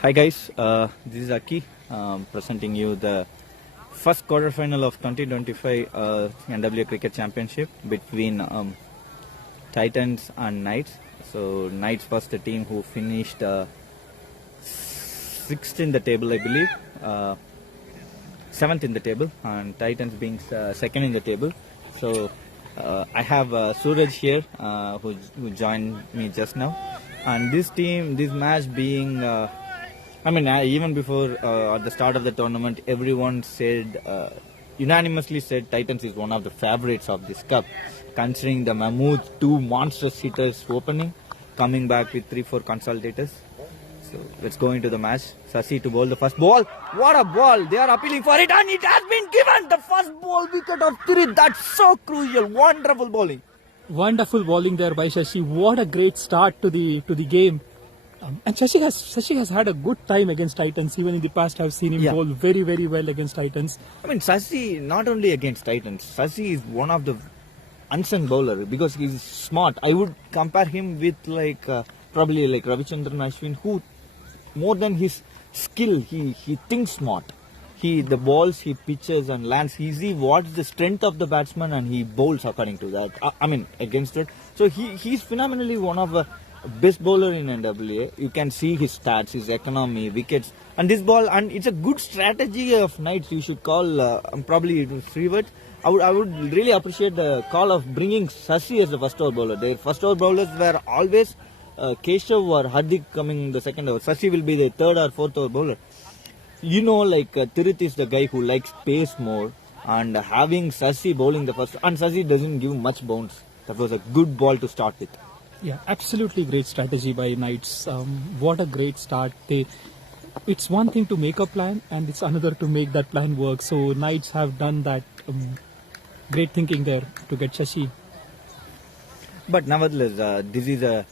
Hi guys, this is Aki presenting you the first quarterfinal of 2025 NWA Cricket Championship between Titans and Knights. So Knights was the team who finished sixth in the table, I believe, seventh in the table, and Titans being second in the table. So I have Suraj here who joined me just now, and this match being. Even before at the start of the tournament, everyone said, unanimously said, Titans is one of the favorites of this cup, considering the Mammoth, two monstrous hitters opening, coming back with 3-4 consolidators. So let's go into the match. Sasi to bowl the first ball. What a ball! They are appealing for it, and it has been given. The first ball wicket of Tirit. That's so crucial. Wonderful bowling. Wonderful bowling there by Shashi. What a great start to the game. And Shashi has had a good time against Titans. Even in the past, I've seen him bowl very, very well against Titans. Sasi, not only against Titans, Sasi is one of the unsung bowler because he's smart. I would compare him with probably like Ravichandran Ashwin, who more than his skill, he thinks smart. The balls he pitches and lands, he sees what's the strength of the batsman and he bowls according to that. Against it. So he's phenomenally one of the best bowler in NWA. You can see his stats, his economy, wickets, and this ball. And it's a good strategy of Knights. You should call probably Srivat. I would really appreciate the call of bringing Sasi as the first over bowler. Their first over bowlers were always Keshav or Hardik coming in the second over. Sasi will be the third or fourth over bowler. Tirit is the guy who likes pace more, and having Sasi bowling the first, and Sasi doesn't give much bounce. That was a good ball to start with. Yeah, absolutely great strategy by Knights. What a great start. It's one thing to make a plan and it's another to make that plan work. So Knights have done that great thinking there to get Shashi. But nevertheless, this is a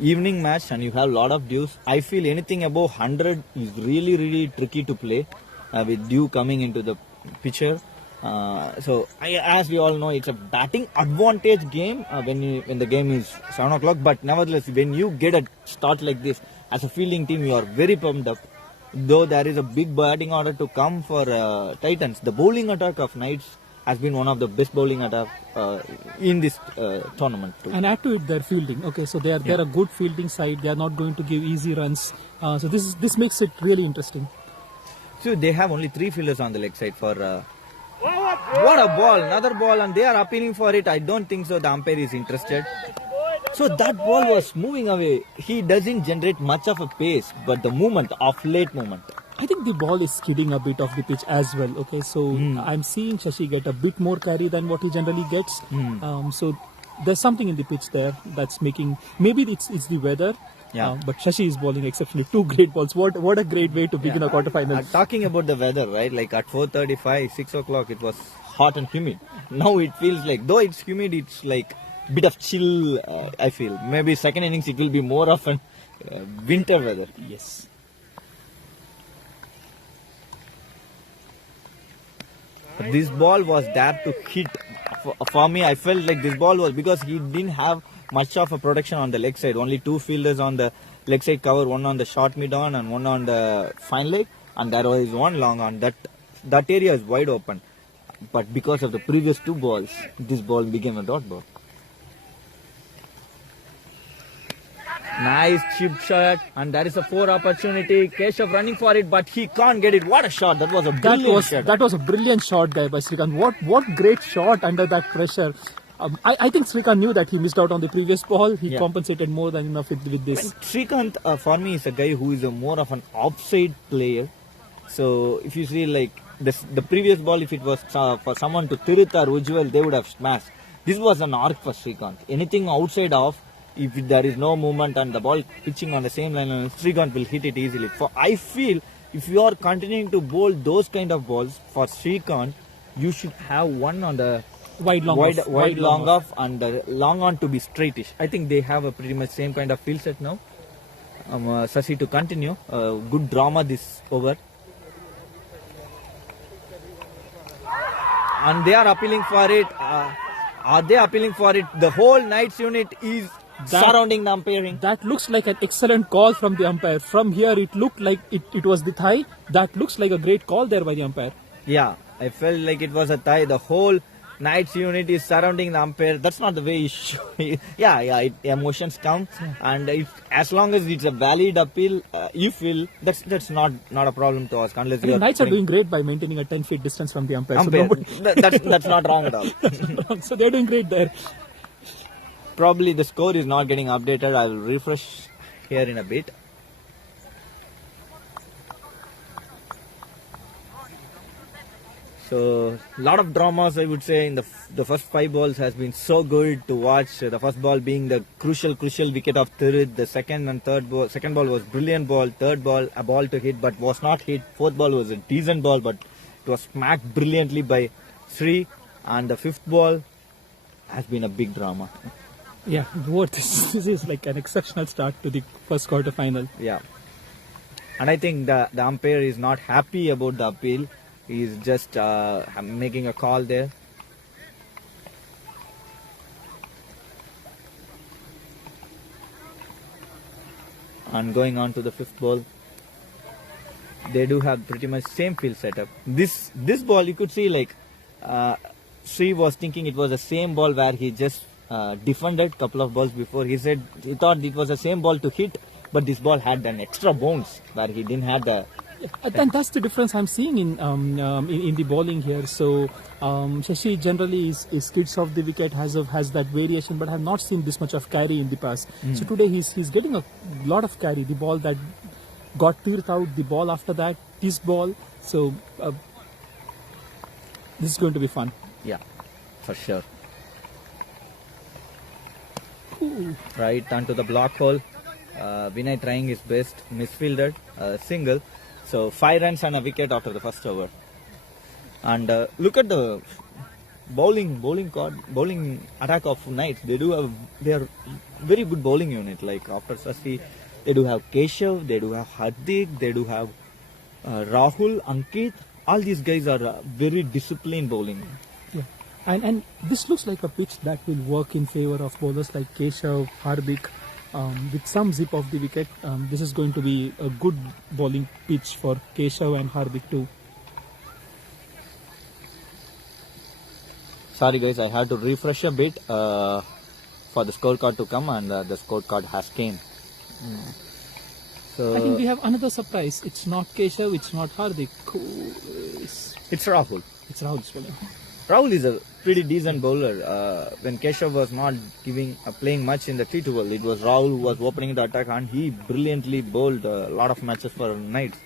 evening match and you have a lot of dews. I feel anything above 100 is really, really tricky to play with dew coming into the picture. As we all know, it's a batting advantage game when the game is 7 o'clock. But nevertheless, when you get a start like this, as a fielding team, you are very pumped up. Though there is a big batting order to come for Titans, the bowling attack of Knights has been one of the best bowling attack in this tournament too. And add to it their fielding. Okay, so they're a good fielding side. They are not going to give easy runs. So this makes it really interesting. So they have only 3 fielders on the leg side for. What a ball, another ball, and they are appealing for it. I don't think so. The umpire is interested. So that ball was moving away. He doesn't generate much of a pace, but the movement, of late movement. I think the ball is skidding a bit off the pitch as well. Okay, so I'm seeing Shashi get a bit more carry than what he generally gets. So there's something in the pitch there that's making. Maybe it's the weather. Yeah. But Shashi is bowling exceptionally. 2 great balls. What a great way to begin a quarterfinal. Talking about the weather, right? Like at 4:35, 6 o'clock, it was hot and humid. Now it feels like, though it's humid, it's like a bit of chill, I feel. Maybe second innings, it will be more of a winter weather. Yes. This ball was there to hit. For me, I felt like this ball was because he didn't have much of a protection on the leg side. Only 2 fielders on the leg side cover, one on the short mid on and one on the fine leg, and there was one long on. That area is wide open. But because of the previous 2 balls, this ball became a dot ball. Nice chip shot, and there is a 4 opportunity. Keshav running for it, but he can't get it. What a shot! That was a brilliant shot. That was a brilliant shot, guy, by Srikanth. What great shot under that pressure. I think Srikanth knew that he missed out on the previous ball. He compensated more than enough with this. Srikanth, for me, is a guy who is more of an offside player. So if you see the previous ball, if it was for someone to Tirit or Ujjwal, they would have smashed. This was an arc for Srikanth. Anything outside of, if there is no movement and the ball pitching on the same line, Srikanth will hit it easily. I feel if you are continuing to bowl those kind of balls for Srikanth, you should have one on the wide long off and the long on to be straightish. I think they have a pretty much same kind of field set now. Sasi to continue. Good drama this over. And they are appealing for it. Are they appealing for it? The whole Knights unit is surrounding the umpiring. That looks like an excellent call from the umpire. From here, it looked like it was the thigh. That looks like a great call there by the umpire. Yeah, I felt like it was a tie. The whole Knights unit is surrounding the umpire. That's not the way you should. Emotions come, and as long as it's a valid appeal, you feel that's not a problem to ask unless you. Knights are doing great by maintaining a 10 feet distance from the umpire. Umpire. That's not wrong at all. So they're doing great there. Probably the score is not getting updated. I will refresh here in a bit. So, a lot of dramas, I would say, in the first 5 balls has been so good to watch. The first ball being the crucial wicket of Thirid. The second ball was brilliant ball. Third ball, a ball to hit but was not hit. Fourth ball was a decent ball but it was smacked brilliantly by Sri. And the fifth ball has been a big drama. Yeah, this is like an exceptional start to the first quarter final. Yeah. And I think the umpire is not happy about the appeal. He is just making a call there. And going on to the fifth ball. They do have pretty much same field setup. This ball you could see like Sri was thinking it was the same ball where he just defended couple of balls before. He said he thought it was the same ball to hit, but this ball had an extra bounce where he didn't have the. And that's the difference I'm seeing in the bowling here. So Shashi generally is kids off the wicket, has that variation, but I have not seen this much of carry in the past. So today he's getting a lot of carry. The ball that got teared out, the ball after that, this ball. So this is going to be fun. Yeah, for sure. Ooh. Right onto the block hole. Vinay trying his best, misfielded, single. So 5 runs and a wicket after the first over. And look at the bowling attack of Knights. They are very good bowling unit. Like after Sasi, they do have Keshav, they do have Hardik, they do have Rahul, Ankit. All these guys are very disciplined bowling. Yeah. And this looks like a pitch that will work in favor of bowlers like Keshav, Hardik. With some zip of the wicket, this is going to be a good bowling pitch for Keshav and Hardik too. Sorry guys, I had to refresh a bit for the scorecard to come, and the scorecard has came. So I think we have another surprise. It's not Keshav, it's not Hardik. it's Rahul. It's Rahul's bowling. Rahul is a pretty decent bowler. When Keshav was not playing much in the T2 world, it was Rahul who was opening the attack, and he brilliantly bowled a lot of matches for Knights.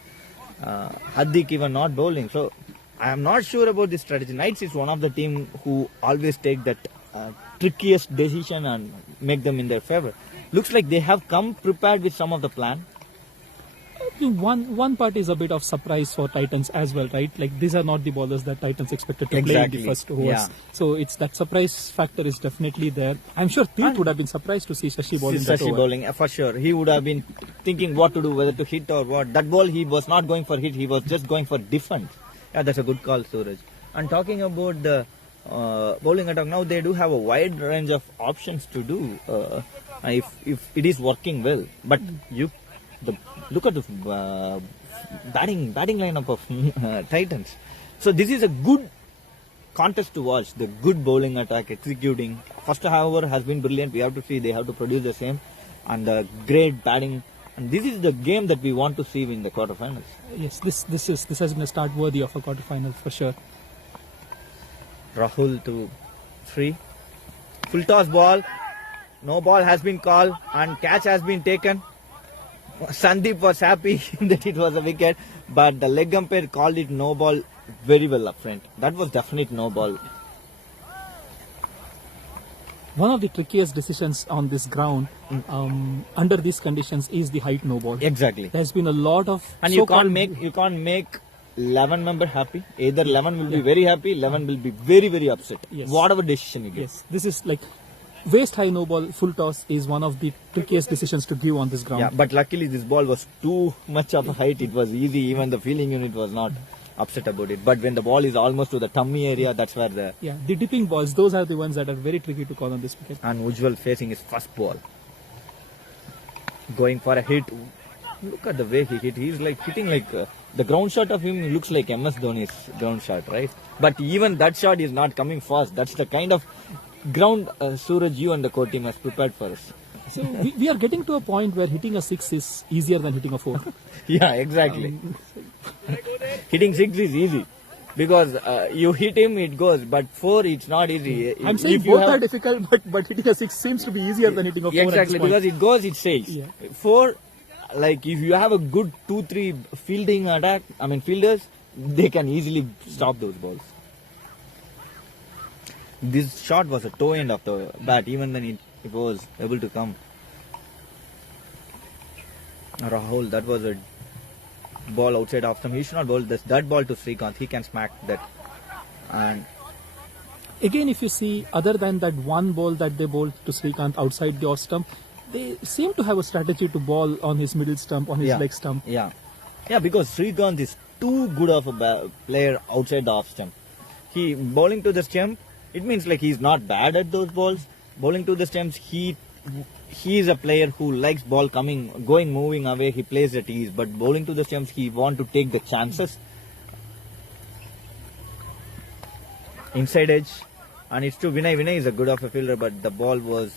Hardik even not bowling. So I am not sure about this strategy. Knights is one of the team who always take that trickiest decision and make them in their favor. Looks like they have come prepared with some of the plan. One part is a bit of surprise for Titans as well, right? Like these are not the bowlers that Titans expected to play in the first overs. Yeah. So it's that surprise factor is definitely there. I'm sure Thirt would have been surprised to see Shashi bowling that over. Bowling, for sure. He would have been thinking what to do, whether to hit or what. That ball he was not going for hit, he was just going for defense. Yeah, that's a good call, Suraj. And talking about the bowling attack, now they do have a wide range of options to do if it is working well. But look at the batting lineup of Titans. So this is a good contest to watch. The good bowling attack executing. First however has been brilliant. We have to see they have to produce the same, and the great batting. And this is the game that we want to see in the quarterfinals. Yes, this has been a start worthy of a quarterfinal for sure. Rahul to 3. Full toss ball. No ball has been called and catch has been taken. Sandeep was happy that it was a wicket, but the leg umpire called it no ball very well up front. That was definitely no ball. One of the trickiest decisions on this ground under these conditions is the height no ball. Exactly. There's been a lot of and you can't make 11 member happy. Either 11 will be very happy, 11 will be very, very upset. Yes. Whatever decision you get. Yes, this is like waist high no ball full toss is one of the trickiest decisions to give on this ground. Yeah, but luckily this ball was too much of a height. It was easy. Even the fielding unit was not upset about it. But when the ball is almost to the tummy area, that's where the dipping balls, those are the ones that are very tricky to call on this wicket. And Ujjwal facing his first ball. going for a hit. Look at the way he hit. He's like hitting like the ground shot of him looks like MS Dhoni's ground shot, right? But even that shot is not coming fast. That's the kind of ground Suraj, you and the core team has prepared for us. So we are getting to a point where hitting a 6 is easier than hitting a 4. Yeah, exactly. Hitting 6 is easy because you hit him, it goes. But 4, it's not easy. I'm saying If you both have- are difficult, but hitting a 6 seems to be easier than hitting a 4. Exactly, at this point. because it goes, it sails. Yeah. 4, like if you have a good 2-3 fielding attack, fielders, they can easily stop those balls. This shot was a toe end of the bat, even then it was able to come. Rahul, that was a ball outside off stump. He should not bowl that ball to Srikanth. He can smack that. And Again, if you see, other than that one ball that they bowled to Srikanth outside the off stump, they seem to have a strategy to ball on his middle stump, on his leg stump. Yeah, because Srikanth is too good of a player outside the off stump. He bowling to the stump, it means like he's not bad at those balls. Bowling to the stumps, he is a player who likes ball moving away. He plays at ease, but bowling to the stumps, he want to take the chances. Inside edge, and it's true. Vinay is a good of a fielder, but the ball was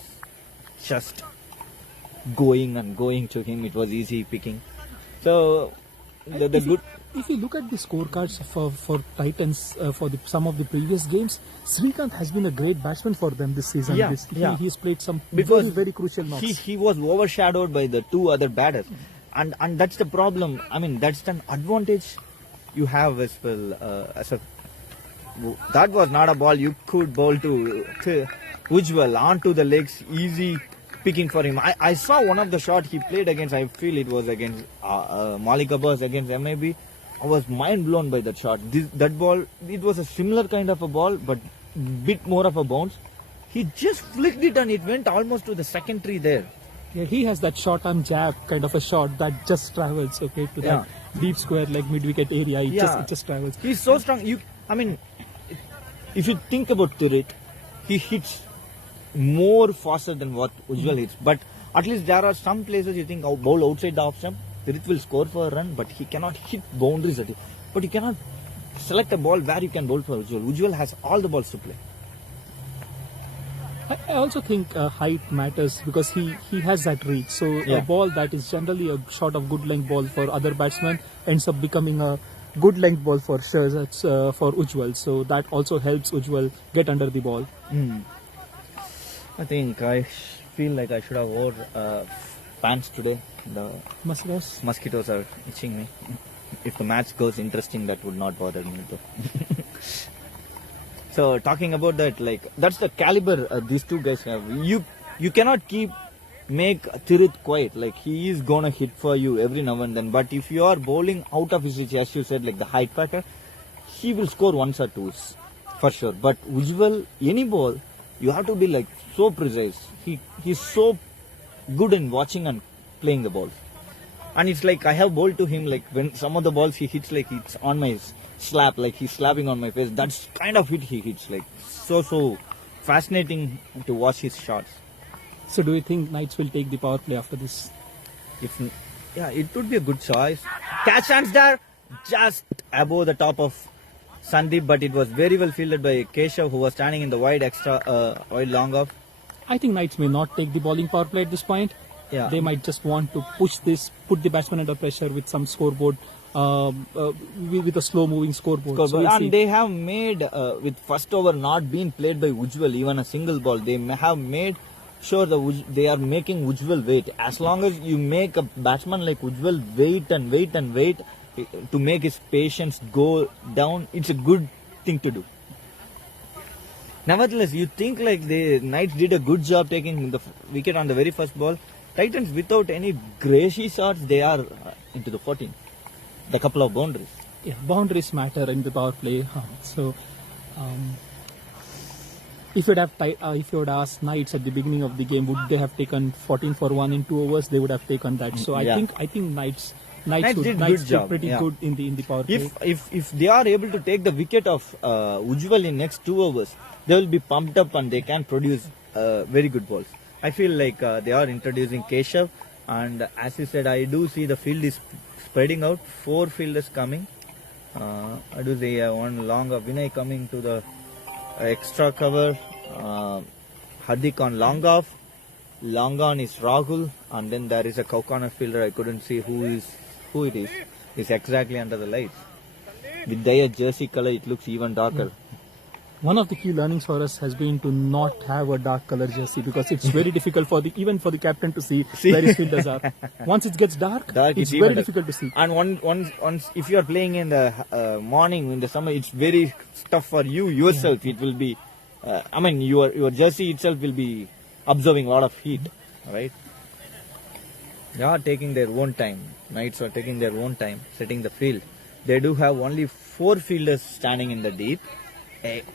just going and going to him. It was easy picking. So the good. If you look at the scorecards for Titans for some of the previous games, Srikanth has been a great batsman for them this season. Yeah. He's played some Because very crucial knocks. He was overshadowed by the 2 other batters, and that's the problem. That's an advantage you have as well. That was not a ball you could bowl to Ujjwal onto the legs, easy picking for him. I saw one of the shots he played against. I feel it was against Malik Abbas against MIB. I was mind blown by that shot. That ball, it was a similar kind of a ball, but bit more of a bounce. He just flicked it and it went almost to the second tree there. Yeah, he has that short arm jab kind of a shot that just travels to that deep square like mid wicket area. It just travels. He's so strong. If you think about Tirit, he hits more faster than what Ujjwal hits. But at least there are some places you think bowl outside the off stump, Tirit will score for a run, but he cannot hit boundaries at it. But he cannot select a ball where you can bowl for Ujjwal. Ujjwal has all the balls to play. I also think height matters because he has that reach. So a ball that is generally a shot of good length ball for other batsmen ends up becoming a good length ball for for Ujjwal. So that also helps Ujjwal get under the ball. I think I feel like I should have wore pants today. The mosquitoes are itching me. If the match goes interesting, that would not bother me though. So talking about that, like that's the caliber these two guys have. You cannot make Tirit quiet. Like he is gonna hit for you every now and then. But if you are bowling out of his reach, as you said, like the height factor, he will score once or twice for sure. But Ujjwal, any ball, you have to be like so precise. He's so good in watching and playing the balls. And it's like I have bowled to him like when some of the balls he hits like it's on my slap, like he's slapping on my face. That's kind of hit he hits, like so fascinating to watch his shots. So do you think Knights will take the power play after this? It would be a good choice. Catch chance there, just above the top of Sandeep, but it was very well fielded by Keshav, who was standing in the wide wide long off. I think Knights may not take the bowling power play at this point. Yeah. They might just want to put the batsman under pressure with some scoreboard, with a slow-moving scoreboard. So we'll see. They have made, with first over not being played by Ujjwal, even a single ball, they have made sure they are making Ujjwal wait. As long as you make a batsman like Ujjwal wait and wait and wait to make his patience go down, it's a good thing to do. Nevertheless, you think like the Knights did a good job taking the wicket on the very first ball. Titans, without any gracie shots, they are into the 14. The couple of boundaries. Yeah, boundaries matter in the power play. So, if you'd have asked Knights at the beginning of the game, would they have taken 14 for 1 in 2 overs? They would have taken that. So I think Knights did pretty good in the power play. If they are able to take the wicket of Ujjwal in next 2 overs, they will be pumped up and they can produce very good balls. I feel like they are introducing Keshav And as you said, I do see the field is spreading out. 4 fielders coming. I do see one long of Vinay coming to the extra cover. Hardik on long off. Long on is Rahul, and then there is a cow corner fielder. I couldn't see who it is. It's exactly under the lights. With their jersey color, it looks even darker. One of the key learnings for us has been to not have a dark color jersey, because it's very difficult for even for the captain to see where his fielders are. Once it gets dark, it's very difficult to see. And once if you are playing in the morning in the summer, it's very tough for you yourself. It will be, your jersey itself will be absorbing a lot of heat, right? They are taking their own time. Knights are taking their own time setting the field. They do have only 4 fielders standing in the deep.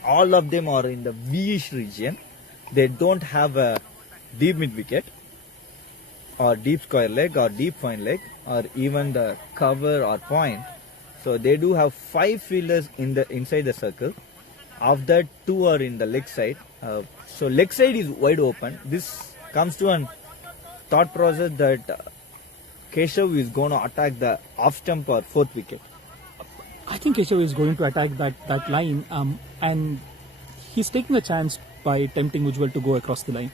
All of them are in the V-ish region. They don't have a deep mid wicket or deep square leg or deep fine leg or even the cover or point. So they do have 5 fielders inside the circle. Of that, 2 are in the leg side. So leg side is wide open. This comes to an thought process that Keshav is going to attack the off stump or 4th wicket. I think Keshav is going to attack that line, and he's taking a chance by tempting Ujjwal to go across the line.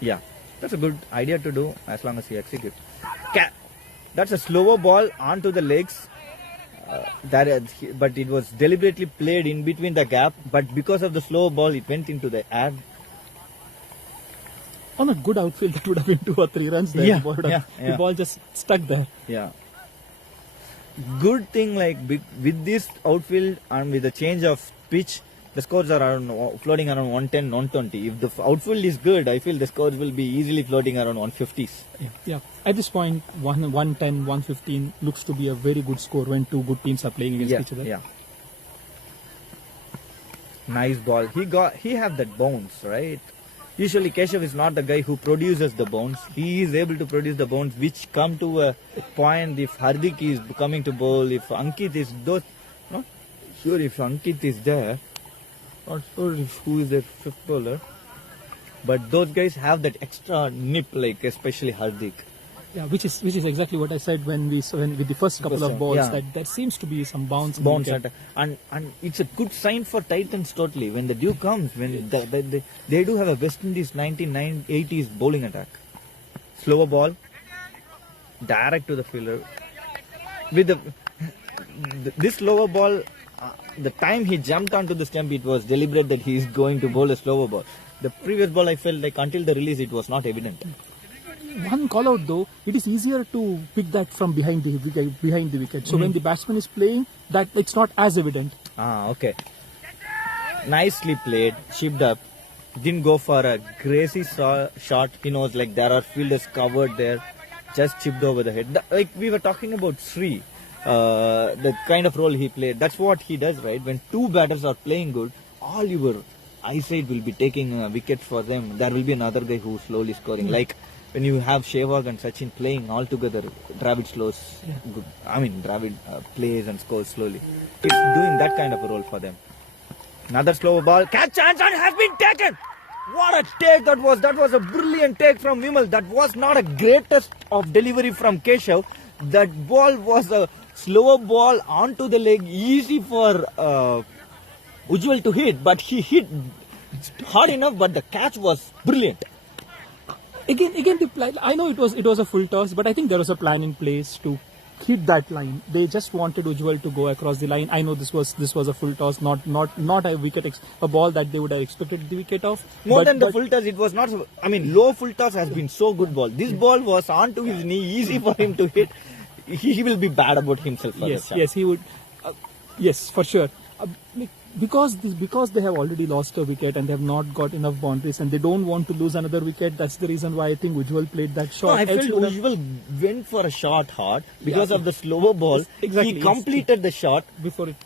Yeah, that's a good idea to do as long as he executes. That's a slower ball onto the legs. But it was deliberately played in between the gap. But because of the slow ball, it went into the air. On a good outfield, that would have been 2 or 3 runs there. Yeah, the ball just stuck there. Yeah. Good thing, like with this outfield and with the change of pitch, the scores are floating around 110, 120. If the outfield is good, I feel the scores will be easily floating around 150s. Yeah. At this point, 110, 115 looks to be a very good score when 2 good teams are playing against each other. Yeah. Nice ball. He have that bounce, right? Usually Keshav is not the guy who produces the bounce. He is able to produce the bounce which come to a point if Hardik is coming to bowl, if Ankit is not sure if Ankit is there, not sure if who is the 5th bowler. But those guys have that extra nip, like especially Hardik. Yeah, which is exactly what I said when with the first couple of balls, that there seems to be some bounce. And it's a good sign for Titans totally. When the dew comes, when they do have a West Indies 1980s bowling attack. Slower ball, direct to the fielder. With this slower ball, the time he jumped onto the stump, it was deliberate that he is going to bowl a slower ball. The previous ball, I felt like until the release, it was not evident. One call out though, it is easier to pick that from behind the wicket. So when the batsman is playing, that it's not as evident. Okay. Nicely played, chipped up. Didn't go for a crazy shot. He knows like there are fielders covered there. Just chipped over the head. Like we were talking about Sri, the kind of role he played. That's what he does, right? When 2 batters are playing good, all your eyesight will be taking a wicket for them. There will be another guy who's slowly scoring. Like when you have Sehwag and Sachin playing all together, Dravid slows. Good. Dravid plays and scores slowly. He's doing that kind of a role for them. Another slow ball. Catch chance and has been taken. What a take that was. That was a brilliant take from Vimal. That was not a greatest of delivery from Keshav. That ball was a slower ball onto the leg. Easy for Ujjwal to hit. But he hit hard enough. But the catch was brilliant. Again, I know it was a full toss, but I think there was a plan in place to hit that line. They just wanted Ujjwal to go across the line. I know this was a full toss, not a wicket, a ball that they would have expected the wicket of. More than the full toss, it was not. Low full toss has been so good ball. This ball was onto his knee, easy for him to hit. He will be bad about himself. Yes, he would. Yes, for sure. Because they have already lost a wicket and they have not got enough boundaries and they don't want to lose another wicket. That's the reason why I think Ujjwal played that shot. No, I felt Ujjwal went for a shot hard because of the slower ball. Exactly. He completed the shot before it.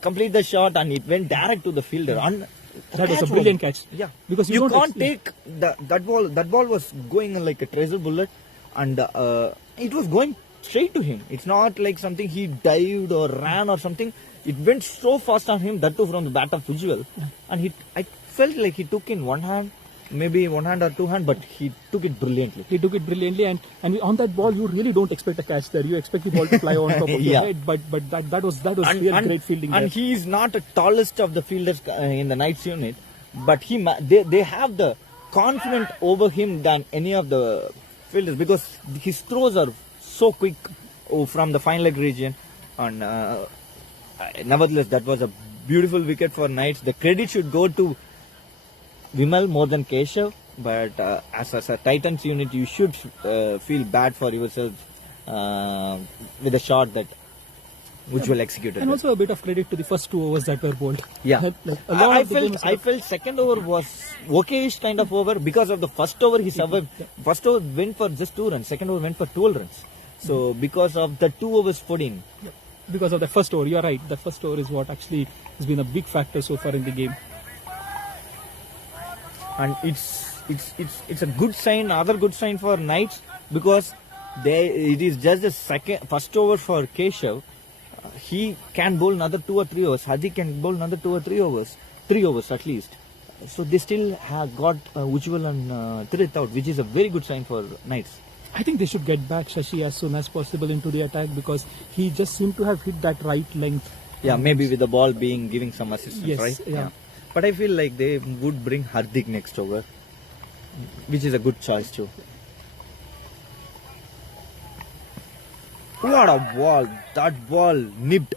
Completed the shot and it went direct to the fielder. And that was a brilliant catch. Yeah, because you can't take that ball. That ball was going like a treasure bullet, and it was going straight to him. It's not like something he dived or ran or something. It went so fast on him, that too from the bat of Ujjwal. And I felt like he took in one hand. maybe one hand or two hand, but he took it brilliantly. He took it brilliantly, and on that ball, you really don't expect a catch there. You expect the ball to fly on top of your Yeah. head, but that was real great fielding. And there. he is not the tallest of the fielders in the Knights unit, but they have the confidence over him than any of the fielders because his throws are so quick from the fine leg region. And nevertheless, that was a beautiful wicket for Knights. The credit should go to Vimal more than Keshav, but as a Titans unit, you should feel bad for yourself with a shot that which will execute it. And also a bit of credit to the first 2 overs that were bowled. Yeah, Like, a lot I of the game was- felt second over was okayish kind of over because of the first over he survived. First over went for just 2 runs, second over went for 12 runs. So because of the 2 overs footing, because of the first over. You're right. The first over is what actually has been a big factor so far in the game. and it's a good sign, another good sign for Knights because it is just the first over for Keshav. He can bowl another 2 or 3 overs. Hardik can bowl another 2 or 3 overs, 3 overs at least. So they still have got Ujjwal and Tirith out, which is a very good sign for Knights. I think they should get back Shashi as soon as possible into the attack because he just seemed to have hit that right length. Yeah, maybe with the ball being giving some assistance, Yes, right? yeah. But I feel like they would bring Hardik next over, which is a good choice too. What a ball! That ball nipped.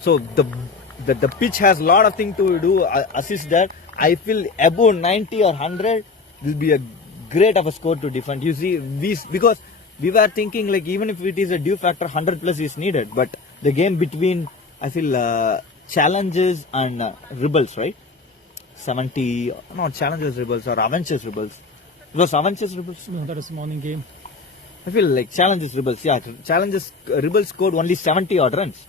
So the pitch has a lot of things to do. Assist that. I feel above 90 or 100 will be a great of a score to defend. You see, because we were thinking like even if it is a due factor, 100 plus is needed. But the game between I feel challenges and rebels, right? 70, not challenges rebels or Avengers rebels. It was Avengers rebels. No, that was the morning game. I feel like challenges rebels. Yeah, challenges rebels scored only 70 odd runs.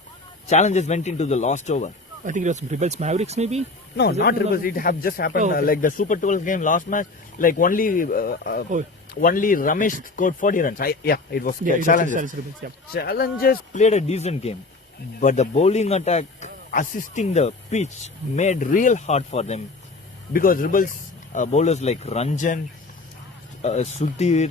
Challenges went into the last over. I think it was Rebels Mavericks maybe. No, Was it not another- rebels. It have just happened Oh, okay. like the Super 12 game last match. Like only Ramesh scored 40 runs. It was Yeah, it was challenges. Rebels, yeah. Challenges played a decent game, but the bowling attack assisting the pitch made real hard for them because rebels bowlers like Ranjan, Sudhir,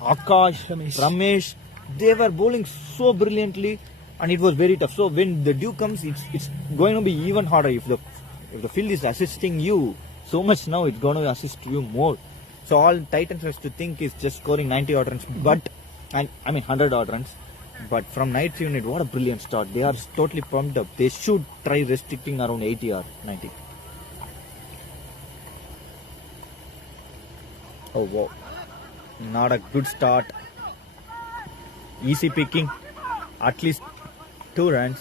Akash, Ramesh, they were bowling so brilliantly, and it was very tough. So when the dew comes, it's going to be even harder if the field is assisting you so much now. It's going to assist you more. So all Titans has to think is just scoring 90 odd runs, but I mean 100 odd runs. But from Knights unit, what a brilliant start! They are totally pumped up. They should try restricting around 80 or 90. Oh wow, not a good start. Easy picking, at least 2 runs.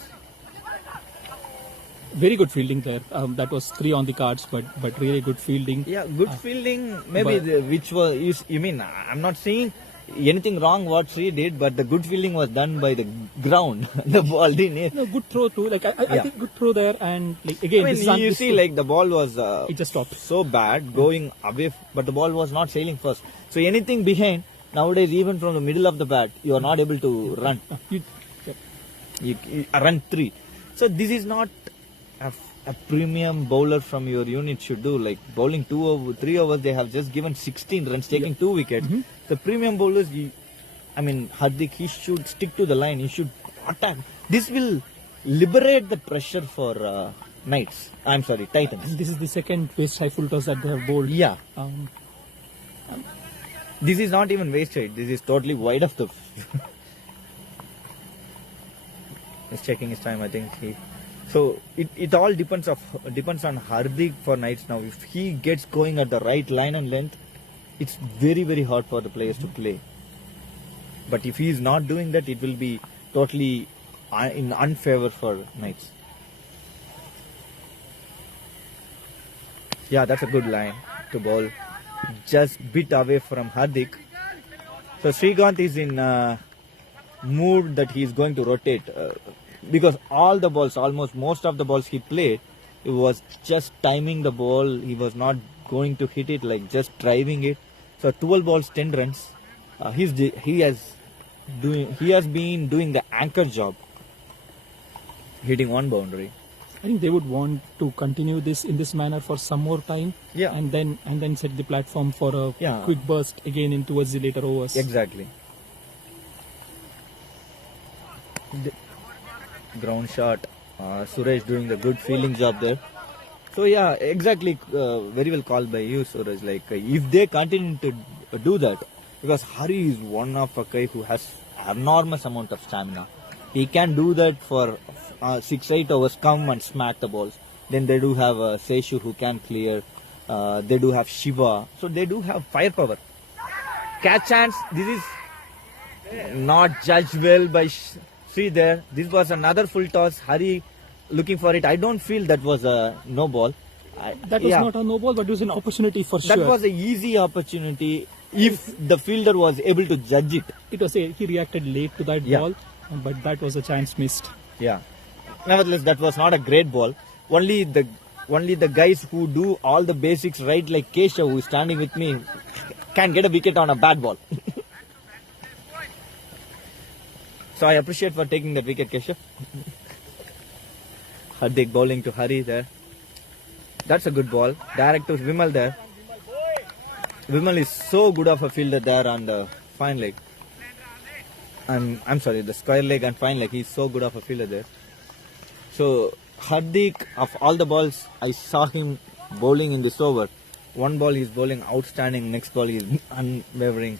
Very good fielding there. That was 3 on the cards, but really good fielding. Yeah, good fielding. Maybe but- which was you mean? I'm not saying anything wrong what she did, but the good fielding was done by the ground. The ball didn't hit. No, good throw too. Like I Yeah. think good throw there, and like again, I this is mean, you this see, is- like the ball was it just stopped. so bad going away, but the ball was not sailing first. So anything behind nowadays, even from the middle of the bat, you are not able to run. You, yeah. You run 3. So this is not a premium bowler from your unit should do. Like bowling 3 overs, they have just given 16 runs, taking 2 wickets. The premium bowlers, Hardik, he should stick to the line. He should attack. This will liberate the pressure for Knights. I'm sorry, Titans. And this is the second waist high full toss that they have bowled. Yeah, Um, this is not even wasted. This is totally wide of the. He's checking his time. I think he. So it all depends on Hardik for Knights now. If he gets going at the right line and length, it's very very hard for the players to play. But if he is not doing that, it will be totally in unfavor for Knights. Yeah, that's a good line to bowl. Just bit away from Hardik. So Srikanth is in mood that he is going to rotate because all the balls, almost most of the balls he played, it was just timing the ball. He was not going to hit it, like just driving it. So 12 balls, 10 runs. He has been doing the anchor job, hitting 1 boundary. I think they would want to continue this in this manner for some more time, Yeah. and then set the platform for a Yeah. quick burst again in towards the later overs. Exactly. Ground shot. Suresh doing the good fielding job there. So yeah, exactly. Very well called by you, Suresh. Like if they continue to do that, because Hari is one of a guy who has enormous amount of stamina. He can do that for 6-8 hours. Come and smack the balls. Then they do have Seshu who can clear. They do have Shiva. So they do have firepower. Catch chance. This is not judged well by Sri there. This was another full toss. Hari looking for it. I don't feel that was a no ball. That was not a no ball, but it was an opportunity for That sure. was an easy opportunity if the fielder was able to judge it. It was he reacted late to that Yeah. ball, but that was a chance missed. Yeah. Nevertheless, that was not a great ball. Only the guys who do all the basics right, like Keshav, who is standing with me, can get a wicket on a bad ball. So I appreciate for taking that wicket, Keshav. Hardik bowling to Hari there. That's a good ball. Direct to Vimal there. Vimal is so good of a fielder there on the fine leg. I'm sorry, the square leg and fine leg. He's so good of a fielder there. So Hardik, of all the balls, I saw him bowling in this over. One ball he's bowling outstanding, next ball he's unwavering.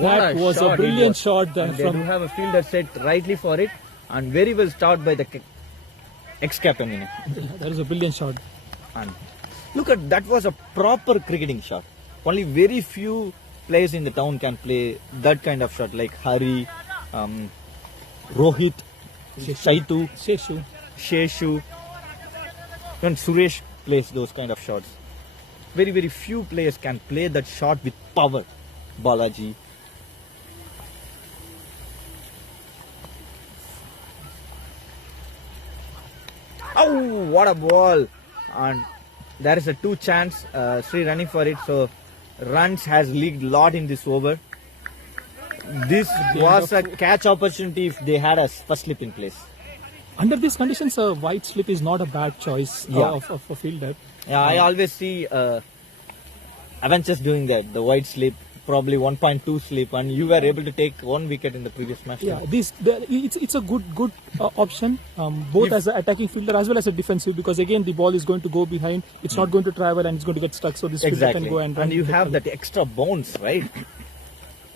That was a brilliant shot there And they from. do have a fielder set rightly for it, and very well started by the ex-captain. That was a brilliant shot. And look at that, was a proper cricketing shot. Only very few players in the town can play that kind of shot, like Hari, Rohit, Shaitu, Sheshu, and Suresh plays those kind of shots. Very, very few players can play that shot with power. Balaji. Oh, what a ball! And there is a 2 chance. Sri running for it, so runs has leaked lot in this over. This was a catch opportunity if they had a first slip in place. Under these conditions, a wide slip is not a bad choice of a fielder. Yeah, I always see Avengers doing that. The wide slip, probably 1.2 slip, and you were able to take 1 wicket in the previous match. Yeah, it's a good option, both as an attacking fielder as well as a defensive, because again the ball is going to go behind. It's not going to travel and it's going to get stuck. So this fielder can go and run. And you have that extra bounce, right?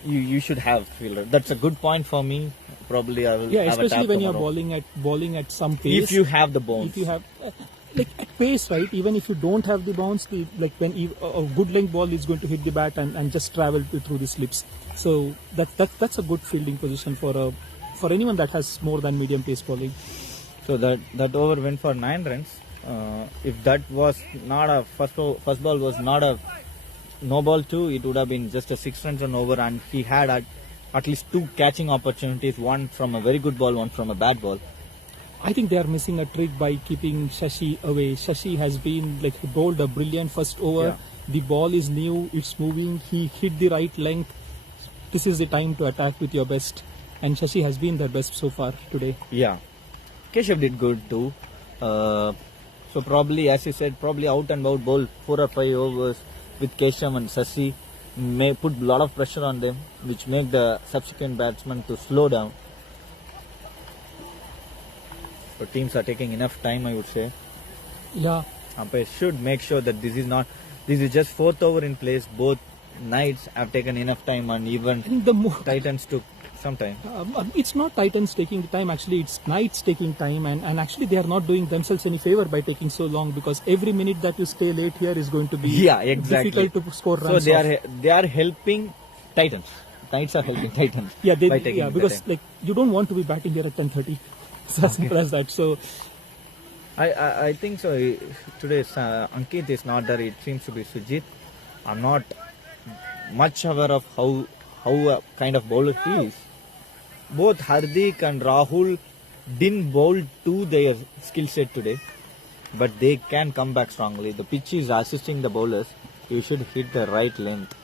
You should have fielder. That's a good point for me. Probably I will. Yeah, have a especially tap when you're tomorrow. bowling at some pace. If you have the bounce. If you have like at pace, right? Even if you don't have the bounce, like when a good length ball is going to hit the bat and just travel through the slips. So that's a good fielding position for anyone that has more than medium pace bowling. So that over went for 9 runs. If that was not a first ball was not a no ball too, it would have been just a 6 runs on over, and he had at least 2 catching opportunities, one from a very good ball, one from a bad ball. I think they are missing a trick by keeping Shashi away. Shashi has been he bowled a brilliant first over. Yeah. The ball is new, it's moving, he hit the right length. This is the time to attack with your best, and Shashi has been their best so far today. Yeah, Keshav did good too. So probably, as you said, probably out and out bowl 4 or 5 overs with Keshav and Sasi may put a lot of pressure on them, which make the subsequent batsmen to slow down. So teams are taking enough time, I would say. Yeah. Umpires should make sure that this is just 4th over in place. Both Knights have taken enough time, and even I think the more Titans took some time. it's not Titans taking the time, actually it's Knights taking time, and actually they are not doing themselves any favor by taking so long, because every minute that you stay late here is going to be difficult to score runs. So they are helping Titans. Knights are helping Titans. Because you don't want to be batting here at 10:30. So as simple as that. So I think so. Today Ankit is not there. It seems to be Sujit. I'm not much aware of how a kind of bowler he is. Both Hardik and Rahul didn't bowl to their skill set today, but they can come back strongly. The pitch is assisting the bowlers. You should hit the right length.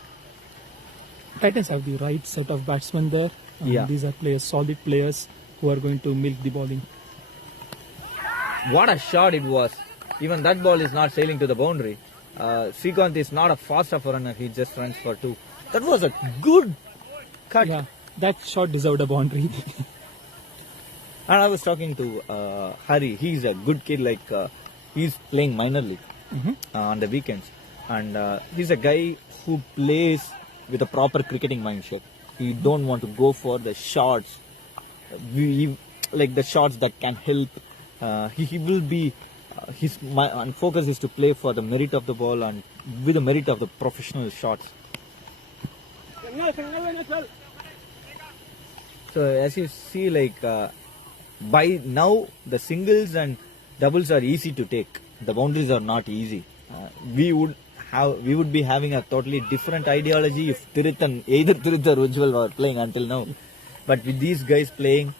Titans have the right set of batsmen there. Yeah. These are players, solid players who are going to milk the bowling. What a shot it was. Even that ball is not sailing to the boundary. Srikanth is not a fast enough runner. He just runs for 2. That was a good cut. Yeah, that shot deserved a boundary. And I was talking to Hari. He's a good kid. Like he's playing minor league on the weekends, and he's a guy who plays with a proper cricketing mindset. He don't want to go for the shots, like the shots that can help. He will be his focus is to play for the merit of the ball and with the merit of the professional shots. So as you see, like by now the singles and doubles are easy to take. The boundaries are not easy. We would be having a totally different ideology if either Tirit or Ujjwal were playing until now. But with these guys playing,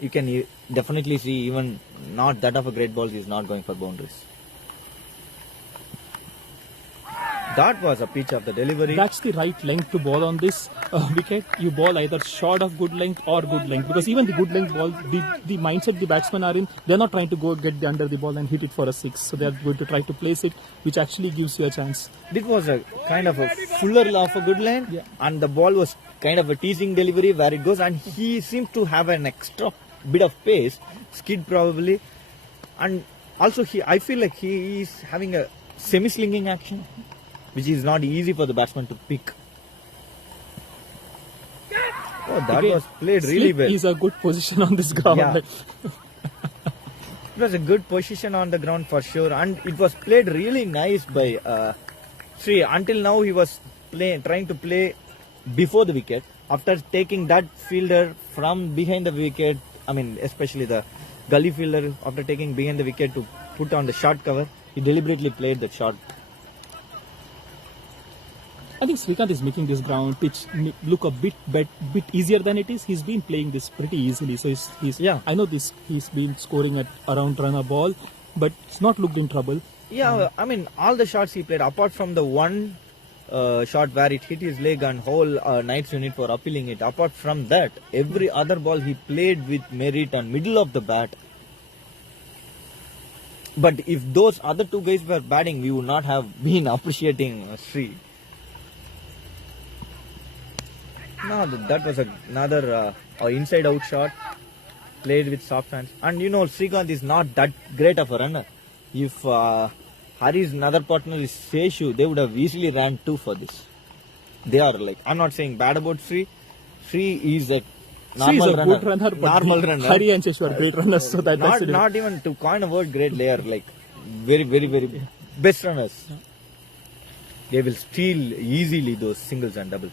you can definitely see even not that of a great ball is not going for boundaries. That was a pitch of the delivery. That's the right length to ball on this wicket. You ball either short of good length or good length, because even the good length ball, the mindset the batsmen are in, they're not trying to go get under the ball and hit it for a 6. So they're going to try to place it, which actually gives you a chance. It was a kind of a fuller of a good line, Yeah. and the ball was kind of a teasing delivery where it goes, and he seemed to have an extra bit of pace, skid probably, and also I feel like he is having a semi-slinging action, which is not easy for the batsman to pick. Oh, that Again, was played really slip well. is a good position on this ground. Yeah. It was a good position on the ground for sure, and it was played really nice by Sri. Until now, he was trying to play before the wicket. After taking that fielder from behind the wicket, I mean, especially the gully fielder, after taking behind the wicket to put on the short cover, he deliberately played that shot. I think Srikanth is making this ground pitch look a bit easier than it is. He's been playing this pretty easily. So he's Yeah. I know this. He's been scoring at around run a ball, but it's not looked in trouble. Yeah, I mean, all the shots he played, apart from the one shot where it hit his leg and whole Knights unit for appealing it, apart from that, every other ball he played with merit on middle of the bat. But if those other two guys were batting, we would not have been appreciating Sri. No, that was another inside out shot played with soft hands. And you know, Srikanth is not that great of a runner. If Hari's another partner is Seshu, they would have easily ran 2 for this. They are like, I'm not saying bad about Sri. Sri is a normal Sri is a runner. good runner, but Normal runner. Hari and Sheshu are great runners. So that's Not even to coin a word great, they are like very, very, very best runners. They will steal easily those singles and doubles.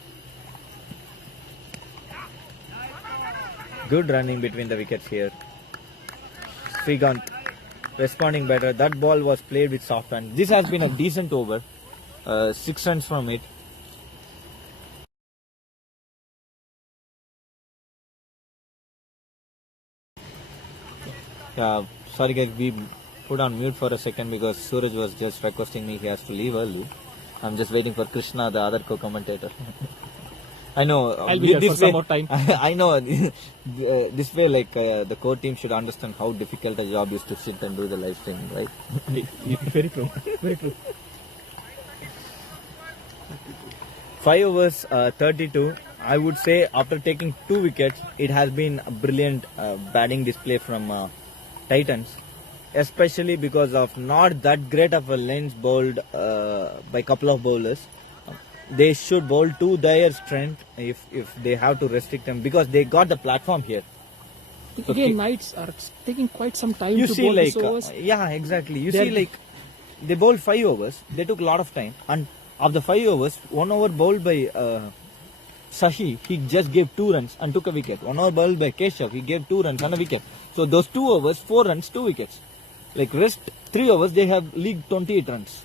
Good running between the wickets here. Srikanth responding better. That ball was played with soft hand. This has been a decent over. 6 runs from it. Sorry guys, we put on mute for a second because Suraj was just requesting me he has to leave early. I'm just waiting for Krishna, the other co-commentator. I know. I'll be here for some more time. I know. This way, like the core team should understand how difficult a job is to sit and do the live streaming, right? Very true. Very true. 5 overs, 32. I would say after taking 2 wickets, it has been a brilliant batting display from Titans, especially because of not that great of a lens bowled by a couple of bowlers. They should bowl to their strength if they have to restrict them, because they got the platform here. Again, Knights are taking quite some time You to see, bowl like these overs. yeah, exactly. You see, like they bowled 5 overs. They took a lot of time, and of the 5 overs, 1 over bowled by Sashi, he just gave 2 runs and took a wicket. 1 over bowled by Keshav, he gave 2 runs and a wicket. So those 2 overs, 4 runs, 2 wickets. Like rest 3 overs, they have leagued 28 runs.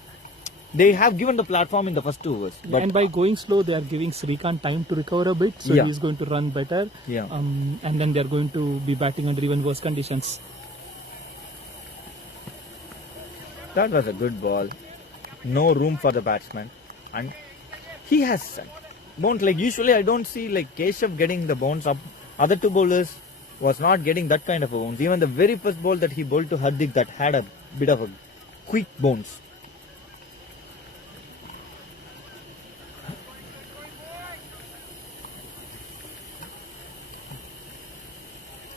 They have given the platform in the first 2 overs. But And by going slow, they are giving Srikanth time to recover a bit, so Yeah. he's going to run better. Yeah. And then they're going to be batting under even worse conditions. that was a good ball. No room for the batsman. And he has bounce. Like usually I don't see like Keshav getting the bounce up. Other two bowlers was not getting that kind of a bounce. Even the very first ball that he bowled to Hardik, that had a bit of a quick bounce.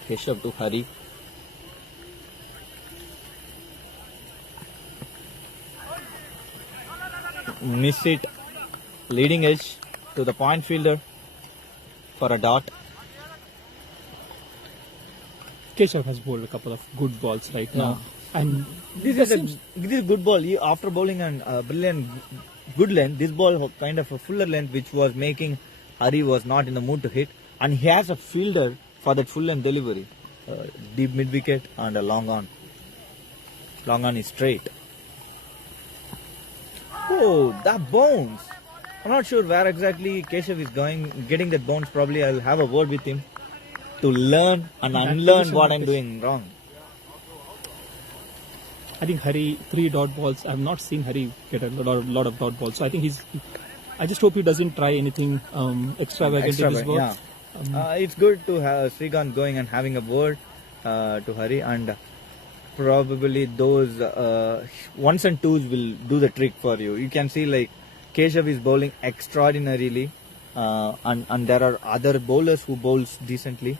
Keshav to Hari. Miss it. Leading edge to the point fielder for a dot. Keshav has bowled a couple of good balls right now. And This is a good ball. After bowling an brilliant, good length, this ball kind of a fuller length, which was making Hari was not in the mood to hit, and he has a fielder for that full length delivery, deep mid wicket and a long on. Long on is straight. Oh, that bounce! I'm not sure where exactly Keshav is getting that bounce. Probably I'll have a word with him to learn and unlearn what I'm doing wrong. I think Hari, 3 dot balls. I have not seen Hari get a lot of dot balls. So I think I just hope he doesn't try anything extravagant in this ball. Yeah. It's good to have Srikanth going and having a word to Hari, and probably those ones and twos will do the trick for you. You can see like Keshav is bowling extraordinarily, and there are other bowlers who bowls decently.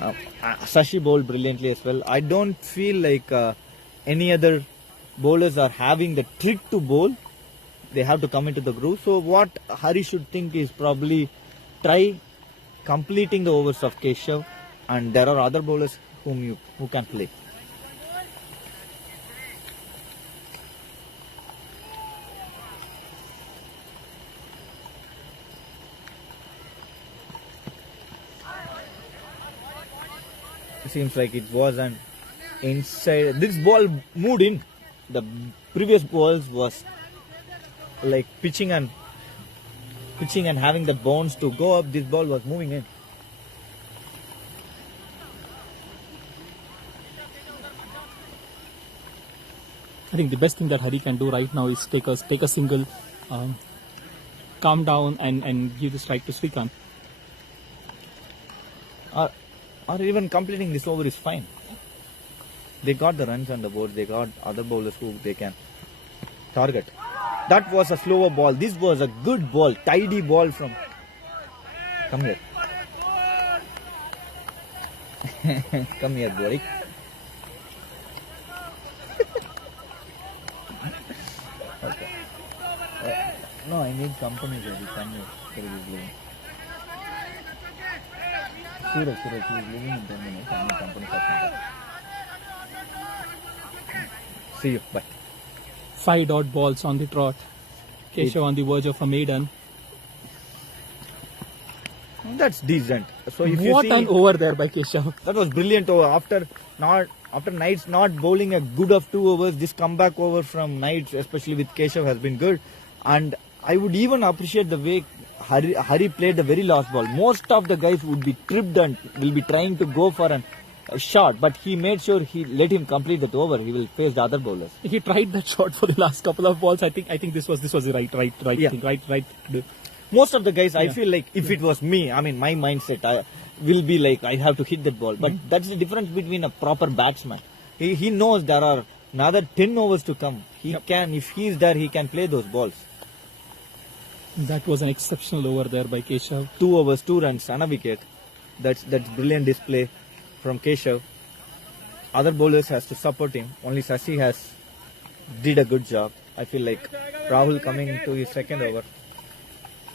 Shashi bowled brilliantly as well. I don't feel like any other bowlers are having the trick to bowl. They have to come into the groove. So what Hari should think is probably try completing the overs of Keshav, and there are other bowlers who can play. Seems like it was an inside. This ball moved in. The previous balls was like pitching and having the bounce to go up. This ball was moving in. I think the best thing that Hari can do right now is take a single, calm down and give the strike to Srikanth. Or even completing this over is fine. They got the runs on the board. They got other bowlers who they can target. That was a slower ball. This was a good ball, tidy ball from. Come here. Come here, boy. Okay. No, I need company, baby. Come here. Suraj, he is leaving in 10 minutes. I need company for some time. See you. Bye. 5 dot balls on the trot. Keshav on the verge of a maiden. That's decent. So if What you see, an over there by Keshav. that was brilliant over. After Knights not bowling a good of 2 overs, this comeback over from Knights, especially with Keshav, has been good. And I would even appreciate the way Hari played the very last ball. Most of the guys would be tripped and will be trying to go for a shot, but he made sure he let him complete that over. He will face the other bowlers. He tried that shot for the last couple of balls. I think this was the right Yeah. thing, right. Most of the guys, I feel like if it was me, I mean, my mindset will be like, I have to hit that ball. But that's the difference between a proper batsman. He knows there are another 10 overs to come. If he is there, he can play those balls. That was an exceptional over there by Keshav. 2 overs, 2 runs, and a wicket. That's brilliant display from Keshav. Other bowlers has to support him. Only Shashi did a good job. I feel like Rahul coming to his second over.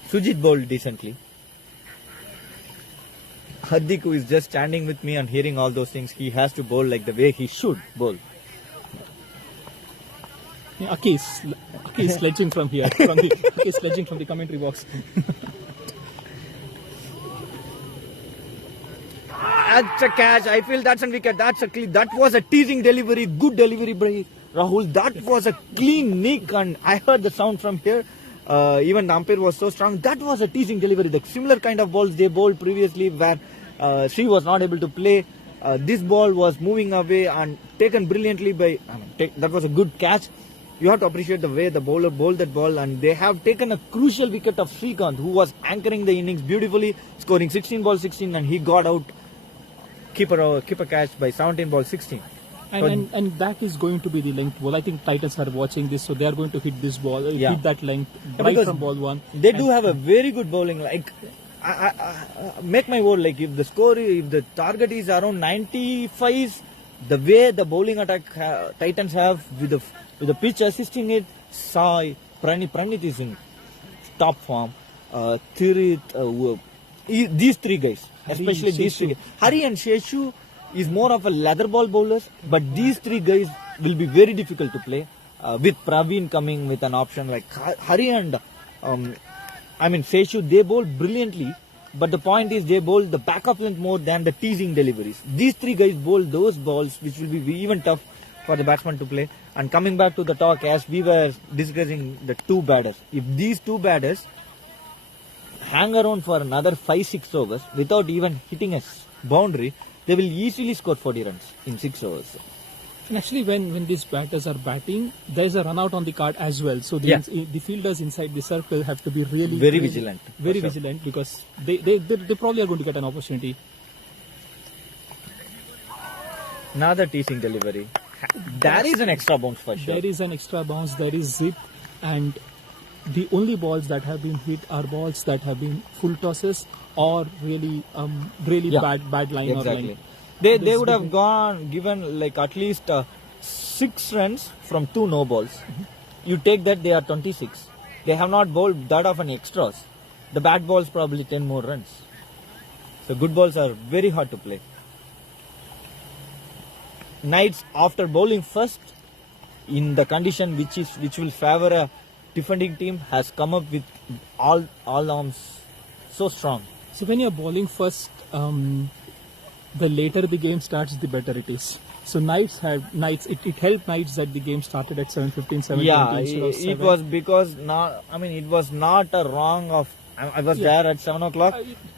Sujit bowled decently. Hardik, who is just standing with me and hearing all those things, he has to bowl like the way he should bowl. Yeah, Aki is sledging from here. Aki is sledging from the commentary box. That's a catch. I feel that's a wicket. That was a teasing delivery. Good delivery by Rahul. That was a clean nick, and I heard the sound from here. Even the umpire was so strong. That was a teasing delivery. The similar kind of balls they bowled previously, where Sri was not able to play. This ball was moving away and taken brilliantly by. That was a good catch. you have to appreciate the way the bowler bowled that ball, and they have taken a crucial wicket of Srikanth, who was anchoring the innings beautifully, scoring 16 balls 16, and he got out keeper catch by 17 balls 16. And that is going to be the length ball. I think Titans are watching this, so they are going to hit this ball, hit that length right from ball one. They do have a very good bowling. Like, I make my word, like if the target is around 95, the way the bowling attack Titans have with the pitch assisting it, Sai, Pranit is in top form. Thirit, these three guys, especially these three guys. Hari and Sheshu is more of a leather ball bowlers, but these three guys will be very difficult to play. With Praveen coming with an option like Hari and Sheshu, they bowl brilliantly, but the point is they bowl the back of length more than the teasing deliveries. These three guys bowl those balls which will be even tough for the batsman to play. And coming back to the talk, as we were discussing the two batters, if these two batters hang around for another 5-6 overs without even hitting a boundary, they will easily score 40 runs in 6 overs. And actually, when these batters are batting, there is a run out on the card as well. So the fielders inside the circle have to be very vigilant. Very vigilant, because they probably are going to get an opportunity. Another teasing delivery. There is an extra bounce for sure. There is an extra bounce, there is zip, and the only balls that have been hit are balls that have been full tosses or really bad line or line. They would have given like at least 6 runs from 2 no balls. You take that, they are 26. They have not bowled that often extras. The bad balls probably 10 more runs. So good balls are very hard to play. Knights, after bowling first in the condition which will favor a defending team, has come up with all arms so strong. So when you're bowling first, the later the game starts, the better it is. So Knights it helped Knights that the game started at 7:15, 7:20 instead of 7. It was because it was not a wrong of. I was there at 7 o'clock.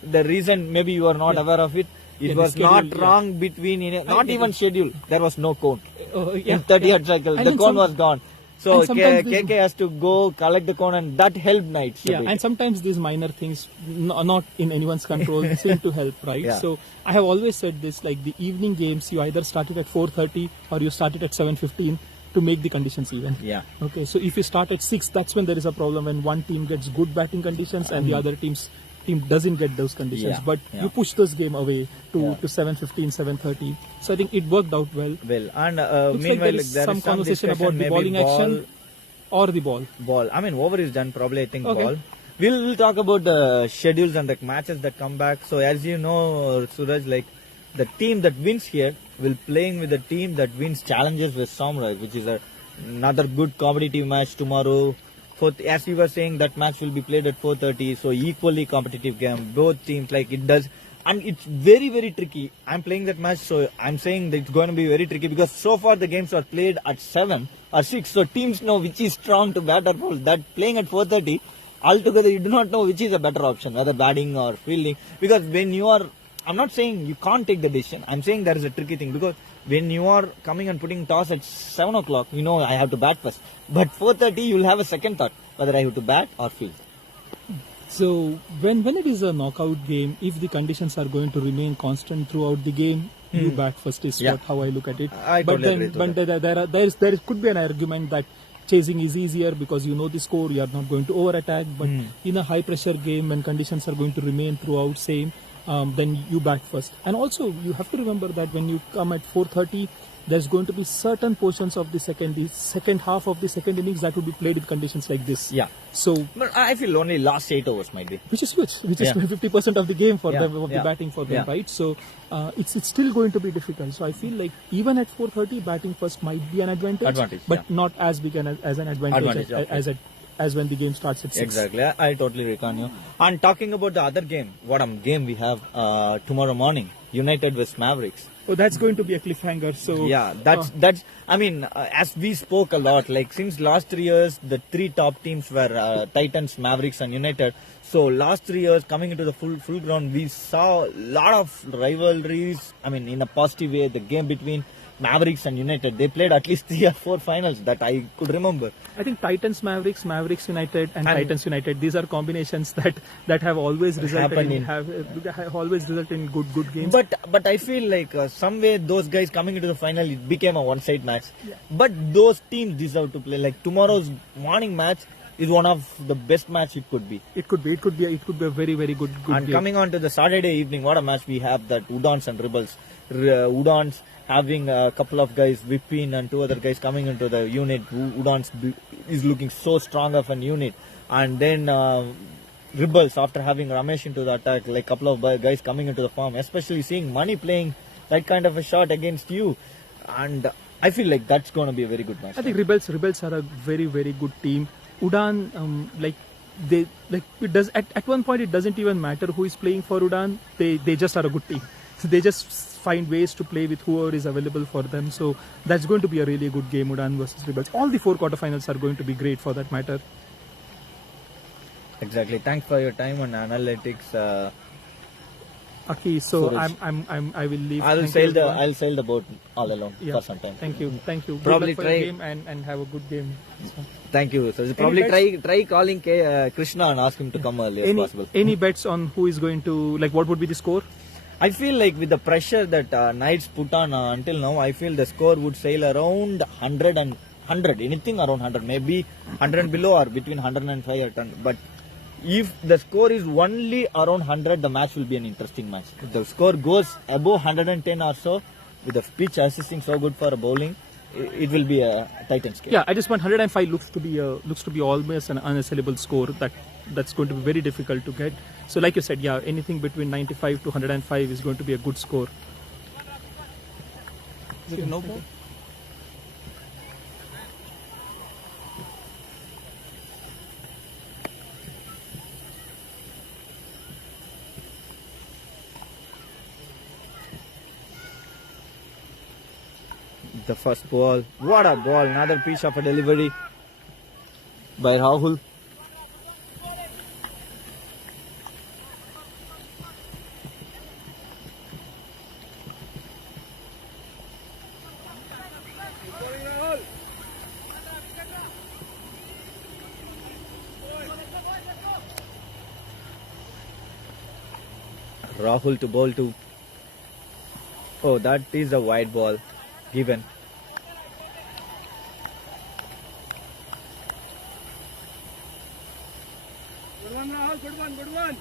The reason maybe you are not aware of it. It was not wrong between not even schedule. There was no cone in 30th cycle. The cone was gone. So KK has to go collect the cone, and that helped Knights. Yeah, and sometimes these minor things not in anyone's control seem to help, right? Yeah. So I have always said this, like the evening games, you either start it at 4:30 or you start it at 7:15 to make the conditions even. Yeah. Okay, so if you start at 6, that's when there is a problem, when one team gets good batting conditions and the other team doesn't get those conditions. Yeah. But you push this game away to 7:15, 7:30. So I think it worked out well. And Meanwhile, like there some is some conversation about the maybe bowling action or the ball. I mean, over is done. Probably I think Okay. ball. We'll talk about the schedules and the matches that come back. So as you know, Suraj, like the team that wins here will playing with the team that wins challenges with Samurai, which is another good competitive match tomorrow. As we were saying, that match will be played at 4:30, so equally competitive game. Both teams, like it does, and it's very, very tricky. I'm playing that match, so I'm saying that it's going to be very tricky because so far the games are played at 7 or 6, so teams know which is strong to bat or bowl. That playing at 4:30, altogether you do not know which is a better option, whether batting or fielding. Because when you are, I'm not saying you can't take the decision. I'm saying there is a tricky thing because when you are coming and putting toss at 7 o'clock, you know I have to bat first. But 4:30, you'll have a second thought whether I have to bat or field. So when it is a knockout game, if the conditions are going to remain constant throughout the game, you bat first is how I look at it. I totally agree but there could be an argument that chasing is easier because you know the score, you are not going to over attack. But in a high pressure game, when conditions are going to remain throughout same, then you bat first. And also you have to remember that when you come at 4:30, there's going to be certain portions of the second half of the second innings that will be played in conditions like this. Yeah. So, but I feel only last 8 overs might be. Which is huge, which is 50% of the game for them, of the batting for them, right? So it's still going to be difficult. So I feel like even at 4:30, batting first might be an advantage, but not as big as an advantage as when the game starts at 6. Exactly, I totally reckon you. And talking about the other game, what game we have tomorrow morning, United vs Mavericks. Oh, that's going to be a cliffhanger. So yeah, that's. I mean, as we spoke a lot, like since last 3 years, the 3 top teams were Titans, Mavericks, and United. So last 3 years, coming into the full ground, we saw a lot of rivalries. I mean, in a positive way, the game between Mavericks and United. They played at least 3 or 4 finals that I could remember. I think Titans Mavericks, Mavericks United, and Titans United. These are combinations that have always resulted have always resulted in good games. But I feel like some way those guys coming into the final, it became a one-side match. Yeah. But those teams deserve to play. Like tomorrow's morning match is one of the best match it could be. It could be a very good And game. coming on to the Saturday evening, what a match we have, that Udons and Rebels. Udons having a couple of guys, Vipin and 2 other guys coming into the unit. Udons is looking so strong of an unit. And then Rebels, after having Ramesh into the attack, like couple of guys coming into the farm, especially seeing Money playing that kind of a shot against you. And I feel like that's going to be a very good match. I think Rebels are a very good team. Udan, it does at one point it doesn't even matter who is playing for Udan. They just are a good team. So they just find ways to play with whoever is available for them. So that's going to be a really good game, Udan versus Rebels. All the 4 quarterfinals are going to be great for that matter. Exactly. Thanks for your time on analytics. Okay, so Suraj. I will leave. I'll Thank sail you, the everyone. I'll sail the boat all alone for some time. Thank you. Probably good luck for try- your game and have a good game. So, Thank you. So probably bets? try calling Krishna and ask him to come early as possible. any bets on who is going to, like, what would be the score? I feel like with the pressure that Knights put on until now, I feel the score would sail around 100 and 100, anything around 100, maybe 100 and below or between 105 or 10. But if the score is only around 100, the match will be an interesting match. If the score goes above 110 or so, with the pitch assisting so good for a bowling, it will be a Titans game. Yeah, I just want 105 looks to be almost an unassailable score that's going to be very difficult to get. So like you said, yeah, anything between 95 to 105 is going to be a good score. No ball? The first ball, what a ball! Another piece of a delivery by Rahul. Rahul to bowl to. Oh, that is a wide ball given. Good one.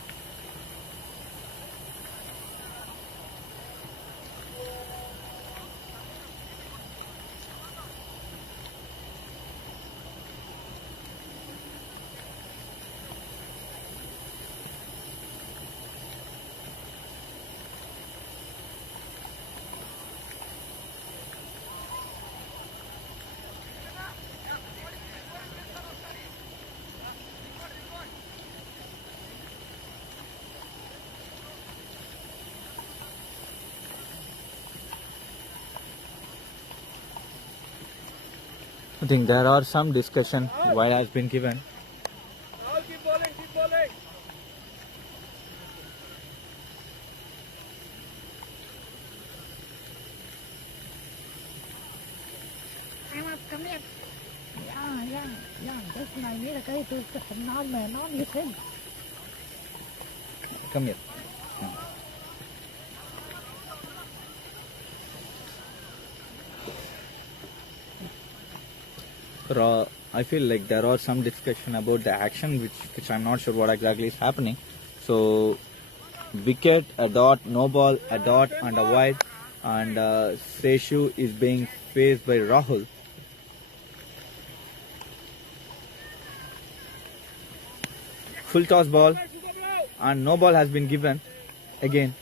I think there are some discussion why has been given. Keep bowling. Come here. Yeah. This này nghĩa là cái non mà nó như thế. Come here. I feel like there are some discussion about the action which I'm not sure what exactly is happening. So wicket, a dot, no ball, a dot and a wide, and Seshu is being faced by Rahul. Full toss ball and no ball has been given again.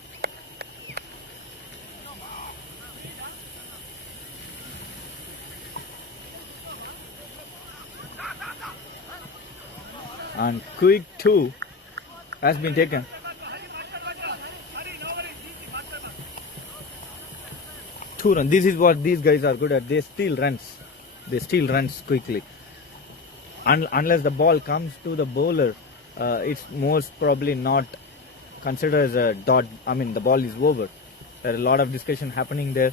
And quick 2 has been taken. Two runs. This is what these guys are good at. They steal runs. They steal runs quickly. Unless the ball comes to the bowler, it's most probably not considered as a dot. I mean, the ball is over. There are a lot of discussion happening there.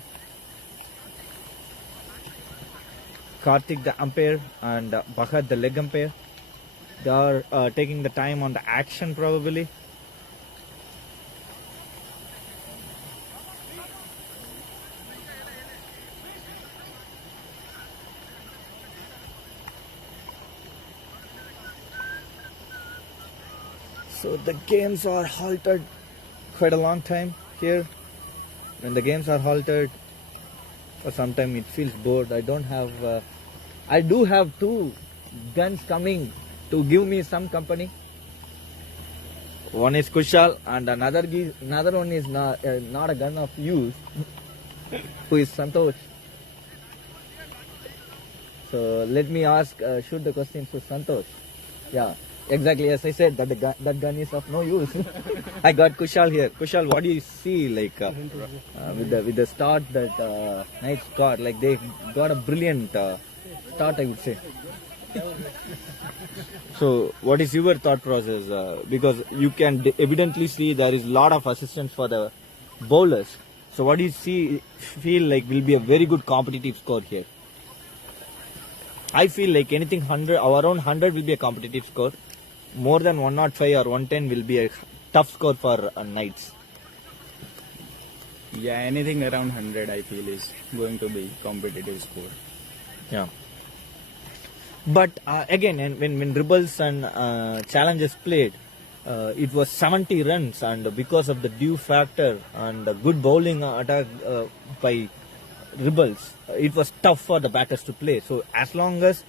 Karthik the umpire and Bhagat the leg umpire. They are taking the time on the action probably. So the games are halted quite a long time here. When the games are halted, for some time it feels bored. I don't have. I do have two guns coming to give me some company. One is Kushal and another one is not a gun of use. Who is Santosh? So let me shoot the question to Santosh. Yeah, exactly as I said, that gun is of no use. I got Kushal here. Kushal, what do you see with the start that Knights got? Like they got a brilliant start, I would say. So, what is your thought process? Because you can evidently see there is a lot of assistance for the bowlers. So, what do you feel like will be a very good competitive score here? I feel like anything 100, around 100 will be a competitive score. More than 105 or 110 will be a tough score for Knights. Yeah, anything around 100 I feel is going to be competitive score. Yeah. But again, and when Rebels and Challengers played, it was 70 runs, and because of the due factor and the good bowling attack by Rebels, it was tough for the batters to play. So as long as,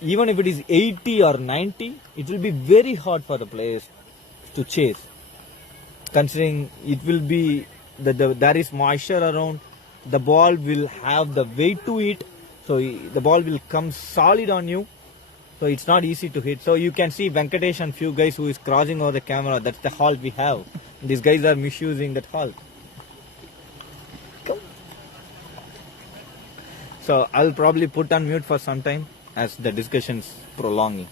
even if it is 80 or 90, it will be very hard for the players to chase. Considering it will be, there is moisture around, the ball will have the weight to it. So the ball will come solid on you. So it's not easy to hit. So you can see Venkatesh and few guys who is crossing over the camera. That's the halt we have. These guys are misusing that halt. Come. So I'll probably put on mute for some time as the discussion's prolonging.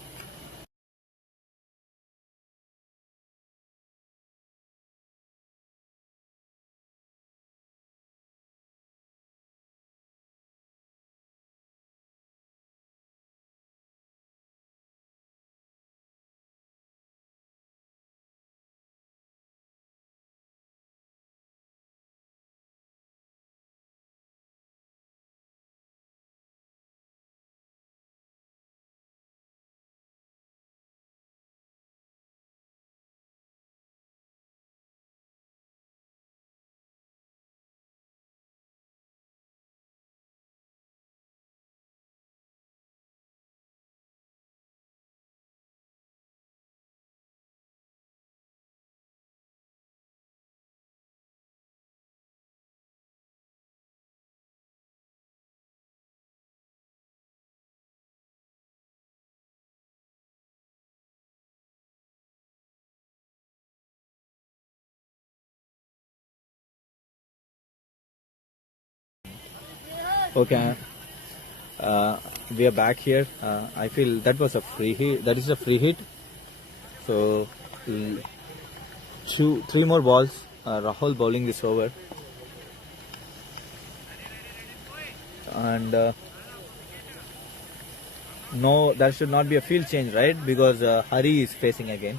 Okay. We are back here. I feel that was a free hit. That is a free hit. So, 3 more balls. Rahul bowling this over. And no, there should not be a field change, right? Because Hari is facing again.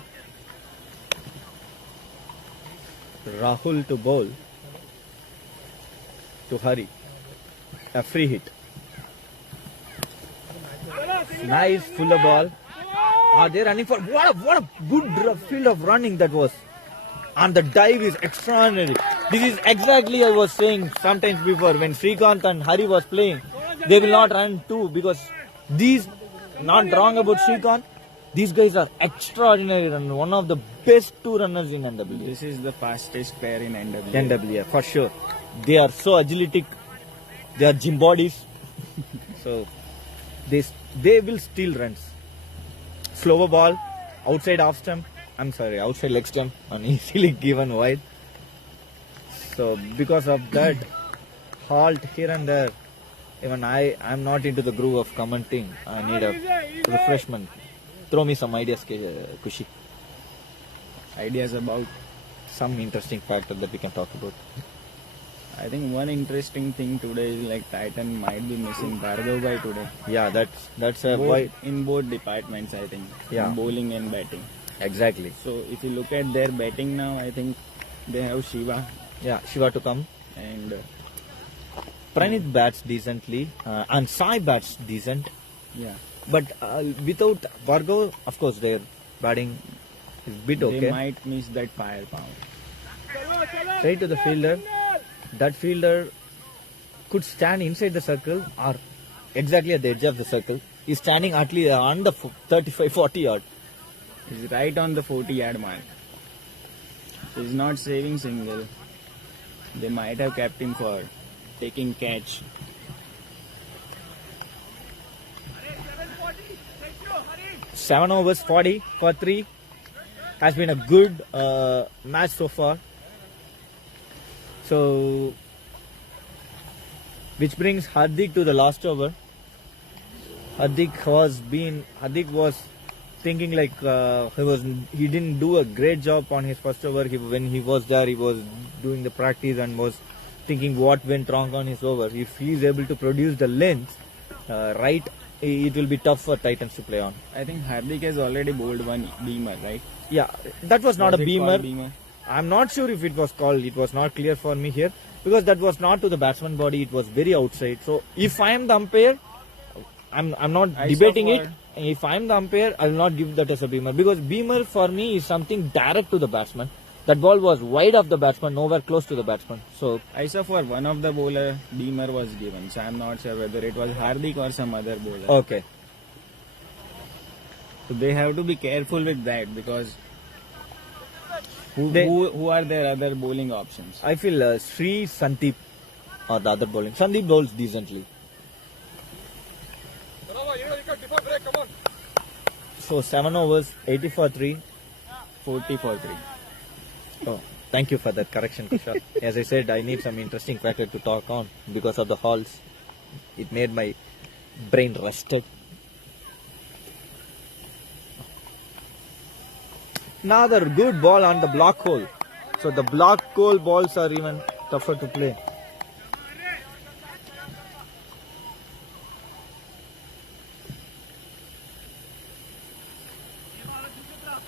Rahul to bowl to Hari. A free hit. Nice fuller ball. They're running for what a good field of running that was. And the dive is extraordinary. This is exactly I was saying sometimes before when Srikanth and Hari was playing. They will not run too because these, not wrong about Srikanth, these guys are extraordinary runners. One of the best two runners in NWA. This is the fastest pair in NWA. NWA for sure. They are so athletic. They are gym bodies. So they will steal runs. Slower ball, outside off stump. I'm sorry, outside leg stump and easily given wide. So because of that halt here and there, even I'm not into the groove of commenting. I need a refreshment. Throw me some ideas, Kushi. Ideas about Some interesting factor that we can talk about. I think one interesting thing today is like Titan might be missing Bhargav by today. Yeah, that's a Both, why. in both departments, I think. Yeah. In bowling and batting. Exactly. So if you look at their batting now, I think they have Shiva Yeah, Shiva to come. and Pranit bats decently, and Sai bats decent. yeah, But without Vargo, of course, their batting is bit they okay. might miss that firepower. Straight to the fielder. That fielder could stand inside the circle or exactly at the edge of the circle. He's standing at least on the 35-40 yard. He's right on the 40-yard mark. He's not saving single. They might have kept him for taking catch. Seven overs, 40 for 3. Has been a good match so far. So, which brings Hardik to the last over. Hardik was thinking like he didn't do a great job on his first over. When he was there, he was doing the practice and was thinking what went wrong on his over. If he is able to produce the length right, it will be tough for Titans to play on. I think Hardik has already bowled one beamer, right? Yeah, that was not Was a it beamer. called beamer. I'm not sure if it was called. It was not clear for me here because that was not to the batsman body. It was very outside. So if I am the umpire, I'm not I debating saw it. If I am the umpire, I will not give that as a beamer because beamer for me is something direct to the batsman. That ball was wide of the batsman, nowhere close to the batsman. So I saw for one of the bowler, beamer was given. So I'm not sure whether it was Hardik or some other bowler. okay, So they have to be careful with that because They- who are their other bowling options? I feel Sri Sandeep or the other bowling. Sandeep bowls decently. So 7 overs, 80 for 3. 40 for 3. Oh, thank you for that correction, Kushal. As I said, I need some interesting factor to talk on because of the halls. It made my brain rested. Another good ball on the block hole. So the block hole balls are even tougher to play.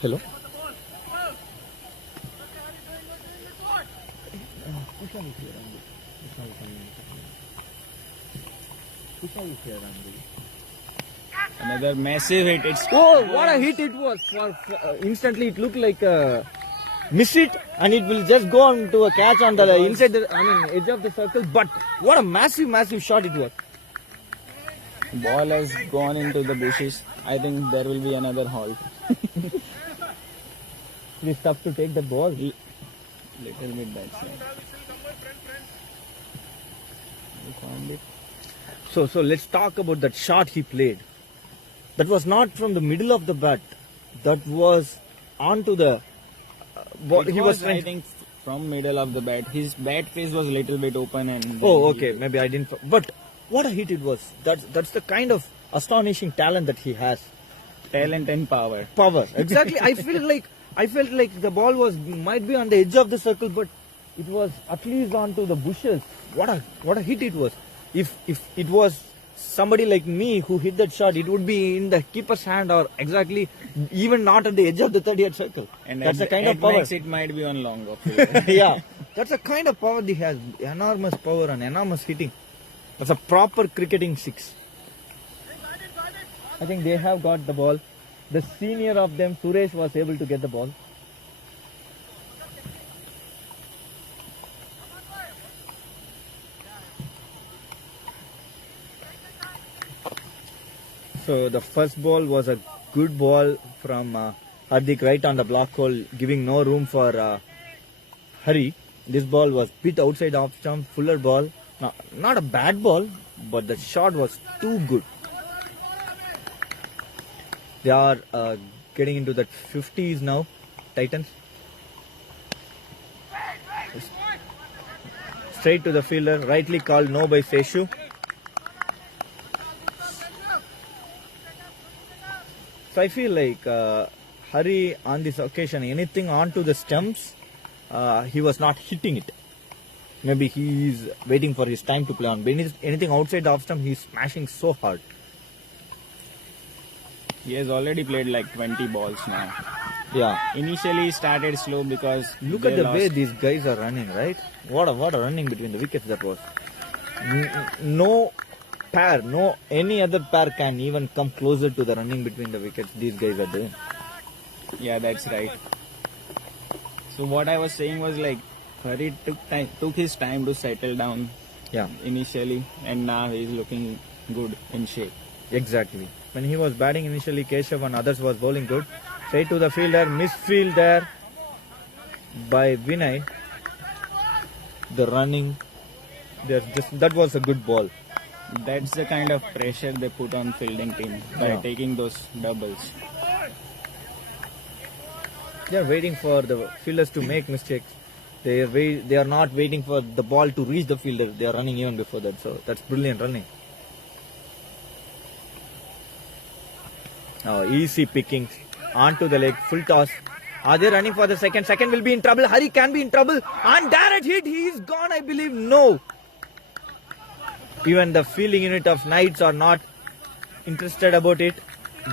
Hello? Another massive hit. It's Oh, what a hit it was! Instantly, it looked like miss it, and it will just go on to a catch on the inside the edge of the circle. But what a massive shot it was! ball has gone into the bushes. I think there will be another halt. It is tough to take the ball. Little bit that side. You found it? So let's talk about that shot he played. That was not from the middle of the bat. That was onto the ball. It He was I trying. think from middle of the bat. His bat face was a little bit open and. Oh, okay. Maybe I didn't. But what a hit it was. That's the kind of astonishing talent that he has. Talent and power. Power. Exactly. I felt like the ball might be on the edge of the circle, but it was at least onto the bushes. What a hit it was. If it was somebody like me who hit that shot, it would be in the keeper's hand or exactly even not at the edge of the 30-yard circle. And That's the at- kind at of power. max it might be on long off. Yeah, that's the kind of power he has. Enormous power and enormous hitting. That's a proper cricketing six. I think they have got the ball. The senior of them, Suresh, was able to get the ball. So the first ball was a good ball from Hardik right on the block hole, giving no room for Hari. This ball was bit outside off stump, fuller ball. Not a bad ball, but the shot was too good. They are getting into the 50s now, Titans. Straight to the fielder, rightly called no by Seshu. So I feel like Hari on this occasion, anything onto the stumps, he was not hitting it. Maybe he is waiting for his time to play on. Anything outside the off stump, he's smashing so hard. He has already played like 20 balls now. Yeah. Initially he started slow because Look they at the lost. way these guys are running, right? What a running between the wickets that was. No pair, no any other pair can even come closer to the running between the wickets these guys are doing. Yeah, that's right. So what I was saying was like Farid took his time to settle down Yeah, initially, and now he's looking good in shape. exactly. When he was batting initially, Keshav and others was bowling good. Straight to the fielder, misfield there by Vinay. The running, that was a good ball. That's the kind of pressure they put on fielding team by Yeah. taking those doubles. They are waiting for the fielders to make mistakes. They are not waiting for the ball to reach the fielder. They are running even before that. So that's brilliant running. Oh, easy picking. Onto the leg, full toss. Are they running for the second? Second will be in trouble. Hari can be in trouble. And direct hit. He is gone, I believe. No. Even the fielding unit of Knights are not interested about it.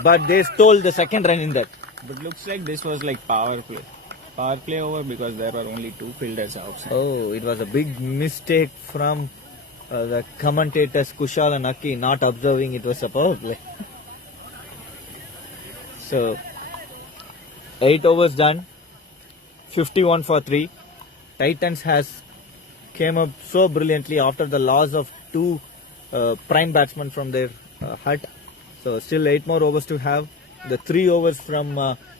But they stole the second run in that. But looks like this was like power play. Power play over because there were only two fielders outside. Oh, it was a big mistake from the commentators Kushal and Aki not observing it was a power play. So, 8 overs done, 51 for 3. Titans has came up so brilliantly after the loss of two prime batsmen from their hut. So, still 8 more overs to have. The 3 overs from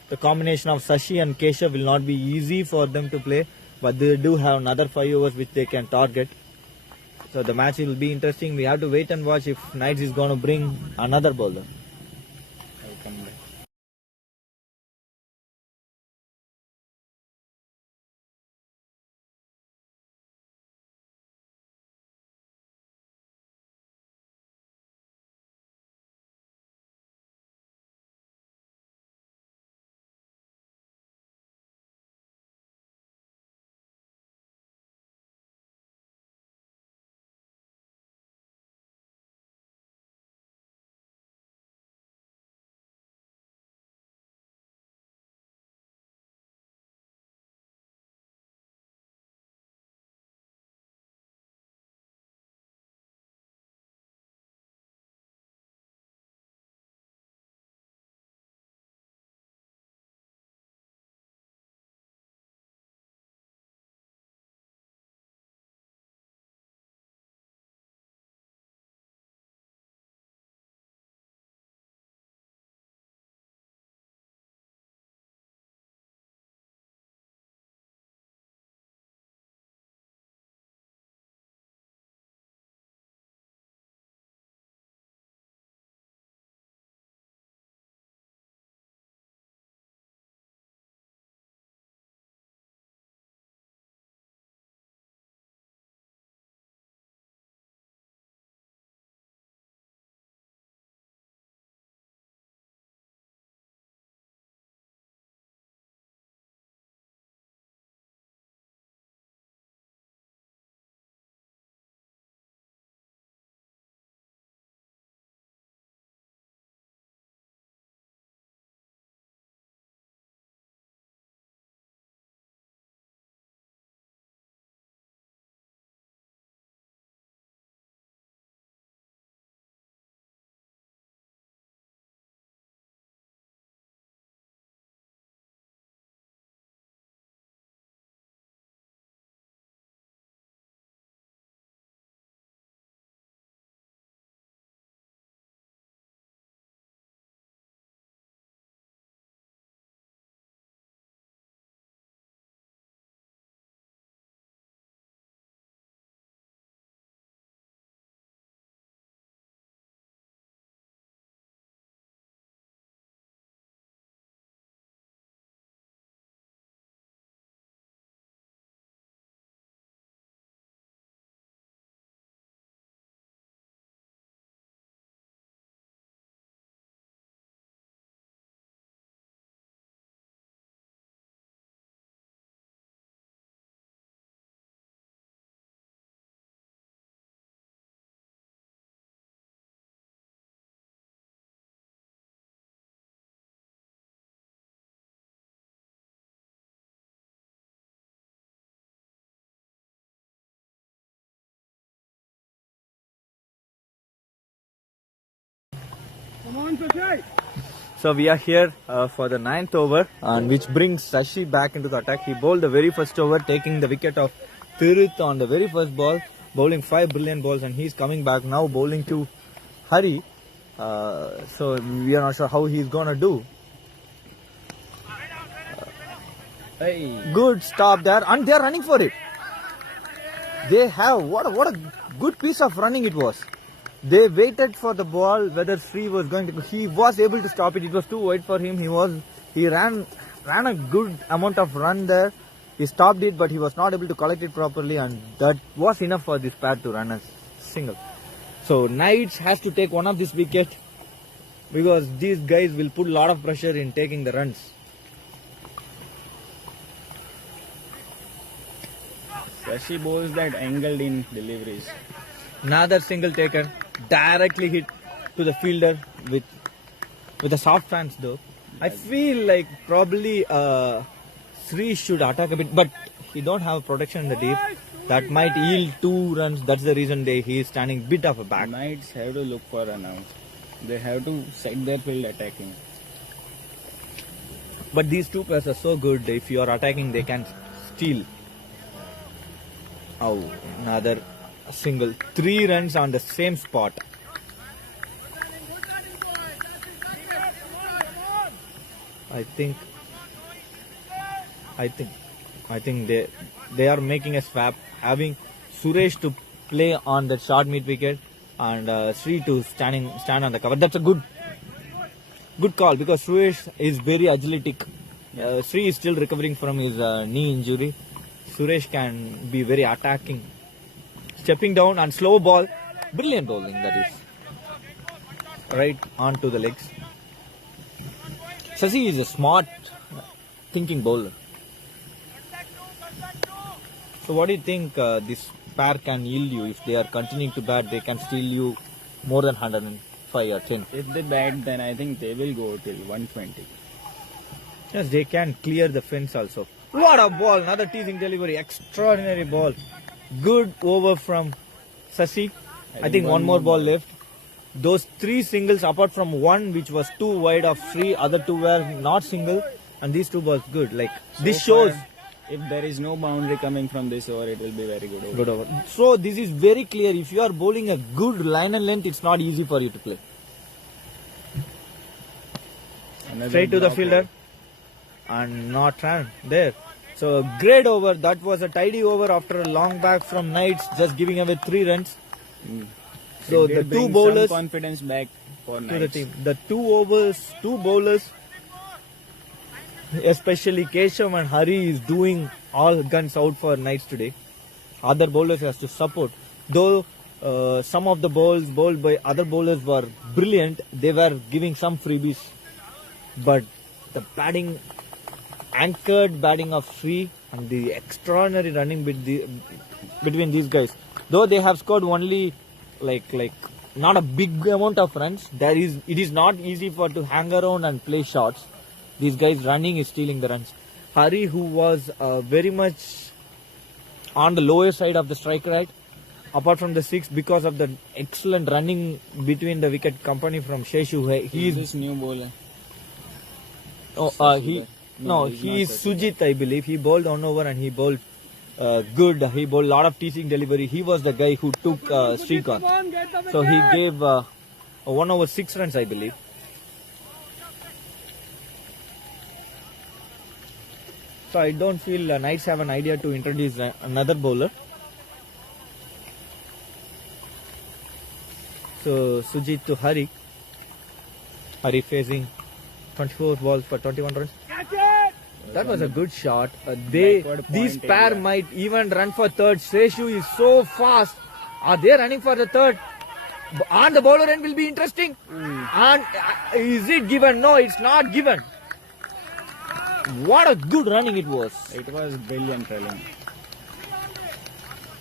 the combination of Sashi and Keshav will not be easy for them to play, but they do have another 5 overs which they can target. So the match will be interesting. We have to wait and watch if Knights is going to bring another bowler. Come on, Sashi. So we are here for the 9th over, and which brings Sashi back into the attack. He bowled the very first over, taking the wicket of Tirith on the very first ball, bowling 5 brilliant balls, and he's coming back now bowling to Hari. So we are not sure how he's gonna do. Hey. Good stop there, and they are running for it. They have what a good piece of running it was. They waited for the ball whether Sri was going to. He was able to stop it. It was too wide for him. He ran a good amount of run there. He stopped it, but he was not able to collect it properly, and that was enough for this pair to run a single. So Knights has to take one of this wicket because these guys will put a lot of pressure in taking the runs. Sashi bowls that angled in deliveries. Another single taken, directly hit to the fielder with a soft stance though. I feel like probably Sri should attack a bit, but he don't have protection in the deep. That might yield 2 runs. That's the reason he is standing bit of a back. Knights have to look for run out. They have to set their field attacking. But these two players are so good. If you are attacking, they can steal. Oh, another single. 3 runs on the same spot. I think they are making a swap, having Suresh to play on the short mid wicket and Sri to stand on the cover. That's a good call because Suresh is very athletic. Sri is still recovering from his knee injury. Suresh can be very attacking. Stepping down and slow ball. Brilliant bowling that is. Right onto the legs. Sashi is a smart thinking bowler. So what do you think this pair can yield you? If they are continuing to bat, they can steal you more than 105 or 10. If they bat, then I think they will go till 120. Yes, they can clear the fence also. What a ball! Another teasing delivery. Extraordinary ball. Good over from Sashi. I think one more ball left. Those 3 singles apart from one which was too wide of Sri, other 2 were not single, and these 2 balls good. Like this shows if there is no boundary coming from this over, it will be very good over. good over. So this is very clear. If you are bowling a good line and length, it's not easy for you to play. Another Straight to the block fielder over. and not run there. So great over. That was a tidy over after a long back from Knights, just giving away 3 runs. So It the did 2 bring bowlers some confidence back for to the Knights. team. The 2 bowlers, especially Keshav and Hari, is doing all guns out for Knights today. Other bowlers has to support. Though some of the balls bowled by other bowlers were brilliant, they were giving some freebies. But the anchored batting of Sri and the extraordinary running between these guys. Though they have scored only like not a big amount of runs, it is not easy to hang around and play shots. These guys running is stealing the runs. Hari, who was very much on the lower side of the strike rate, apart from the 6, because of the excellent running between the wicket company from Sheshu. He Is is this new bowler? he No, is he's not Sujit, I believe. He bowled on over and he bowled good. He bowled a lot of teasing delivery. He was the guy who took Srikanth. Come on, get the So he wicket. gave 1 over 6 runs, I believe. So I don't feel Knights have an idea to introduce another bowler. So Sujit to Hari. Hari facing 24 balls for 21 runs. Catch it. That was a good shot. Backward These point pair area. might even run for third. Seshu is so fast. Are they running for the third? On the bowler end will be interesting. And is it given? No, it's not given. What a good running it was. It was brilliant running.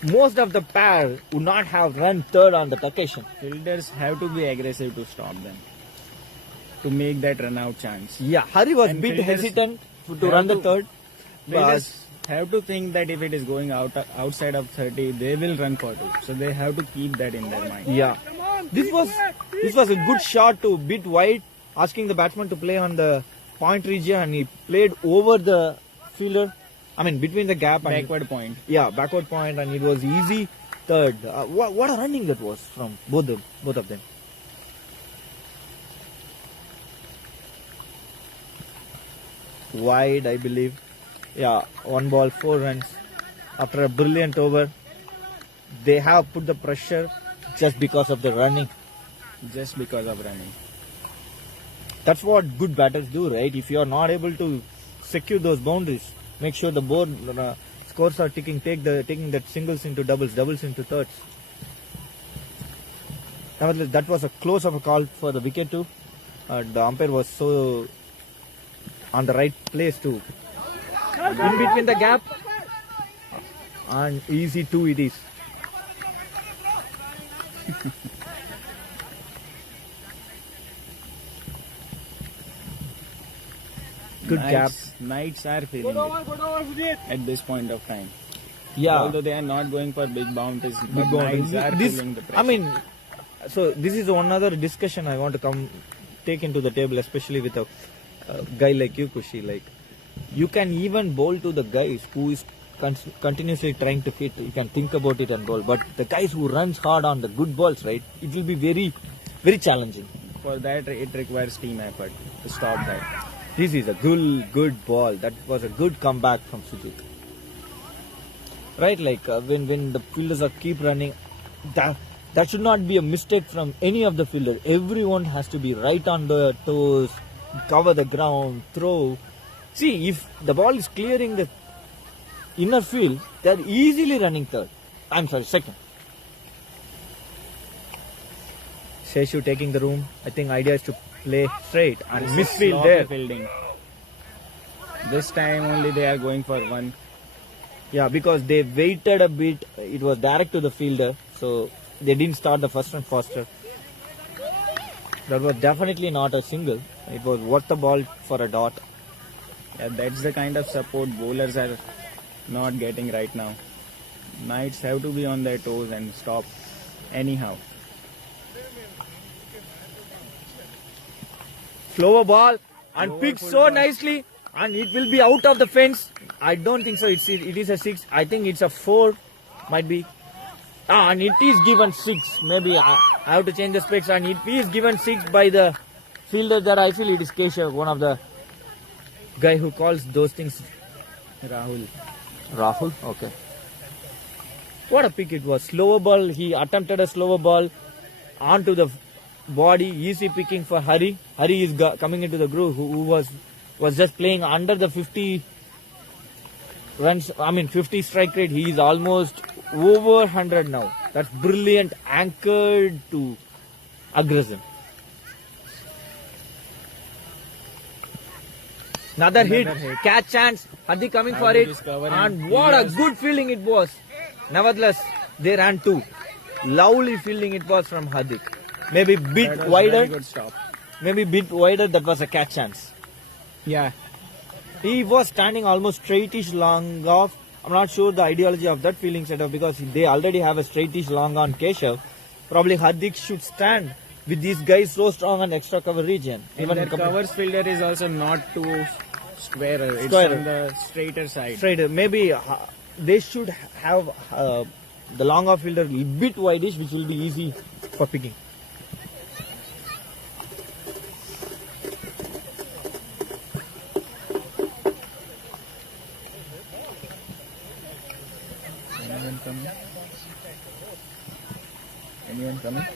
Most of the pair would not have run third on that occasion. Fielders have to be aggressive to stop them, to make that run out chance. Yeah, Hari was a And bit fielders hesitant to have run the to- third. But Fielders have to think that if it is going outside of 30, they will run for 2. So they have to keep that in their mind. yeah, Come on. This was a good shot to bit wide, asking the batsman to play on the point region, and he played over the fielder. I mean, between the gap and Backward point. yeah, backward point, and it was easy third. What a running that was from both of them. Wide, I believe. Yeah, 1 ball, 4 runs. After a brilliant over, they have put the pressure just because of the running. Just because of running. That's what good batters do, right? If you are not able to secure those boundaries, make sure the board scores are taking that singles into doubles, doubles into thirds. Nevertheless, that was a close of a call for the wicket too. The umpire was so on the right place too. In between the gap, and easy 2 it is. Good gap. Knights are feeling it at this point of time. Yeah. Although they are not going for big bounties, but Knights are This, feeling the pressure. I mean, so this is one other discussion I want to take into the table, especially with a guy like you, Kushi. Like, you can even bowl to the guys who is continuously trying to hit. You can think about it and bowl. But the guys who runs hard on the good balls, right? It will be very, very challenging. For that, it requires team effort to stop that. This is a good ball. That was a good comeback from Sujit. Right, like when the fielders are keep running, that should not be a mistake from any of the fielder. Everyone has to be right on the toes, cover the ground, throw. See, if the ball is clearing the inner field, they are easily running third. Second. Seshu taking the room. I think idea is to play straight and This is misfield sloppy there. fielding. This time only they are going for one. Yeah, because they waited a bit. It was direct to the fielder, so they didn't start the first run faster. That was definitely not a single. It was worth the ball for a dot. Yeah, that's the kind of support bowlers are not getting right now. Knights have to be on their toes and stop anyhow. Slower ball and picked so nicely, and it will be out of the fence. I don't think so. It is a 6. I think it's a 4. Might be. And it is given 6. Maybe I have to change the specs, and it is given 6 by the fielder that I feel it is Keshav, one of the guy who calls those things. Rahul? Okay. What a pick it was. Slower ball. He attempted a slower ball onto the body. Easy picking for Hari. Hari is coming into the groove, who was just playing under the 50 runs. 50 strike rate. He is almost over 100 now. That's brilliant. Anchored to aggression. Another hit. Catch chance. Hadi coming for it. And what a good fielding it was. Nevertheless, they ran 2. Lovely fielding it was from Hadik. Maybe bit wider. Very good stop. Maybe bit wider. That was a catch chance. Yeah. He was standing almost straightish long off. I'm not sure the ideology of that fielding setup, because they already have a straightish long on Keshav. Probably Hardik should stand with these guys so strong on extra cover region. Even the covers fielder is also not too squarer. It's Squarer. on the straighter side. Straight. Maybe they should have the long off fielder a bit wideish, which will be easy for picking. Anyone coming?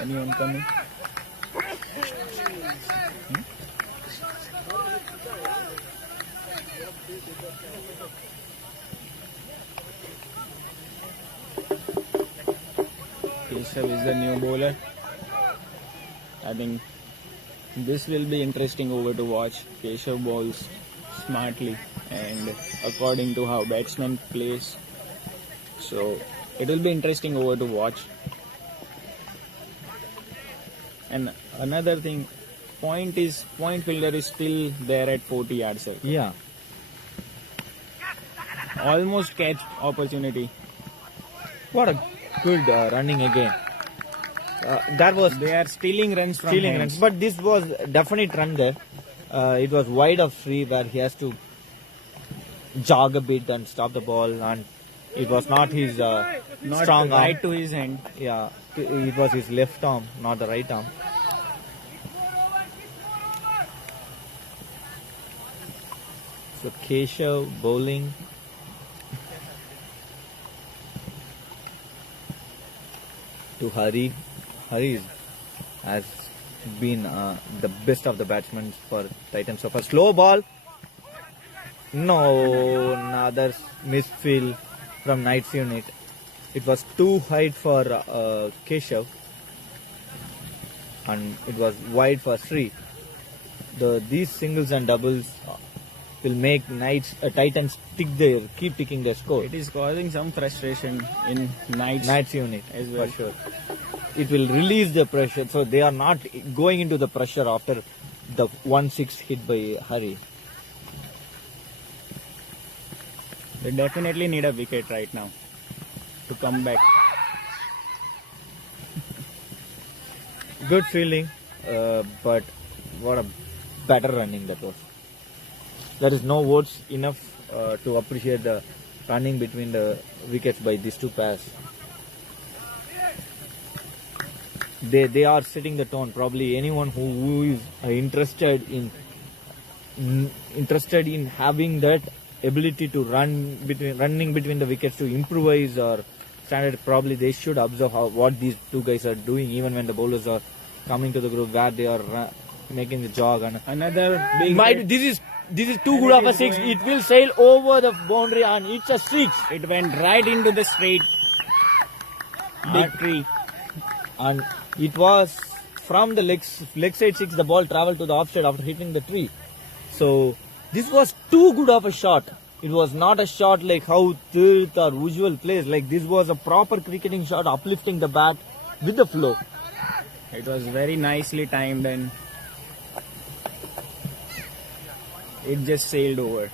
Anyone coming? Keshav is the new bowler. I think this will be interesting over to watch. Keshav bowls smartly and according to how batsman plays. So it will be interesting over to watch. And another thing, point fielder is still there at 40 yards. Sir. Yeah. Almost catch opportunity. What a good running again. that was They are stealing runs from stealing hands. runs. But this was definite run there. It was wide of free where he has to jog a bit and stop the ball, and it was not his Not strong arm. right to his hand. Yeah, it was his left arm, not the right arm. So Keshav bowling. To Hari. Hari has been the best of the batsmen for Titans so far. Slow ball. No, another misfield from Knight's unit. It was too high for Keshav, and it was wide for Sri. These singles and doubles will make Titans keep ticking their score. It is causing some frustration in Knight's Unit as well. for sure. It will release the pressure, so they are not going into the pressure after the 1-6 hit by Hari. They definitely need a wicket right now to come back. Good fielding, but what a better running that was. There is no words enough to appreciate the running between the wickets by these two pairs. They are setting the tone. Probably anyone who is interested in having that ability to running between the wickets to improvise or standard, probably they should observe what these two guys are doing, even when the bowlers are coming to the group where they are making the jog. And Another big hit. this is too good of a six. It will sail over the boundary and it's a six. It went right into the straight big tree. And it was from the leg side six. The ball traveled to the offside after hitting the tree. So this was too good of a shot. It was not a shot like how Tirth or usual plays. Like this was a proper cricketing shot, uplifting the bat with the flow. It was very nicely timed and it just sailed over.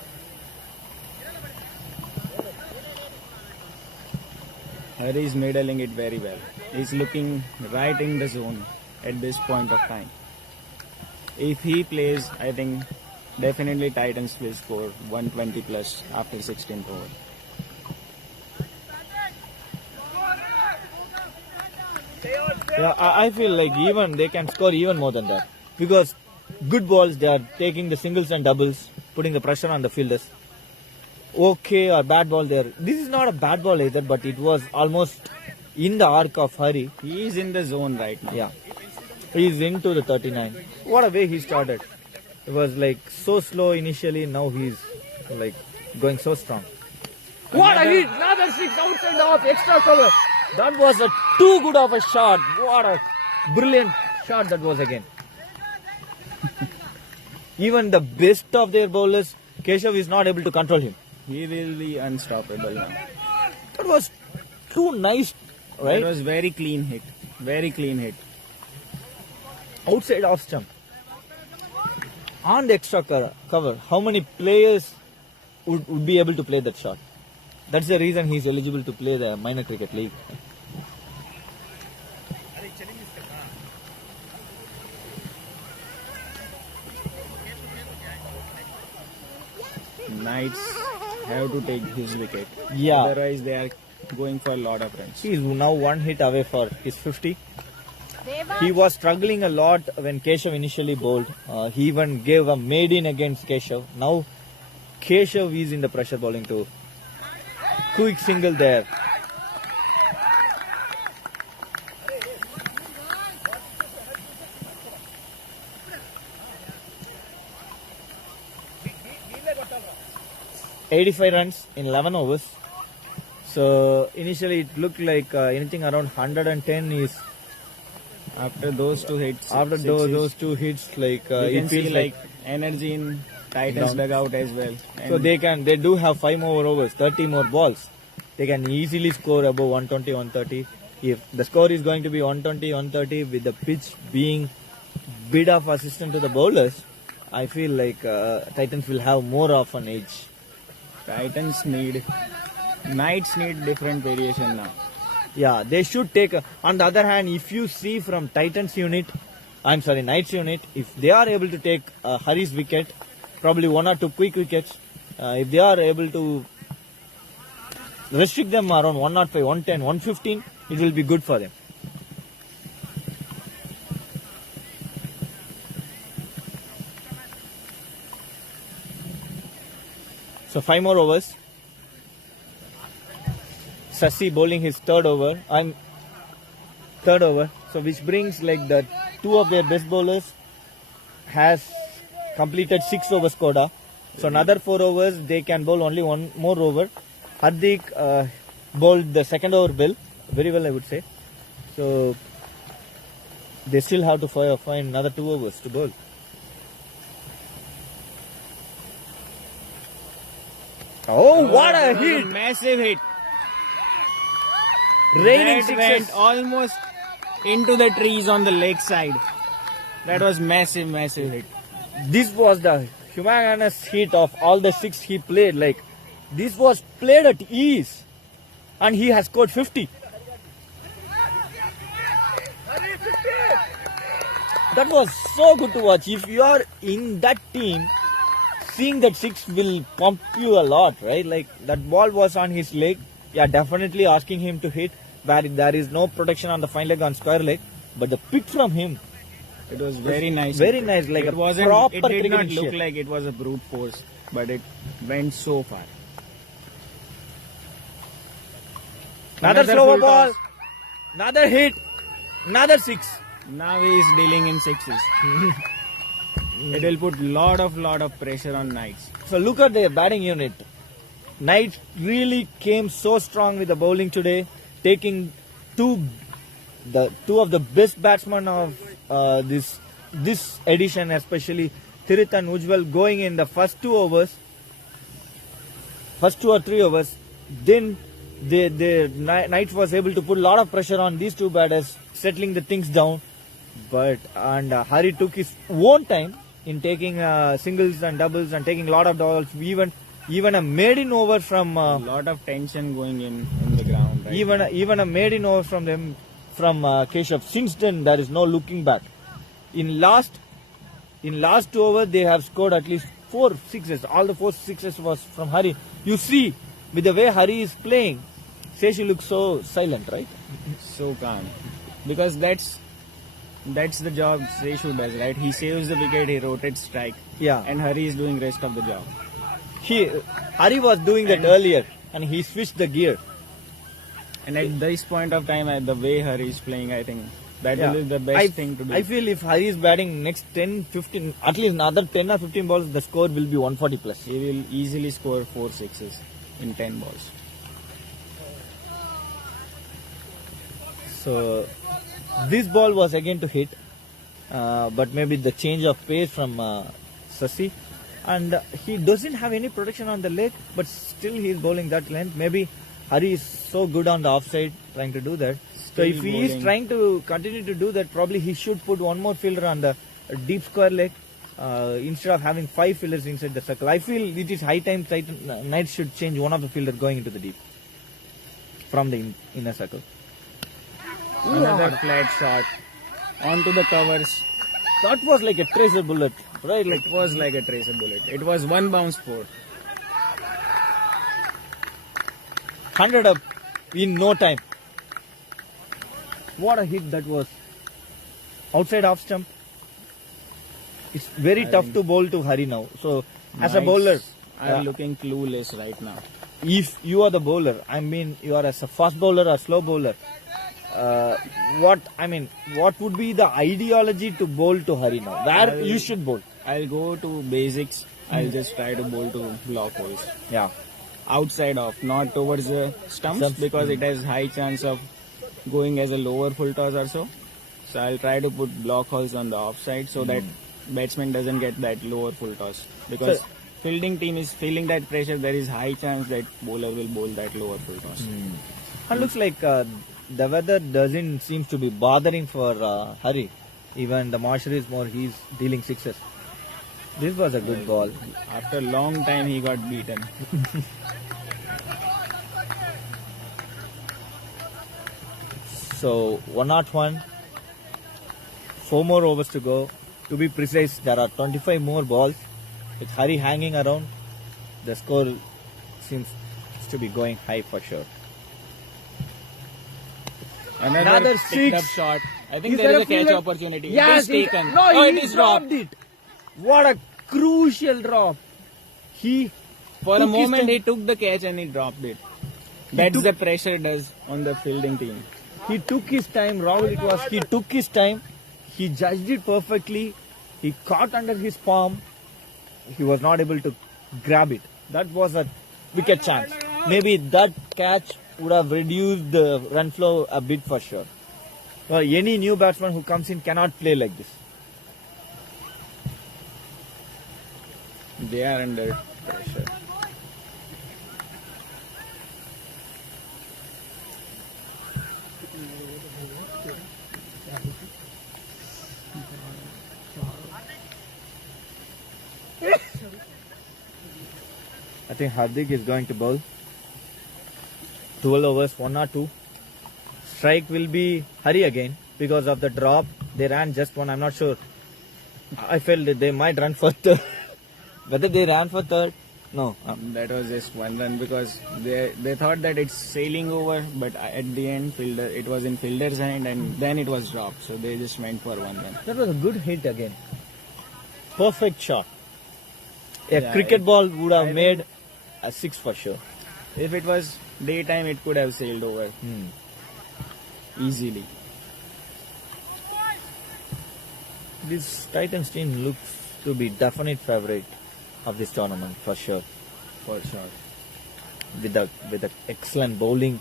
Hari is middling it very well. He's looking right in the zone at this point of time. If he plays, I think definitely Titans will score 120 plus after 16th over. Yeah, I feel like even they can score even more than that, because good balls, they are taking the singles and doubles, putting the pressure on the fielders. Okay, or bad ball there. This is not a bad ball either, but it was almost in the arc of Hari. He is in the zone right now. Yeah, he's into the 39. What a way he started. It was like so slow initially. Now he's like going so strong. What a hit! Another six outside the off, extra cover. That was a too good of a shot. What a brilliant shot that was again. Even the best of their bowlers, Keshav, is not able to control him. He will be unstoppable now. That was too nice, right? It was very clean hit. Very clean hit. Outside off stump. On the extra cover, how many players would be able to play that shot? That's the reason he's eligible to play the minor cricket league. Knights have to take his wicket. Yeah. Otherwise, they are going for a lot of runs. He's now one hit away for his 50. He was struggling a lot when Keshav initially bowled. He even gave a maiden against Keshav. Now Keshav is in the pressure bowling too. Quick single there. ...85 runs in 11 overs. So initially it looked like anything around 110 is... After those two hits, After those two hits, like you it can see feels like energy in Titans dugout as well. so they do have 5 more overs, 30 more balls. They can easily score above 120, 130. If the score is going to be 120, 130 with the pitch being bit of assistance to the bowlers, I feel like Titans will have more of an edge. Knights need different variation now. Yeah, they should take. On the other hand, if you see from Titans unit, Knights unit, if they are able to take Hari's wicket, probably one or two quick wickets, if they are able to restrict them around 105, 110, 115, it will be good for them. So 5 more overs. Sasi bowling his third over. So which brings like the two of their best bowlers has completed 6 overs quota. So another 4 overs they can bowl only one more over. Hardik bowled the second over very well I would say. So they still have to find another 2 overs to bowl. Oh, what a hit! Massive hit. Raining That sixes. went almost into the trees on the leg side. That was massive hit. This was the humongous hit of all the 6 he played. Like, this was played at ease. And he has scored 50. That was so good to watch. If you are in that team, seeing that 6 will pump you a lot, right? Like, that ball was on his leg. Yeah, definitely asking him to hit where there is no protection on the fine leg on square leg. But the pick from him, It was very nice. very nice, like it a wasn't, proper it did not cricketing look shot. like it was a brute force, but it went so far. Another Another slower full ball, toss. another hit, another 6. Now he is dealing in 6s. It will put lot of pressure on Knights. So look at their batting unit. Knights really came so strong with the bowling today, taking two of the best batsmen of this edition, especially Thirit and Ujjwal, going in the first 2 or 3 overs. Then the Knights was able to put a lot of pressure on these 2 batters, settling the things down. But Hari took his own time in taking singles and doubles and taking a lot of doubles. Even a maiden over from Lot of tension going in the ground. Right now. even a maiden over from them from Keshav. Since then there is no looking back. In last 2 overs they have scored at least 4 sixes. All the 4 sixes was from Hari. You see with the way Hari is playing, Seshi looks so silent, right? So calm, because that's the job Seshu does, right? He saves the wicket, he rotates strike, Yeah. and Hari is doing rest of the job. Hari was doing that earlier and he switched the gear. And at this point of time, at the way Hari is playing, I think that will be the best thing to do. I feel if Hari is batting next 10, 15, at least another 10 or 15 balls, the score will be 140 plus. He will easily score 4 6s in 10 balls. So this ball was again to hit, but maybe the change of pace from Sasi, and he doesn't have any protection on the leg, but still he is bowling that length. Maybe Hari is so good on the offside trying to do that. So Still if he is bowling. trying to continue to do that, probably he should put one more fielder on the deep square leg instead of having 5 fielders inside the circle. I feel it is high time Knights should change one of the fielders going into the deep from the inner circle. Another flat shot onto the covers. That was like a tracer bullet, right? Like It was like a tracer bullet. It was 1 bounce 4. 100 up in no time. What a hit that was. Outside off stump. It's very tough to bowl to Hari now. So, as a Knights bowler, are looking clueless right now. if you are the bowler, I mean, you are as a fast bowler or slow bowler, what would be the ideology to bowl to Hari now? Where you should bowl? I'll go to basics. I'll just try to bowl to block holes. Yeah. Outside off, not towards the stumps, because it has high chance of going as a lower full toss or so. So I'll try to put block holes on the offside so that batsman doesn't get that lower full toss. Because So- fielding team is feeling that pressure, there is high chance that bowler will bowl that lower full toss. And looks like the weather doesn't seem to be bothering for Hari. Even the Marshall is more, he's dealing sixes. This was a good ball. After a long time, he got beaten. So 101. 4 more overs to go. To be precise, there are 25 more balls. With Hari hanging around, the score seems to be going high for sure. Another picked up six. shot. I think Is there there is a a catch fielder? opportunity. Yes, it is taken. No, oh, he it is dropped. it. What a crucial drop. He For a took his moment, time. he took the catch and he dropped it. That's the pressure does on the fielding team. He took his time, Rahul. It was. He took his time. He judged it perfectly. He caught under his palm. He was not able to grab it. That was a wicket chance. Maybe that catch would have reduced the run flow a bit for sure. Well, any new batsman who comes in cannot play like this. They are under pressure. I think Hardik is going to bowl. 12 overs, 1 or 2. Strike will be Hari again because of the drop. They ran just one. I'm not sure. I felt that they might run for third. Whether they ran for third? No. That was just one run because they thought that it's sailing over, but at the end, it was in fielder's hand and then it was dropped. So they just went for one run. That was a good hit again. Perfect shot. A Yeah, cricket ball would have I made a 6 for sure. If it was daytime, it could have sailed over easily. This Titans team looks to be definite favorite of this tournament for sure. For sure. With the excellent bowling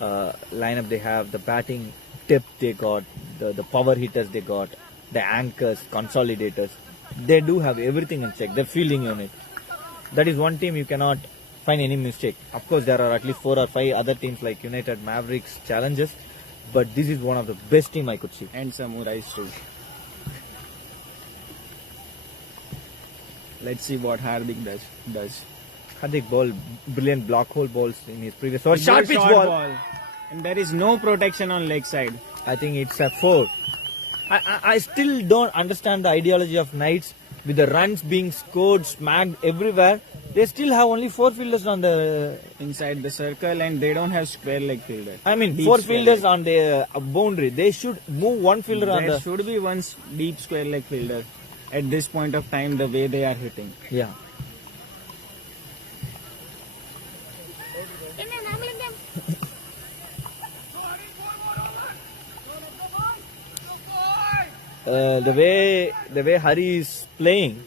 lineup they have, the batting depth they got, the power hitters they got, the anchors, consolidators, they do have everything in check. The fielding unit. That is one team you cannot find any mistake. Of course, there are at least 4 or 5 other teams like United, Mavericks, Challengers, but this is one of the best team I could see. And Samurais too. Let's see what Hardik does. Hardik ball, brilliant block hole balls in his previous over. Good Short pitch short ball. And there is no protection on leg side. I think it's a 4. I still don't understand the ideology of Knights with the runs being scored, smacked everywhere. They still have only 4 fielders on the. Inside the circle and they don't have square leg fielder. I mean, Deep 4 square fielders leg. on the boundary. They should move 1 fielder on There the. should be one deep square leg fielder at this point of time the way they are hitting. Yeah. The way Hari is playing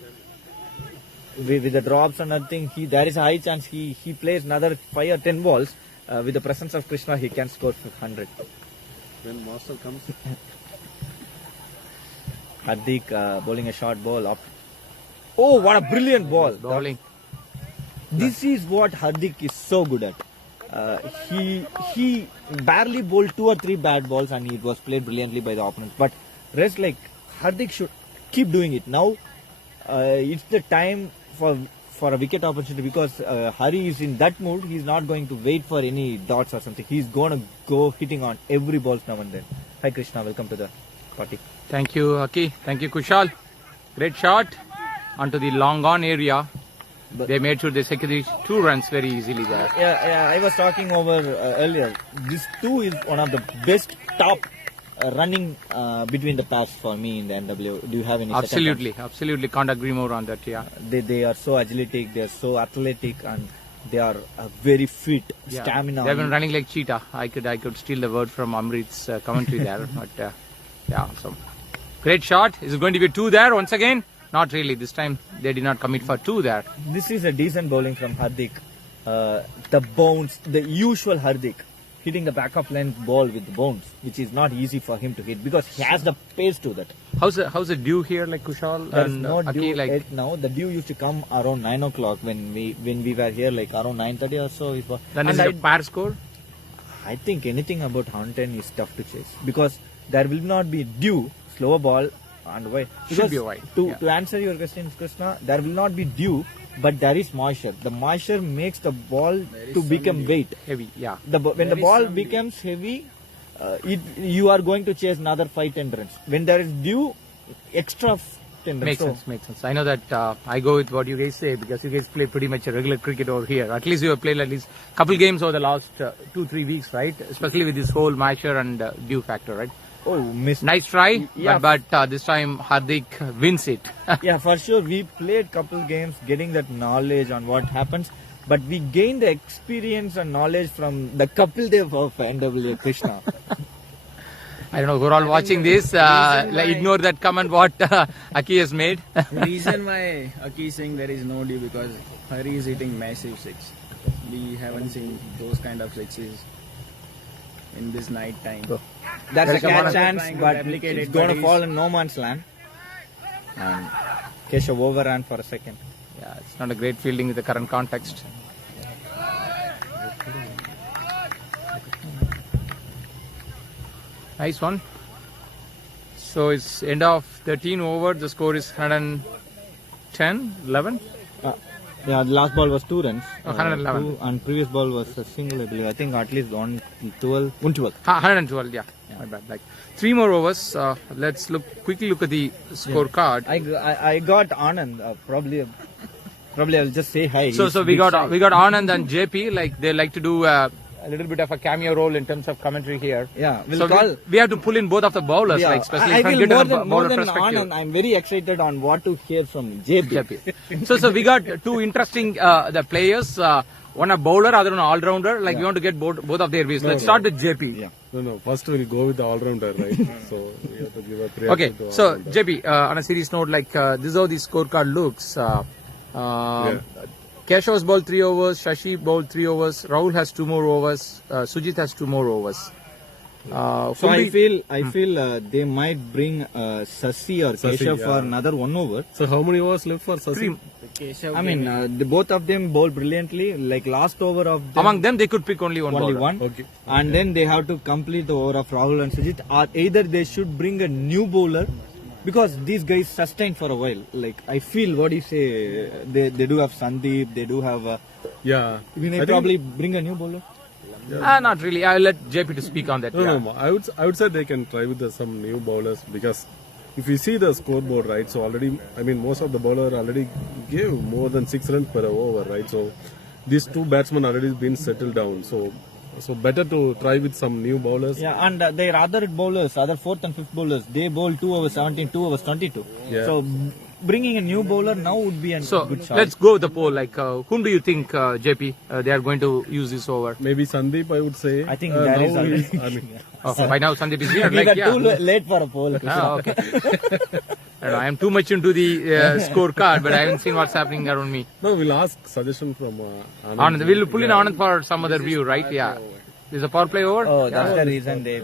with the drops and everything, there is a high chance he plays another 5 or 10 balls. With the presence of Krishna, he can score 100. When Master comes, Hardik bowling a short ball up. Oh, what a brilliant ball! Bowling. This is what Hardik is so good at. He barely bowled 2 or 3 bad balls and it was played brilliantly by the opponent. But rest like Hardik should keep doing it. Now it's the time for a wicket opportunity because Hari is in that mood. He's not going to wait for any dots or something. He's going to go hitting on every ball now and then. Hi Krishna, welcome to the party. Thank you, Aki. Thank you, Kushal. Great shot onto the long on area. But- They made sure they secured 2 runs very easily there. Yeah, I was talking over earlier. This 2 is one of the best top running between the pairs for me in the NWA. Do you have any? Absolutely. Can't agree more on that, yeah. They are so athletic, they are so athletic, and they are very fit. Yeah. Stamina. They've been running like cheetah. I could steal the word from Amrit's commentary there. But yeah, so great shot. Is it going to be 2 there once again? Not really. This time they did not commit for 2 there. This is a decent bowling from Hardik. The bounce, the usual Hardik, hitting the back of length ball with the bounce, which is not easy for him to hit because he has the pace to that. How's the dew here, like Kushal There is and no Aki? dew Like yet now. The dew used to come around 9 o'clock when we were here, like around 9:30 or so. It was, then and is it a par score? I think anything about 110 is tough to chase because there will not be dew, slower ball, and wide. Should be wide, yeah. To answer your question, Krishna, there will not be dew, but there is moisture. The moisture makes the ball to become weight. Heavy, yeah. When the ball becomes heavy, you are going to chase another 5-10 runs. When there is due, extra 10 runs. Makes So, sense, makes sense. I know that I go with what you guys say because you guys play pretty much a regular cricket over here. At least you have played at least a couple games over the last 2-3 weeks, right? Especially with this whole Masher and due factor, right? Oh, missed. Nice try, Yeah. but this time Hardik wins it. Yeah, for sure. We played couple games getting that knowledge on what happens. But we gained the experience and knowledge from the Kapil Dev of NWA Krishna. I don't know, we're all watching this. Ignore that comment what Aki has made. Reason why Aki is saying there is no due because Hari is hitting massive six. We haven't seen those kind of sixes in this night time. That's a Someone catch is chance, trying to but replicate it's it, going but to fall in no man's land. And Keshav overran for a second. Yeah, it's not a great fielding with the current context. Nice one. So it's end of 13 over. The score is 110, 11. Yeah, the last ball was 2 runs. 111. And previous ball was a single, I believe. I think at least 112. 112, yeah. My bad. Like 3 more overs. Let's quickly look at the scorecard. I got Anand. Probably I'll just say hi. So He's we big got shy. Anand and JP. Like they like to do a little bit of a cameo role in terms of commentary here. Yeah, we'll So call. we have to pull in both of the bowlers, Yeah, like especially I from feel getting more a than bowler Anand. perspective. I'm very excited on what to hear from JP. JP. So we got 2 interesting the players. One a bowler, other one an all-rounder. Like we want to get both of their views. Let's start with JP. Yeah. No, first we'll go with the all-rounder, right? So we have to give a priority Okay, to so all-rounder. JP, on a serious note, like this is how the scorecard looks. Keshav's bowled 3 overs, Shashi bowled 3 overs, Rahul has 2 more overs, Sujit has 2 more overs. So I feel they might bring Sasi or Sasi, Keshav yeah. for another 1 over. So how many overs left for Sasi? Keshav I mean, both of them bowl brilliantly. Like last over of them, Among them, they could pick only one only bowler. one. Okay. And then they have to complete the over of Rahul and Sujit. Or either they should bring a new bowler because these guys sustained for a while. Like I feel what you say, they do have Sandeep, they do have. Yeah. We I may think- probably bring a new bowler. Not really. I'll let JP to speak on that. No, no, I would say they can try with some new bowlers because if you see the scoreboard, right, so already, I mean, most of the bowler already gave more than 6 runs per over, right? So these 2 batsmen already been settled down. So better to try with some new bowlers. Yeah, and their other bowlers, other 4th and 5th bowlers, they bowl 2 overs 17, 2 overs 22. Yeah. So bringing a new bowler now would be a So good shot. let's go with the poll. Like, whom do you think, JP, they are going to use this over? Maybe Sandeep, I would say. I think that is now already. he's- I mean, By now, Sandeep is here. We Like, got yeah. too late for a poll. Ah, okay. I don't know, I am too much into the scorecard, but I haven't seen what's happening around me. no, we'll ask suggestion from Anand. Anand, we'll pull in Anand for some other view, right? Yeah. Is a power play over? Oh, that's the reason they.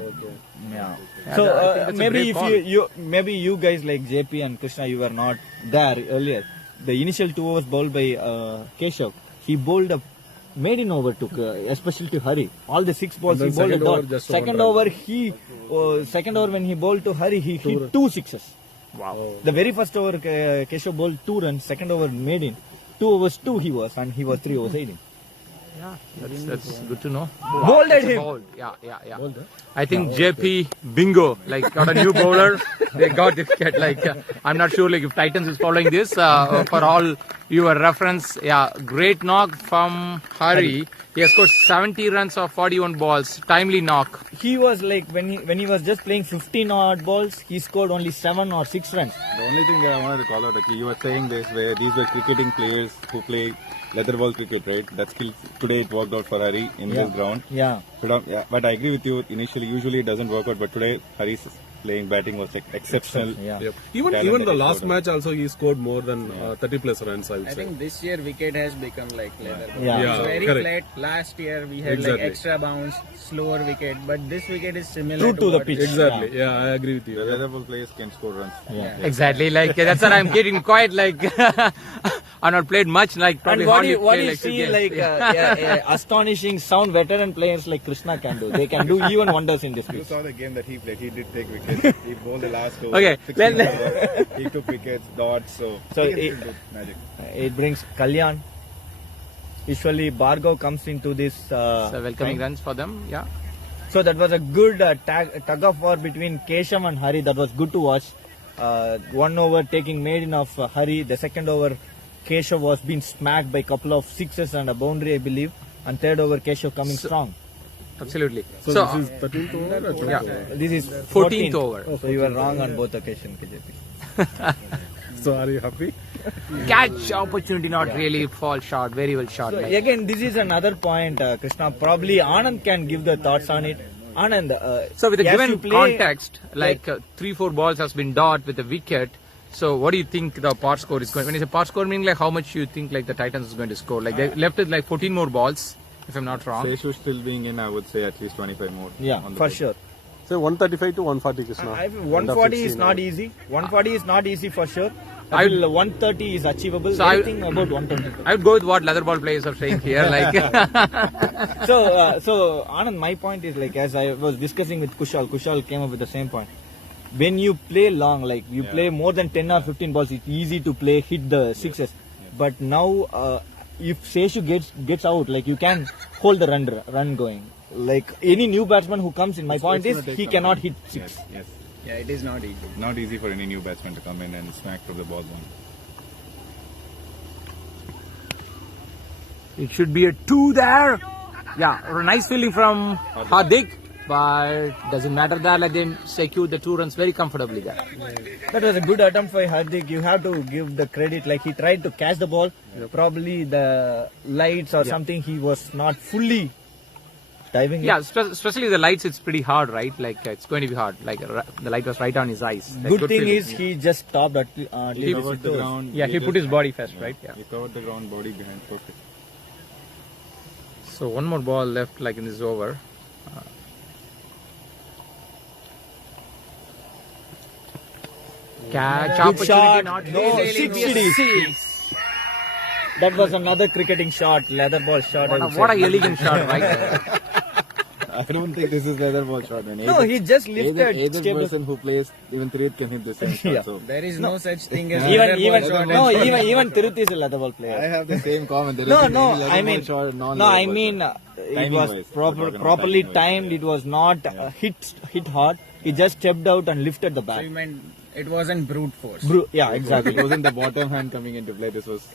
Yeah. Yeah, So I think that's a maybe great if call. maybe you guys like JP and Krishna, you were not there earlier. The initial 2 overs bowled by Keshav, he bowled a maiden over to especially to Hari. All the 6 balls he And then bowled a second over dot. just Second one over second over when he bowled to Hari, he hit 2 sixes. Wow. The very first over Keshav bowled 2 runs. Second over maiden, 2 overs 2 he was, and he was 3 overs 18. Yeah, that's good to know. Bowled at It's a him. bowled. Yeah. I think JP bingo, like got a new bowler. They got the wicket. Like I'm not sure, like if Titans is following this. For all your reference, yeah, great knock from Hari. He has scored 70 runs of 41 balls. Timely knock. He was like when he was just playing 15 odd balls, he scored only 7 or 6 runs. The only thing that I wanted to call out, Aki, you were saying this where these were cricketing players who play leather ball cricket, right? That skill today it worked out for Hari in this ground. Yeah. Yeah, but I agree with you. Usually it doesn't work out, but today Hari's batting was like exceptional. Yeah. Yep. Even Talent the that he last scored. match also he scored more than 30 plus runs, I would I say. think this year wicket has become like leather. Yeah. Yeah, It's very correct. flat. Last year we had Exactly. like extra bounce, slower wicket, but this wicket is similar True to the what- pitch. Exactly. Yeah, I agree with The you. leather ball players can score runs. Yeah. Exactly. Like that's what I'm getting quite like. I've not played much. Like probably And what hardly do play you like two see games. like astonishing sound veteran players like Krishna can do? They can do even wonders in this You pitch. saw the game that he played. He did take wickets. He bowled the last over. Okay, 16 let- overs. He took wickets, dots. So he it- can do magic. It brings Kalyan. Usually Bhargav comes into this. So welcoming time. runs for them. Yeah. So that was a good tug of war between Keshav and Hari. That was good to watch. One over taking maiden of Hari. The second over, Keshav was being smacked by a couple of sixes and a boundary, I believe. And third over, Keshav coming strong. Absolutely. So this is 13th over or 12th yeah. over? This is 14th over. So you were wrong on both occasions, KJP. So are you happy? Catch opportunity not really fall short. Very well shot. So again, this is another point, Krishna. Probably Anand can give the thoughts on it. Anand. So with the as given you play- context, like 3-4 balls has been dot with a wicket. So what do you think the par score is going? When you say par score, meaning like how much you think like the Titans is going to score? Like they left with like 14 more balls, if I'm not wrong. Seshu still being in, I would say at least 25 more. Yeah, on the for board. sure. So 135 to 140, Krishna. 140 is not easy. 140 is not easy for sure. I feel 130 is achievable. So Anything about 120. I would go with what leather ball players are saying here. Like So Anand, my point is like as I was discussing with Kushal came up with the same point. When you play long, like you play more than 10 or 15 balls, it's easy to play, hit the sixes. But now, if Seshu gets out, like you can hold the run going. Like any new batsman who comes in, my point is he cannot hit six. Yes. Yeah, it is not easy. Not easy for any new batsman to come in and smack to the ball one. it should be a 2 there. Yeah, a nice feeling from Hardik, but doesn't matter that. Like they secured the 2 runs very comfortably there. That was a good attempt by Hardik. You have to give the credit. Like he tried to catch the ball. Probably the lights or something. He was not fully diving. Yeah, especially the lights. It's pretty hard, right? Like it's going to be hard. Like the light was right on his eyes. Like, Good thing feeling. is he just stopped at He least covered the ground. Yeah, he put his body first, right? Yeah. He covered the ground, body behind, perfect. So one more ball left, like in this over. Catch Good opportunity shot. not No, really. six it is. That was another cricketing shot, leather ball shot. I would What say. a elegant shot, right? I don't think this is leather ball shot. Man. No, he just lifted. Either stable. person who plays, even Tirith can hit the same shot. Yeah. So There is no such thing as Even leather ball shot. even Tirupati is a leather ball I player. have the same comment. There No, isn't no, any leather I ball mean, shot, no, non-leather I ball mean, shot. it Timing was wise, we're talking about properly timing wise, timed. It was not hit hard. He just stepped out and lifted the So bat. you meant it wasn't brute force. Yeah, It exactly. wasn't the bottom hand coming into play. This was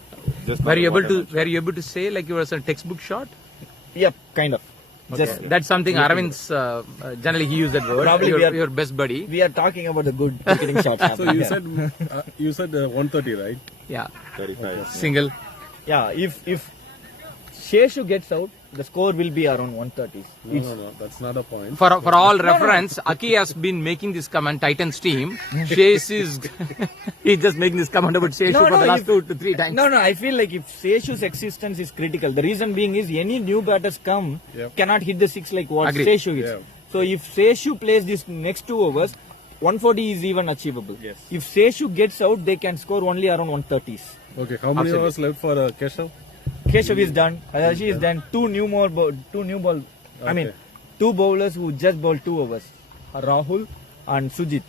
just. Were you not the able bottom to? Were you able to say like it was a textbook shot? Yep, kind of. Just That's something Aravin's generally he used that word. Probably your, we are- your best buddy. we are talking about the good cricketing shots. So happening you here. said 130, right? Yeah, 35. single. Yeah, if Sheshu gets out, the score will be around 130s. No, that's not a point. For all reference, Aki has been making this comment. Titans team. Chase is he's just making this comment about Sheshu No, for no, the last if- 2 to 3 times. No, I feel like if Seshu's existence is critical, the reason being is any new batters come cannot hit the six like what Agreed. Seshu is. Yeah. So if Seshu plays this next 2 overs, 140 is even achievable. Yes. If Seshu gets out, they can score only around 130s. Okay, how many hours left for Keshav? Keshav is done. Adashi is done. Two new ball. I mean, 2 bowlers who just bowled 2 overs. Rahul and Sujit.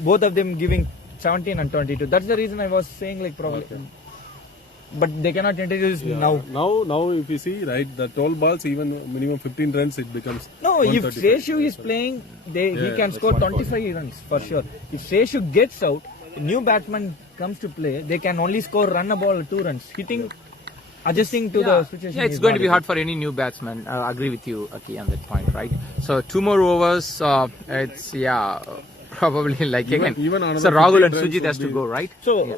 Both of them giving 17 and 22. That's the reason I was saying like probably. But they cannot introduce now. Now, if you see, right, the 12 balls, even minimum 15 runs, it becomes. No, if 135. Seshu is playing, he can that's score 25 runs for sure. If Seshu gets out, a new batsman comes to play, they can only score run a ball 2 runs. Hitting, adjusting to the situation. Yeah, it's is going to not be easy. hard for any new batsman. I agree with you, Aki, on that point, right? So 2 more overs. It's probably like again. even another So Rahul 15 and runs Sujit would has to be- go, right? So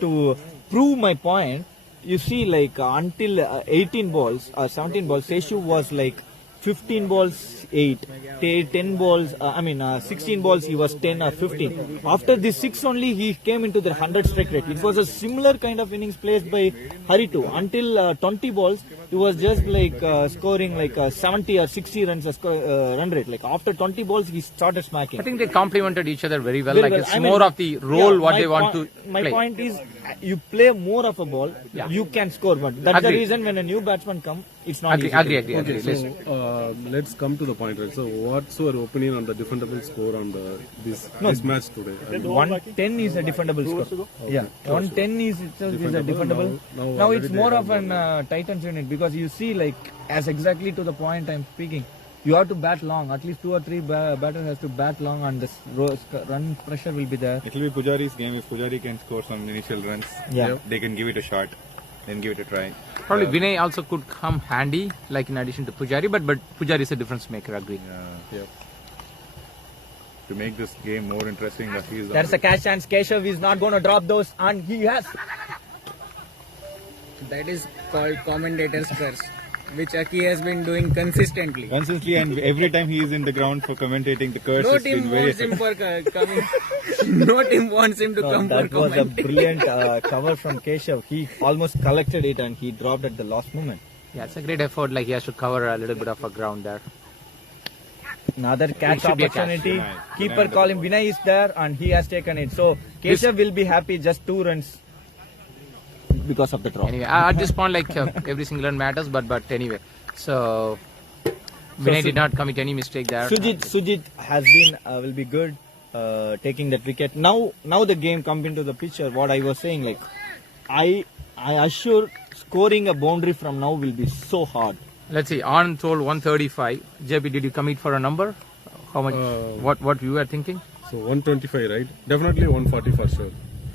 to prove my point, you see like until 18 balls or 17 balls, Seshu was like 15 balls 8, 10 balls. 16 balls he was 10 or 15. After this 6 only he came into the 100 strike rate. It was a similar kind of innings played by Hari too. Until 20 balls he was just like scoring like 70 or 60 runs run rate. Like after 20 balls he started smacking. I think they complemented each other very well. Very Like well. it's I mean, more of the role what my they want to My play. point is, you play more of a ball, you can score. But that's the Agreed. reason when a new batsman comes, it's not easy. Agree. Okay, Listen. so let's come to the point, right? So, what's your opinion on the defendable score on this match today? I mean, 110 is a defendable score. Yeah, 110 is itself is a defendable. Now Now already it's they more have of an Titans unit because you see, like, as exactly to the point I'm speaking. You have to bat long. At least 2 or 3 batter has to bat long, and this run pressure will be there. It will be Pujari's game. If Pujari can score some initial runs, Yeah. they can give it a shot, then give it a try. Probably Vinay also could come handy, like in addition to Pujari, but Pujari is a difference maker, agree. Yeah. To make this game more interesting, he is There's a catch chance. Keshav is not going to drop those, and he has. That is called commentator's curse, which Aki has been doing consistently. consistently, and every time he is in the ground for commentating, the curse No has been team very wants him effective. for coming. No team wants him to come for That was a commenting. brilliant cover from Keshav. He almost collected it, and he dropped at the last moment. Yeah, it's a great effort, like he has to cover a little bit of a ground there. Another catch should be a catch. opportunity. Vinay. Keeper Vinay call him. Vinay is there, and he has taken it. So Keshav will be happy. Just 2 runs because of the drop. Anyway, at this point, like every single run matters, but anyway. So Vinay did not commit any mistake there. Sujit has been will be good taking that wicket. Now the game comes into the picture. What I was saying, like I assure scoring a boundary from now will be so hard. Let's see, Anand told 135. JP, did you commit for a number? How much? What you were thinking? So 125, right? Definitely 140 for sure.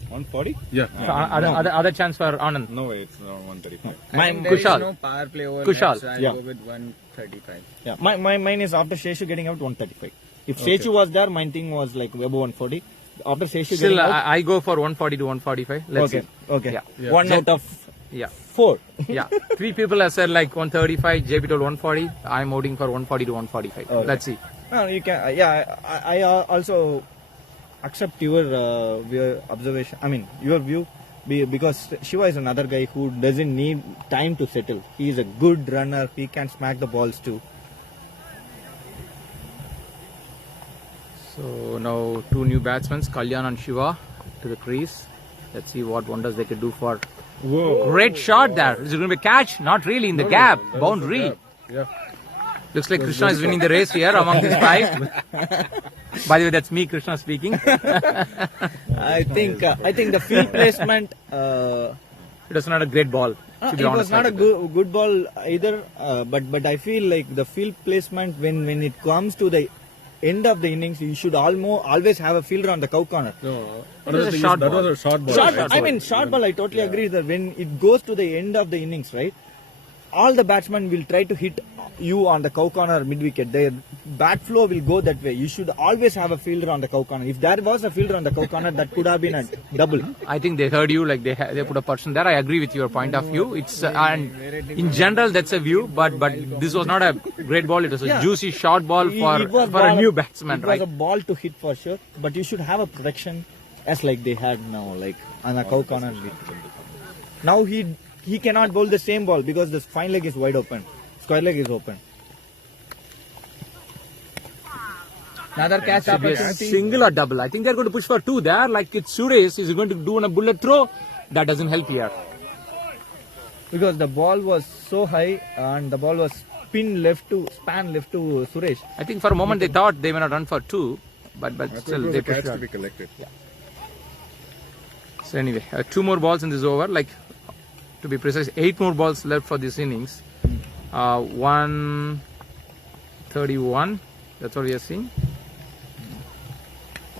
140? Yeah. So, other chance for Anand. No way, it's around 135. And there is Kushal. no power play over Kushal. that, so I'll Yeah. go with 135. Yeah, mine is after Sheshu getting out 135. If Sheshu was there, mine thing was like above 140. After Sheshu Still, getting out, I go for 140 to 145. Let's see. okay. Yeah. 1 out of Yeah. 4. Yeah. 3 people have said like 135. JP told 140. I'm voting for 140 to 145. Okay. Let's see. You can. Yeah, I also accept your observation. I mean your view, because Shiva is another guy who doesn't need time to settle. He is a good runner. He can smack the balls too. So now 2 new batsmen, Kalyan and Shiva, to the crease. Let's see what wonders they could do for. Whoa. Great shot there. Is it going to be a catch? Not really, in the gap. That was Boundary. the gap. Yeah. Looks like Krishna is winning the race here among these 5. By the way, that's me, Krishna, speaking. I think the field placement. It was not a great ball. To be It honest, was not a good ball either. But I feel like the field placement when it comes to the end of the innings, you should always have a fielder on the cow corner. No. was Another a thing is short that ball. was a short ball. Short, right? I mean, short ball, I totally agree that when it goes to the end of the innings, right, all the batsmen will try to hit you on the cow corner mid wicket. Their bat flow will go that way. You should always have a fielder on the cow corner. If there was a fielder on the cow corner, that could have been a double. I think they heard you, like they put a person there. I agree with your point of view. It's and in general that's a view, but this was not a great ball. It was a juicy short ball It was for a new batsman, It right? was a ball to hit for sure, but you should have a protection as like they had now, like on a cow corner. Now he cannot bowl the same ball because the fine leg is wide open. Square leg is open. Another catch Should be a opportunity. single or double. I think they're going to push for 2 there. Like it's Suresh is going to do on a bullet throw. That doesn't help here. Because the ball was so high and the ball was span left to Suresh. I think for a moment they thought they were not run for 2, but still they pushed to on. be collected. So anyway, 2 more balls in this over. Like to be precise, 8 more balls left for this innings. 131. That's what we are seeing.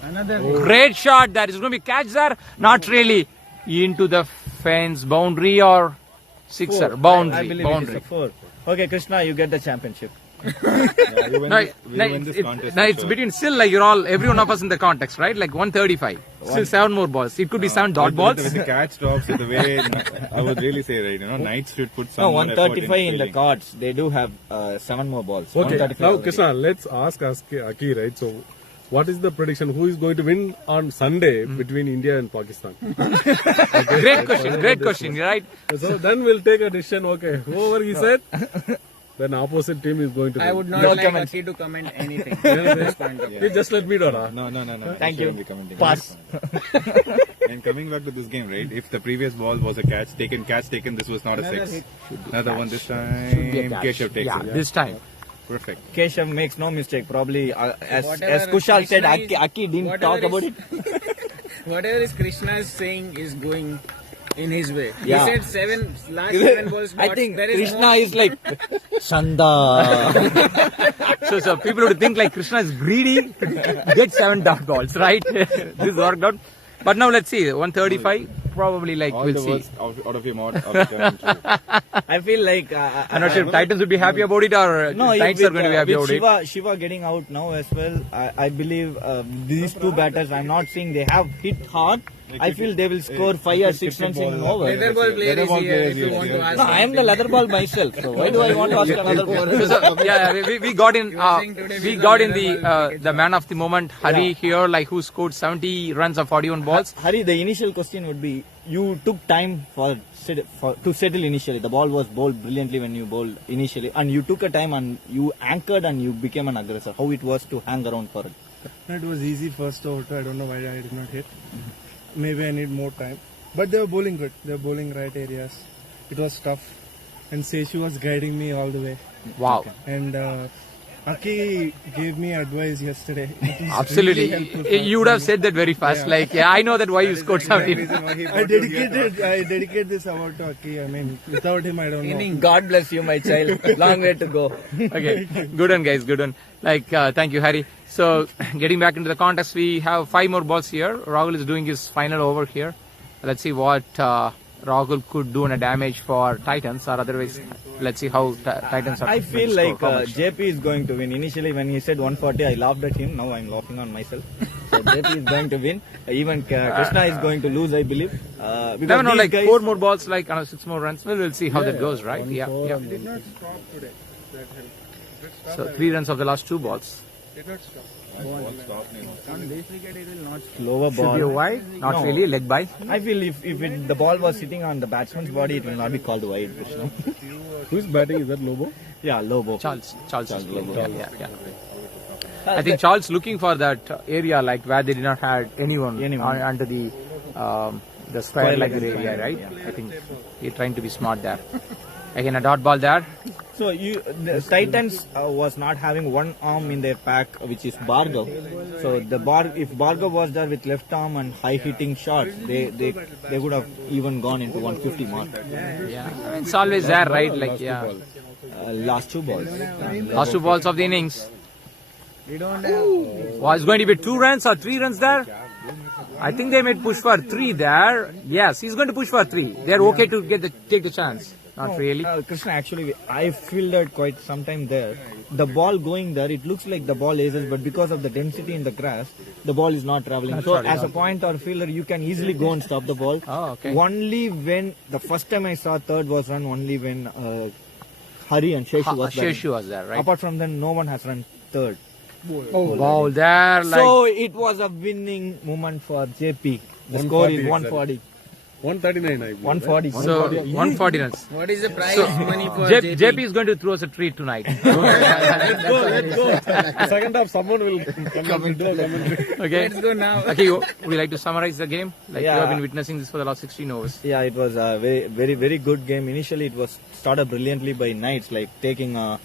Another Great shot there. Is it going to be catch there? Not really. Into the fence, boundary or sixer? I Boundary. believe Boundary. it is a 4. Okay, Krishna, you get the championship. Yeah, you win No, this, we win this contest. no, for it's sure. between still like every one of us in the context, right? Like 135. Still 7 more balls. It could be 7 dot balls. With the catch drops, with the way I would really say, right, Knights should put some No, more effort 135 in the fielding. cards. They do have 7 more balls. Okay, 135 now already. Krishna, let's ask Aki, right? So, what is the prediction? Who is going to win on Sunday between India and Pakistan? Great question. Great question. Right? So then we'll take a decision. Okay, whoever he said, then opposite team is going to win. I would not No like comments. Aki to comment anything at this point of You just let me know. Huh? No. Thank I you. shouldn't be commenting. Pass. And coming back to this game, right? If the previous ball was a catch taken, this was not a Another 6. hit. Another one this time. Should be a catch. Keshav takes Yeah, it. this time. Perfect. Keshav makes no mistake. Probably, as Whatever Kushal said, Krishna is- Aki didn't whatever talk about it. Whatever is Krishna is saying is going in his way. Yeah. He said last 7 balls. I not- think there is Krishna more. is like Chanda. So people would think like Krishna is greedy to get 7 dot balls, right? This worked out. But now let's see, 135, probably like All we'll the see. words out of your mouth are coming true. I feel like I'm not sure if Titans would be happy about it or Knights are going to be happy about it. Shiva getting out now as well. I believe these two batters. I'm not saying they have hit hard. I feel they will score 5 or 6 runs in over. Leather ball player is here if you want to ask. No, I am the leather ball myself. So why do I want to ask another player? So, we got in the man of the moment, Hari here, like who scored 70 runs of 41 balls. Hari, the initial question would be: you took time to settle initially. The ball was bowled brilliantly when you bowled initially, and you took a time and you anchored and you became an aggressor. How it was to hang around for it? It was easy first over. I don't know why I did not hit. Maybe I need more time. But they were bowling good. They were bowling right areas. It was tough. And Seshu was guiding me all the way. Wow. And Aki gave me advice yesterday. It is Absolutely. really helpful for You would have me. said that very fast. Like, I know that why you scored 70. I dedicate this award to Aki. I mean, without him, I don't know. God bless you, my child. Long way to go. Okay, good one, guys, good one. Like, thank you, Harry. So, getting back into the contest, we have 5 more balls here. Rahul is doing his final over here. Let's see what Rahul could do on a damage for Titans, or otherwise, let's see how Titans are. I feel going to like score. How much? JP is going to win. Initially, when he said 140, I laughed at him. Now I'm laughing on myself. So JP is going to win. Even Krishna is going to lose, I believe. Because Never know, these like guys, 4 more balls, like 6 more runs. Well, we'll see how that goes, right? Yeah. Did not stop today. That helped. So 3 runs of the last 2 balls. Did not stop. On this wicket, it will not. slower Should be a ball. wide, not No. really, leg by. I feel if the ball was sitting on the batsman's body, it will not be called wide. Krishna. Who's batting? Is that Lobo? Yeah, low ball. Charles is playing. Lobo. Yeah. I think Charles looking for that area, like where they did not have anyone. Under the square leg area, right? I think he's trying to be smart there. Again, a dot ball there. So the Titans was not having one arm in their pack, which is Bhargav. So if Bhargav was there with left arm and high hitting shots, they would have even gone into 150 mark. Yeah, I mean, it's always there, right? Like, yeah. Last 2 balls. Last 2 balls of the innings. Was going to be 2 runs or 3 runs there? I think they might push for 3 there. Yes, he's going to push for 3. They're okay to take the chance. Not really. Krishna, actually, I fielded quite some time there. The ball going there, it looks like the ball aces, but because of the density in the grass, the ball is not traveling. So, as a point or fielder, you can easily go and stop the ball. Oh, okay. Only when the first time I saw third was run, only when Hari and Sheshu was there. Sheshu was there, right? Apart from that, no one has run third. Wow, there, like. So it was a winning moment for JP. The score is 140. 139, I believe. 140. So 140 runs. What is the prize money for JP is going to throw us a treat tonight. Let's go. Second half, someone will come and do a commentary. Okay. Let's go now. Okay, would you like to summarize the game? Like you Yeah. have been witnessing this for the last 16 overs. Yeah, it was a very, very, very good game. Initially, it was started brilliantly by Knights, like taking the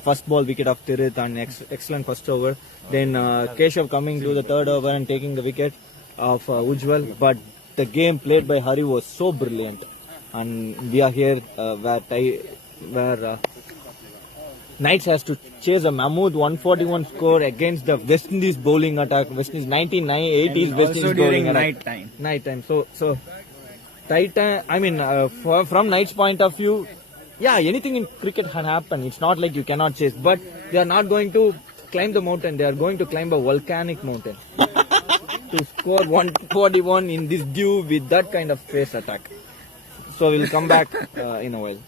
first ball wicket of Tirith and excellent first over. Then Keshav coming to the third over and taking the wicket of Ujjwal. But the game played by Hari was so brilliant, and we are here where Knights has to chase a mammoth 141 score against the West Indies bowling attack. West Indies 1980s West Indies bowling attack. Night time. So Titan. I mean, from Knights' point of view, yeah, anything in cricket can happen. It's not like you cannot chase, but they are not going to climb the mountain. They are going to climb a volcanic mountain to score 141 in this dew with that kind of pace attack. So we'll come back in a while.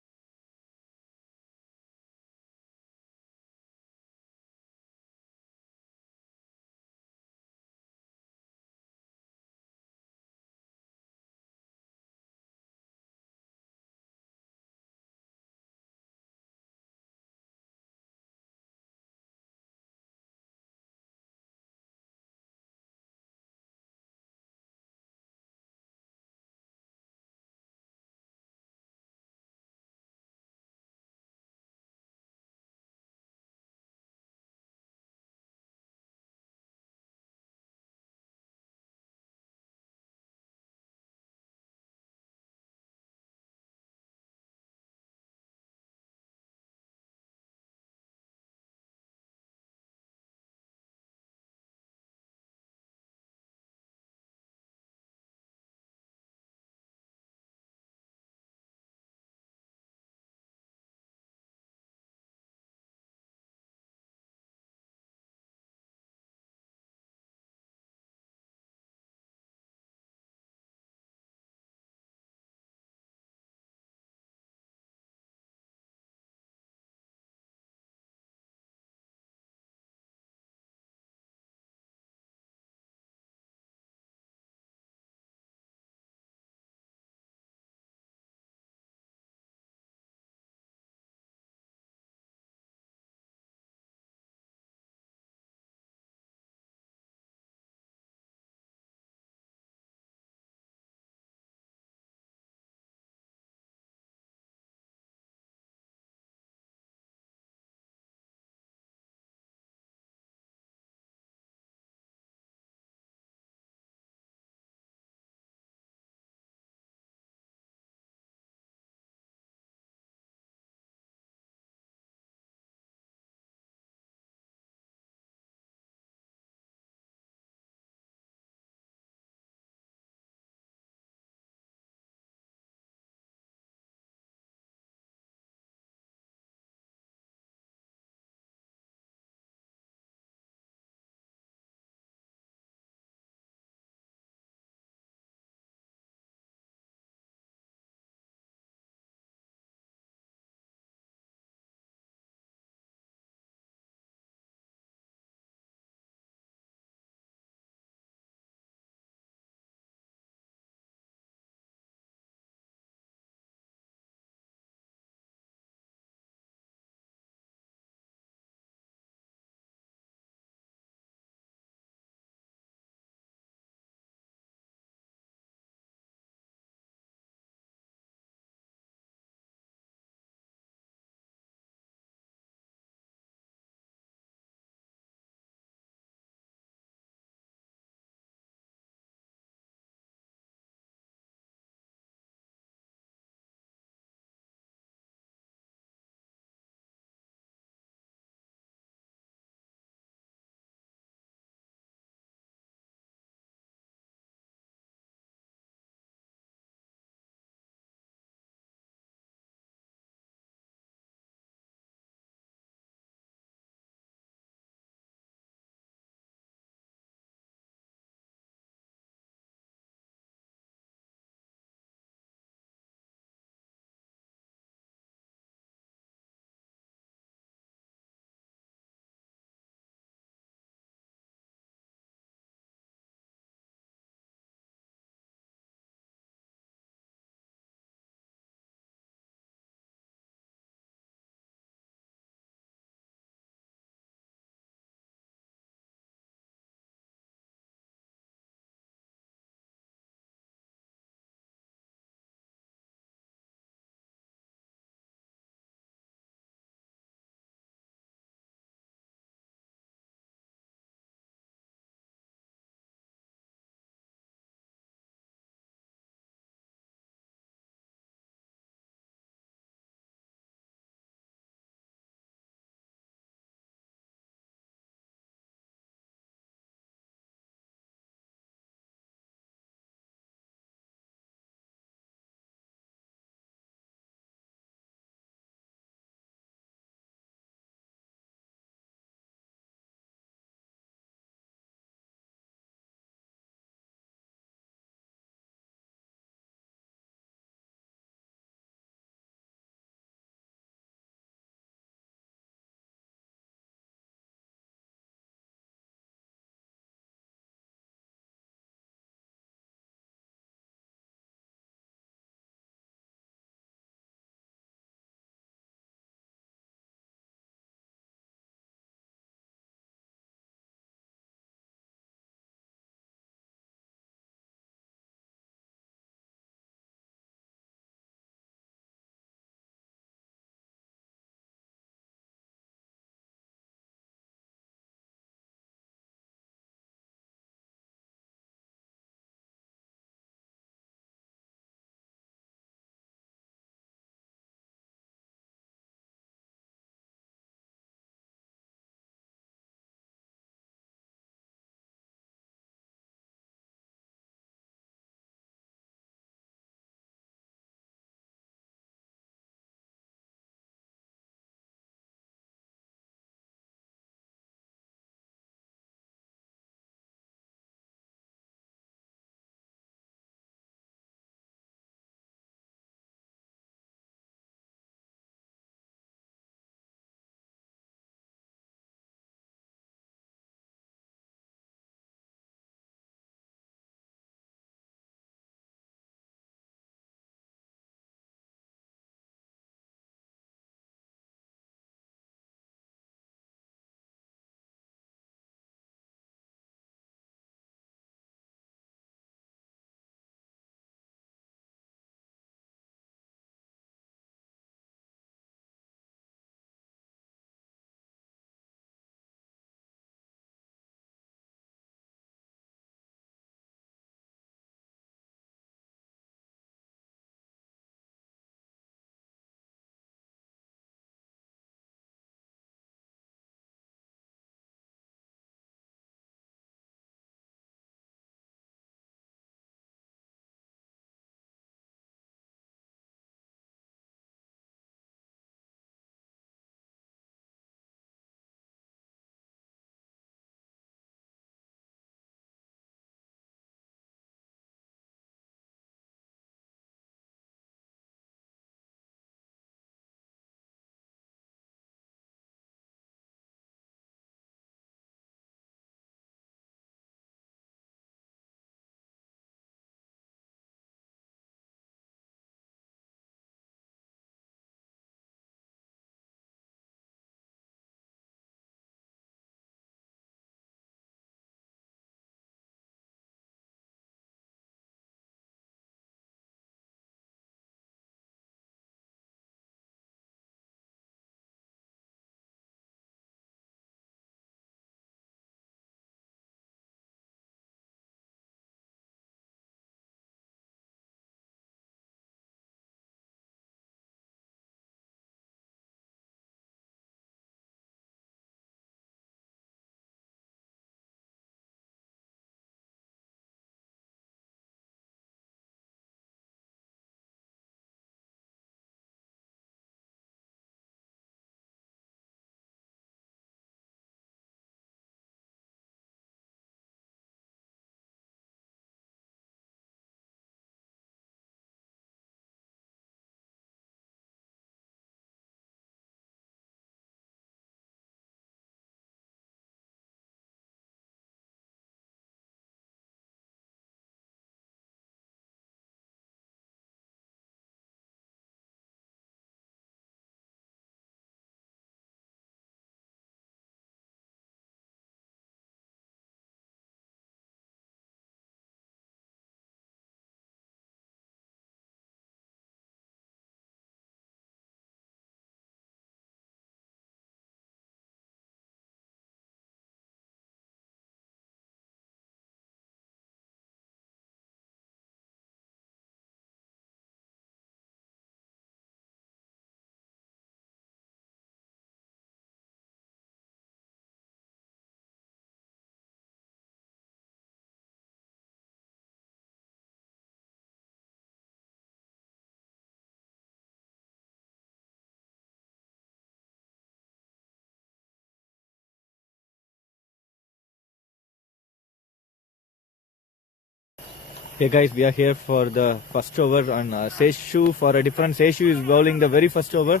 Hey guys, we are here for the first over and Seshu, for a difference, Seshu is bowling the very first over.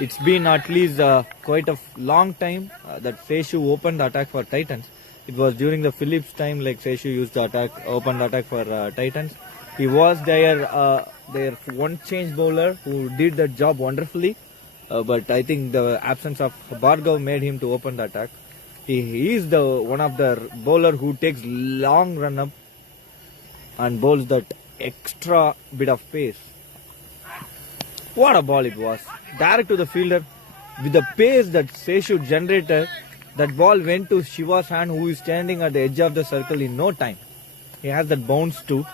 It's been at least quite a long time that Seshu opened the attack for Titans. It was during the Phillips time, like Seshu used the attack, opened the attack for Titans. He was their one change bowler who did the job wonderfully. But I think the absence of Bhargav made him to open the attack. He is the one of the bowler who takes long run up and bowls that extra bit of pace. What a ball it was. Direct to the fielder. With the pace that Seshu generated, that ball went to Shiva's hand, who is standing at the edge of the circle in no time. He has that bounce too.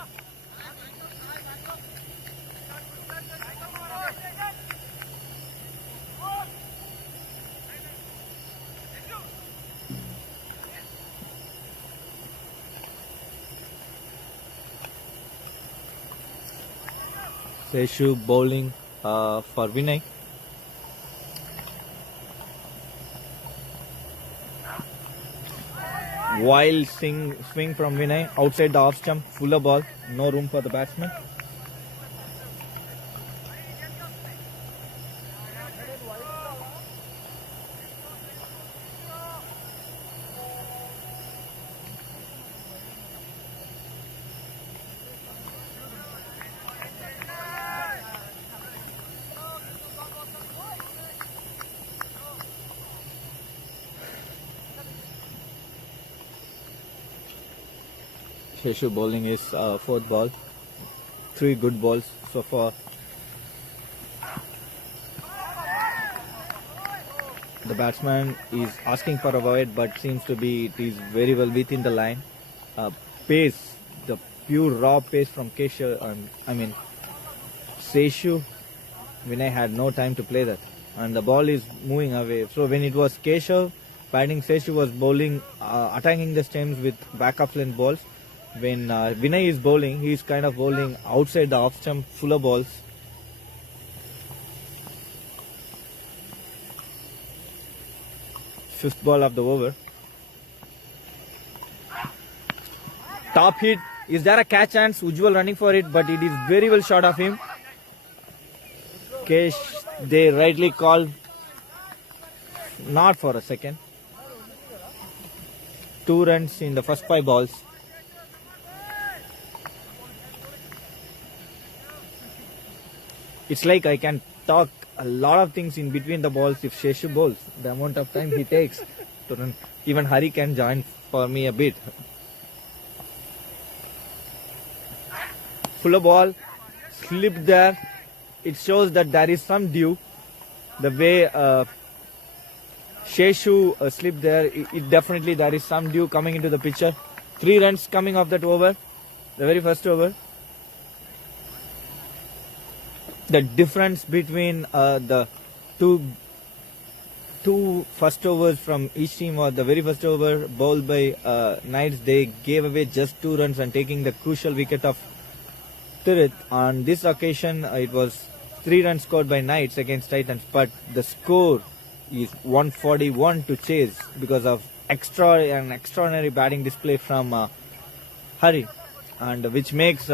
Seshu bowling for Vinay. Wild swing from Vinay outside the off stump, fuller ball, no room for the batsman. Seshu bowling his fourth ball. 3 good balls so far. The batsman is asking for a void, but seems to be it is very well within the line. Pace, the pure raw pace from Keshav. Seshu. Vinay had no time to play that, and the ball is moving away. So when it was Keshav batting, Seshu was bowling, attacking the stems with back of length balls. When Vinay is bowling, he is kind of bowling outside the off stump, fuller balls. Fifth ball of the over. Top hit. Is there a catch chance? Ujjwal running for it, but it is very well short of him. Kesh, they rightly called not for a second. 2 runs in the first 5 balls. It's like I can talk a lot of things in between the balls if Seshu bowls. The amount of time he takes to run. Even Hari can join for me a bit. Fuller ball, slipped there. It shows that there is some dew. The way Seshu slipped there, it definitely there is some dew coming into the picture. 3 runs coming off that over, the very first over. The difference between the two first overs from each team was the very first over bowled by Knights. They gave away just 2 runs and taking the crucial wicket of Tirith. On this occasion, it was 3 runs scored by Knights against Titans, but the score is 141 to chase because of an extraordinary batting display from Hari, and which makes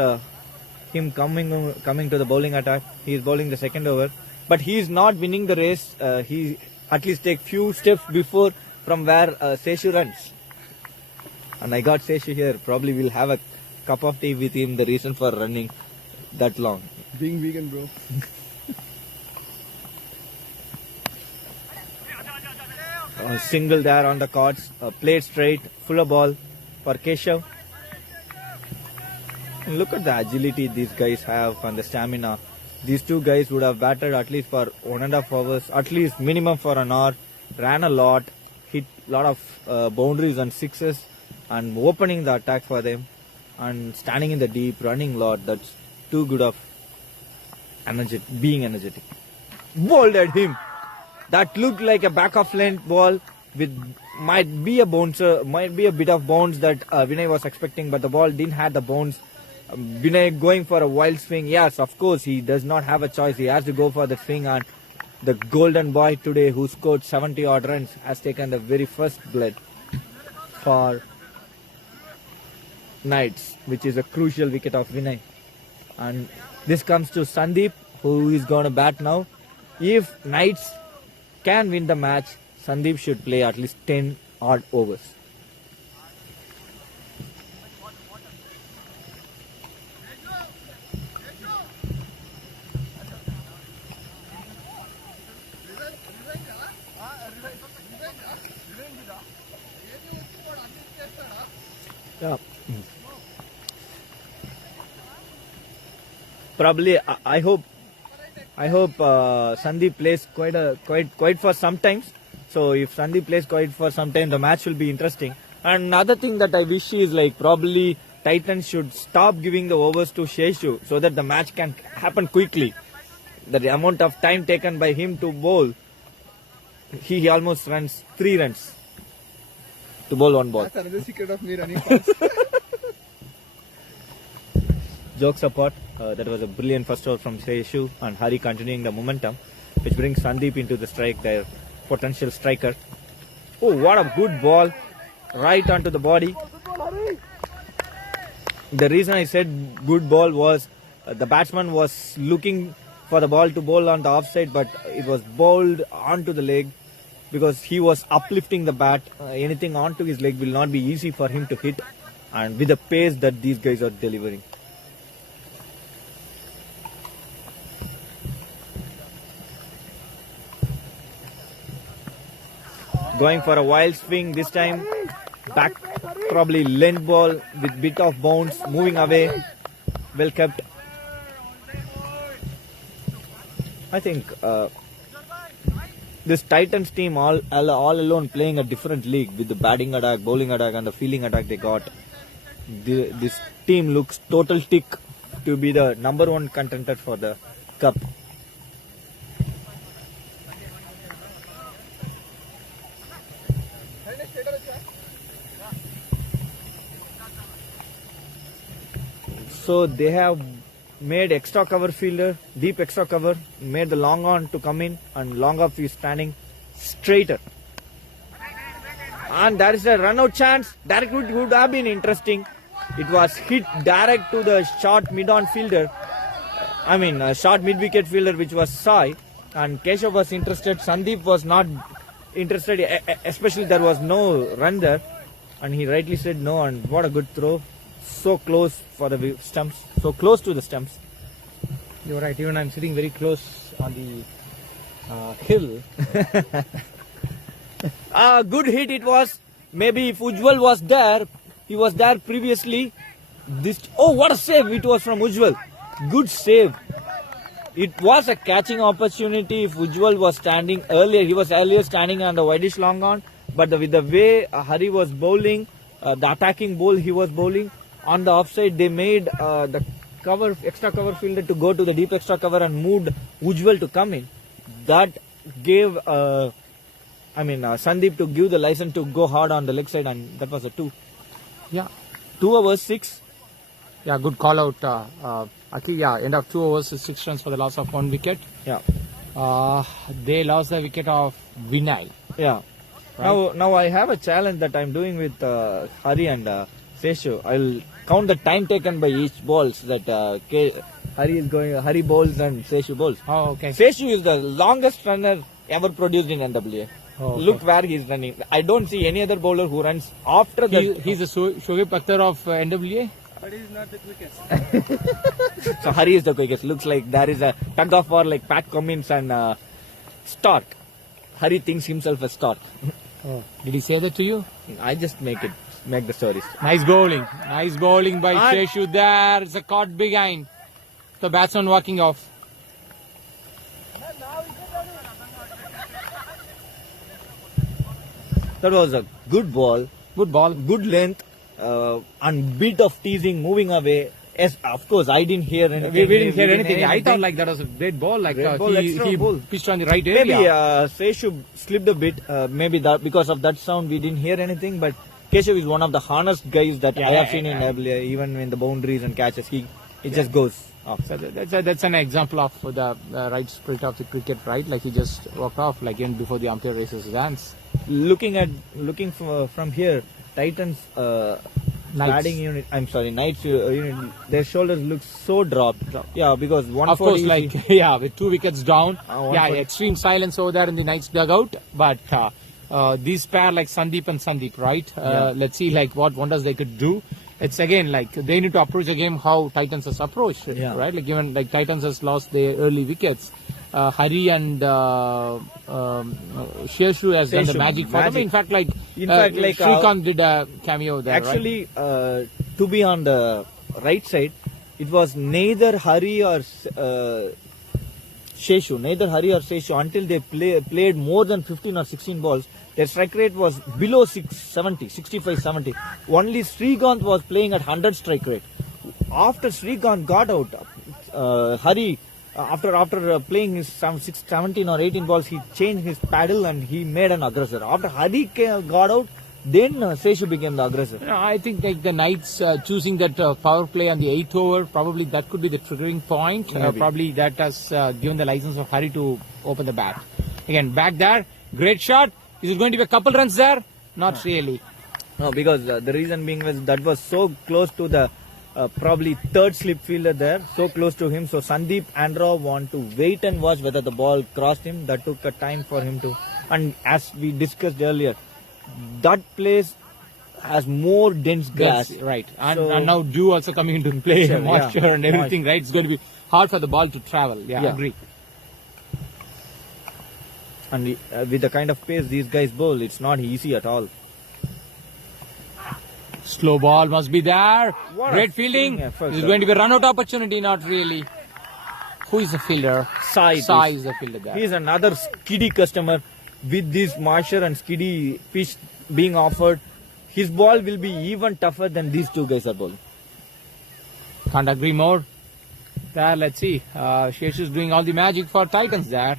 him coming to the bowling attack. He is bowling the second over, but he is not winning the race. He at least take few steps before from where Seshu runs. And I got Seshu here. Probably will have a cup of tea with him. The reason for running that long. Being vegan, bro. Single there on the cards. Played straight, fuller ball for Keshav. And look at the agility these guys have and the stamina. These 2 guys would have batted at least for 1.5 hours, at least minimum for an hour. Ran a lot, hit a lot of boundaries and sixes, and opening the attack for them, and standing in the deep, running a lot. That's too good of being energetic. Bowled at him. That looked like a back of length ball with might be a bouncer, might be a bit of bounce that Vinay was expecting, but the ball didn't have the bounce. Vinay going for a wild swing. Yes, of course, he does not have a choice. He has to go for the swing, and the golden boy today who scored 70 odd runs has taken the very first blood for Knights, which is a crucial wicket of Vinay. And this comes to Sandeep, who is going to bat now. If Knights can win the match, Sandeep should play at least 10 odd overs. Yeah. Probably, I hope Sandeep plays quite for some times. So if Sandeep plays quite for some time, the match will be interesting. And another thing that I wish is like probably Titans should stop giving the overs to Sheshu so that the match can happen quickly. The amount of time taken by him to bowl, he almost runs 3 runs to bowl 1 ball. That's another secret of me running fast. Jokes apart, that was a brilliant first over from Sheshu and Hari continuing the momentum, which brings Sandeep into the strike, their potential striker. Oh, what a good ball, right onto the body. The reason I said good ball was the batsman was looking for the ball to bowl on the offside, but it was bowled onto the leg because he was uplifting the bat. Anything onto his leg will not be easy for him to hit, and with the pace that these guys are delivering. Going for a wild swing this time, back probably length ball with bit of bounce, moving away, well kept. I think this Titans team all alone playing a different league with the batting attack, bowling attack and the fielding attack they got. This team looks total tick to be the number 1 contender for the cup. So they have made extra cover fielder, deep extra cover, made the long on to come in, and long off is standing straighter. And there is a run out chance. That would have been interesting. It was hit direct to the short mid on fielder. Short mid wicket fielder, which was Sai. And Keshav was interested. Sandeep was not interested, especially there was no run there. And he rightly said no, and what a good throw. So close for the stumps, so close to the stumps. You're right, even I'm sitting very close on the hill. Good hit it was. Maybe if Ujjwal was there, he was there previously. Oh, what a save it was from Ujjwal. Good save. It was a catching opportunity if Ujjwal was standing earlier. He was earlier standing on the whitish long on, but with the way Hari was bowling, the attacking bowl he was bowling, on the offside they made the extra cover fielder to go to the deep extra cover and moved Ujjwal to come in. That gave Sandeep to give the license to go hard on the leg side, and that was a 2. Yeah. 2 overs 6. Yeah, good call out. Actually, end of 2 overs, 6 runs for the loss of 1 wicket. Yeah. They lost the wicket of Vinay. Yeah. Right. Now I have a challenge that I'm doing with Hari and Seshu. I'll count the time taken by each balls that Hari bowls and Seshu bowls. Oh, okay. Seshu is the longest runner ever produced in NWA. Oh, okay. Look where he's running. I don't see any other bowler who runs after that. He's the Shoaib Akhtar of NWA. But he's not the quickest. So Hari is the quickest. Looks like there is a tug of war like Pat Cummins and Stark. Hari thinks himself a Stark. Oh. Did he say that to you? I just make the stories. Nice bowling by Sheshu there. It's a caught behind. The batsman walking off. That was a good ball. Good ball. Good length. And bit of teasing, moving away. Yes, of course, I didn't hear anything. We didn't hear anything. I thought like that was a great ball. Like he pitched on the right area. Maybe Seshu slipped a bit. Maybe that because of that sound we didn't hear anything. But Keshav is one of the honest guys that I have seen in WA. Even in the boundaries and catches, he just goes off. So that's an example of the right spirit of the cricket, right? Like he just walked off, like even before the umpire raises his hands. Looking from here, Titans. Knights. batting unit. I'm sorry, Knights unit. Their shoulders look so dropped. Yeah, because one. Of course, like yeah, with 2 wickets down, yeah, 140. extreme silence over there in the Knights dugout. But these pair like Sandeep and Sandeep, right? Let's see like what wonders they could do. It's again like they need to approach the game how Titans has approached, right? Like given like Titans has lost their early wickets. Hari and Sheshu has done the magic for them. In fact, like Srikanth did a cameo there. Actually, to be on the right side, it was neither Hari or Sheshu. Neither Hari or Sheshu until they played more than 15 or 16 balls. Their strike rate was below 65-70. Only Srikanth was playing at 100 strike rate. After Srikanth got out, Hari. After playing his 17 or 18 balls, he changed his paddle and he made an aggressor. After Hari got out, then Sheshu became the aggressor. I think like the Knights choosing that power play on the 8th over, probably that could be the triggering point. Probably that has given the license of Hari to open the bat. Again, back there, great shot. Is it going to be a couple runs there? Not really. No, because the reason being was that was so close to the probably third slip fielder there, so close to him. So Sandeep Andra want to wait and watch whether the ball crossed him. That took a time for him to. And as we discussed earlier, that place has more dense grass. Yes, right. And now dew also coming into play, moisture and everything, right? It's going to be hard for the ball to travel. Yeah, agree. And with the kind of pace these guys bowl, it's not easy at all. Slow ball must be there. What Great a fielding. effort, This is sir. going to be a run-out opportunity. Not really. Who is the fielder? Sai is the fielder there. He is another skiddy customer. With this moisture and skiddy pitch being offered, his ball will be even tougher than these two guys are bowling. Can't agree more. There, let's see. Sheshu is doing all the magic for Titans there.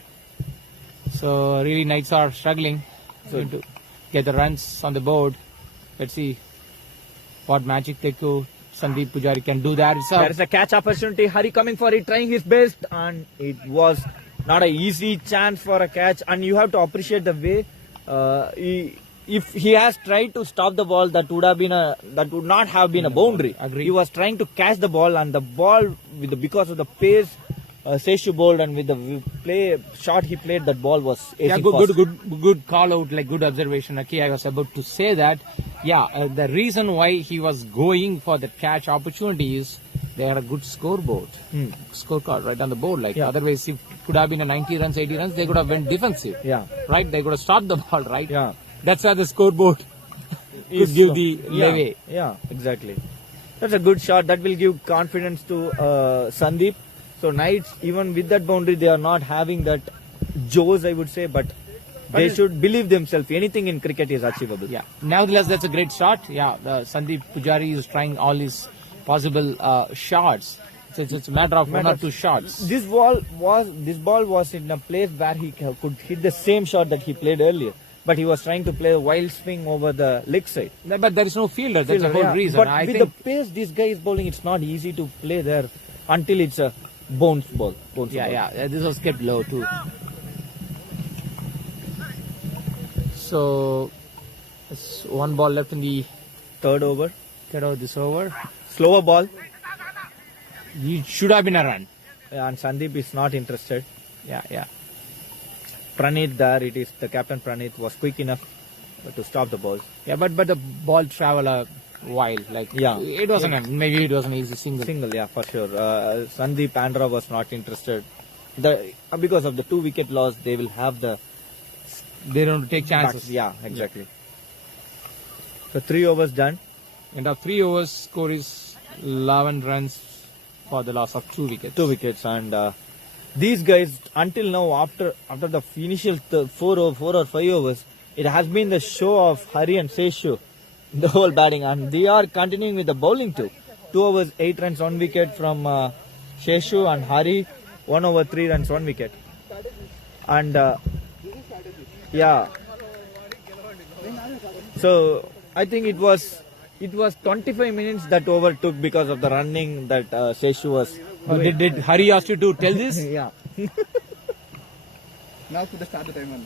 So really, Knights are struggling to get the runs on the board. Let's see what magic Sandeep Pujari can do there. There is a catch opportunity. Hari coming for it, trying his best, and it was not an easy chance for a catch. And you have to appreciate the way if he has tried to stop the ball, that would not have been a boundary. Agreed. He was trying to catch the ball, and the ball because of the pace Sheshu bowled and with the shot he played, that ball was good call out, like good observation. Okay, I was about to say that. Yeah, the reason why he was going for the catch opportunity is they had a good scoreboard, scorecard right on the board. Like otherwise, if it could have been a 90 runs, 80 runs, they could have went defensive. Yeah, right. They could have stopped the ball. Right. Yeah, that's why the scoreboard could give the leeway. Yeah, exactly. That's a good shot. That will give confidence to Sandeep. So Knights, even with that boundary, they are not having that jaws, I would say, but they should believe themselves. Anything in cricket is achievable. Yeah. Nevertheless, that's a great shot. Yeah, Sandeep Pujari is trying all his possible shots. It's a matter of one or two shots. This ball was in a place where he could hit the same shot that he played earlier. But he was trying to play a wild swing over the leg side. But there is no fielder. That's the whole reason. But with the pace this guy is bowling, it's not easy to play there until it's a bounce ball. Yeah. This was kept low too. So, it's one ball left in the third over. This over. Slower ball. It should have been a run. Yeah, and Sandeep is not interested. Yeah. Praneeth there, it is the captain Praneeth was quick enough to stop the balls. Yeah, but the ball traveled a while. Like it wasn't maybe it was an easy single. Yeah, for sure. Sandeep Andra was not interested. Because of the 2 wicket loss, they will have they don't take chances. Yeah, exactly. So 3 overs done. And the 3 overs score is 11 runs for the loss of 2 wickets. 2 wickets and these guys until now after the initial 4 or 5 overs, it has been the show of Hari and Sheshu, the whole batting, and they are continuing with the bowling too. 2 overs 8 runs 1 wicket from Sheshu, and Hari 1 over 3 runs 1 wicket. And so I think it was 25 minutes that over took because of the running that Sheshu was. Did Hari ask you to tell this? Yeah. Now put the start the time on.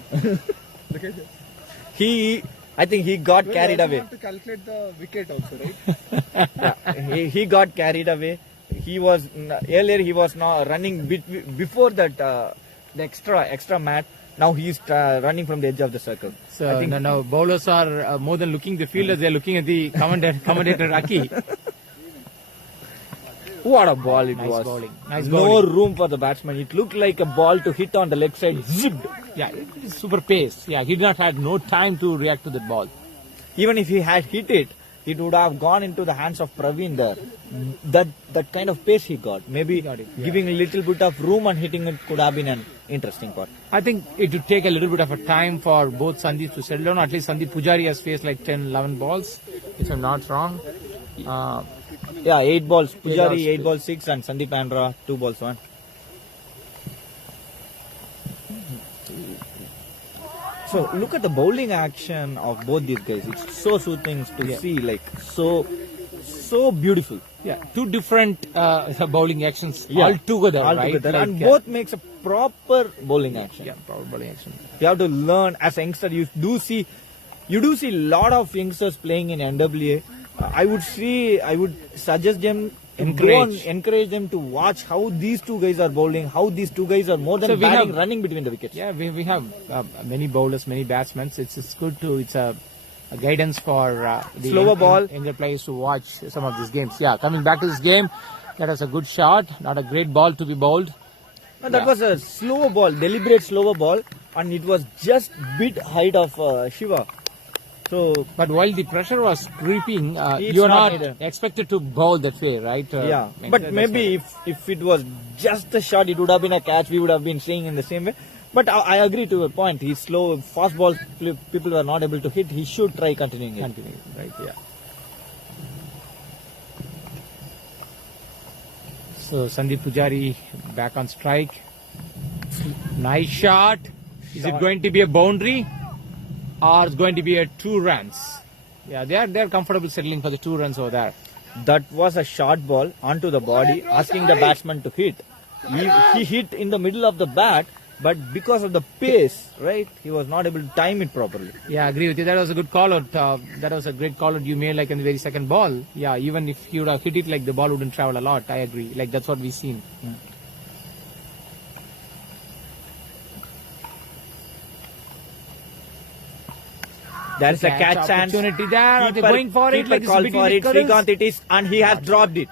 He I think he got carried away. have to calculate the wicket also, right? He got carried away. He was earlier he was not running before that the extra mat. Now he's running from the edge of the circle. So I think now bowlers are more than looking the fielders, they're looking at the commentator Aki. what a ball it Nice was. bowling. Nice No bowling. room for the batsman. It looked like a ball to hit on the leg side. Zipped. Yeah, it's super pace. Yeah, he did not had no time to react to that ball. Even if he had hit it, it would have gone into the hands of Praveen there. That kind of pace he got. Maybe giving a little bit of room and hitting it could have been an interesting part. I think it would take a little bit of a time for both Sandeep to settle down. At least Sandeep Pujari has faced like 10, 11 balls, if I'm not wrong. Yeah, 8 balls. balls. Pujari 8 balls 6 and Sandeep Andra 2 balls 1. So look at the bowling action of both these guys. It's so soothing to see, like so beautiful. Yeah, two different bowling actions Yeah, altogether, right? altogether. Like, And both makes a proper bowling action. yeah, proper bowling action. You have to learn as a youngster. You do see a lot of youngsters playing in NWA. I would suggest them to encourage them to watch how these two guys are bowling, how these two guys are more than So we batting, have- running between the wickets. Yeah, we have many bowlers, many batsmen. It's good to it's a guidance for the Slower ball. younger players to watch some of these games. Yeah, coming back to this game, that was a good shot, not a great ball to be bowled. No, that was a slow ball, deliberate slower ball, and it was just bit height of Shiva. So But while the pressure was creeping, It's you're not not needed. expected to bowl that way, right? yeah, I mean, but that's maybe if it was just a shot, it would have been a catch. We would have been saying in the same way. But I agree to a point. He's slow, fast balls. People are not able to hit. He should try continuing it. Continue, right? Yeah. So Sandeep Pujari back on strike. Nice shot. Is it going to be a boundary or is going to be a 2 runs? Yeah, they're comfortable settling for the 2 runs over there. That was a short ball onto the body, asking the batsman to hit. He hit in the middle of the bat, but because of the pace, right, he was not able to time it properly. Yeah, I agree with you. That was a good call out. That was a great call out you made, like in the very second ball. Yeah, even if he would have hit it, like the ball wouldn't travel a lot. I agree. Like that's what we've seen. There's a catch chance. opportunity there. Are they Keeper- going for it? keeper Like this called between for the it. cuddles? Srikanth, it is, and he has dropped it.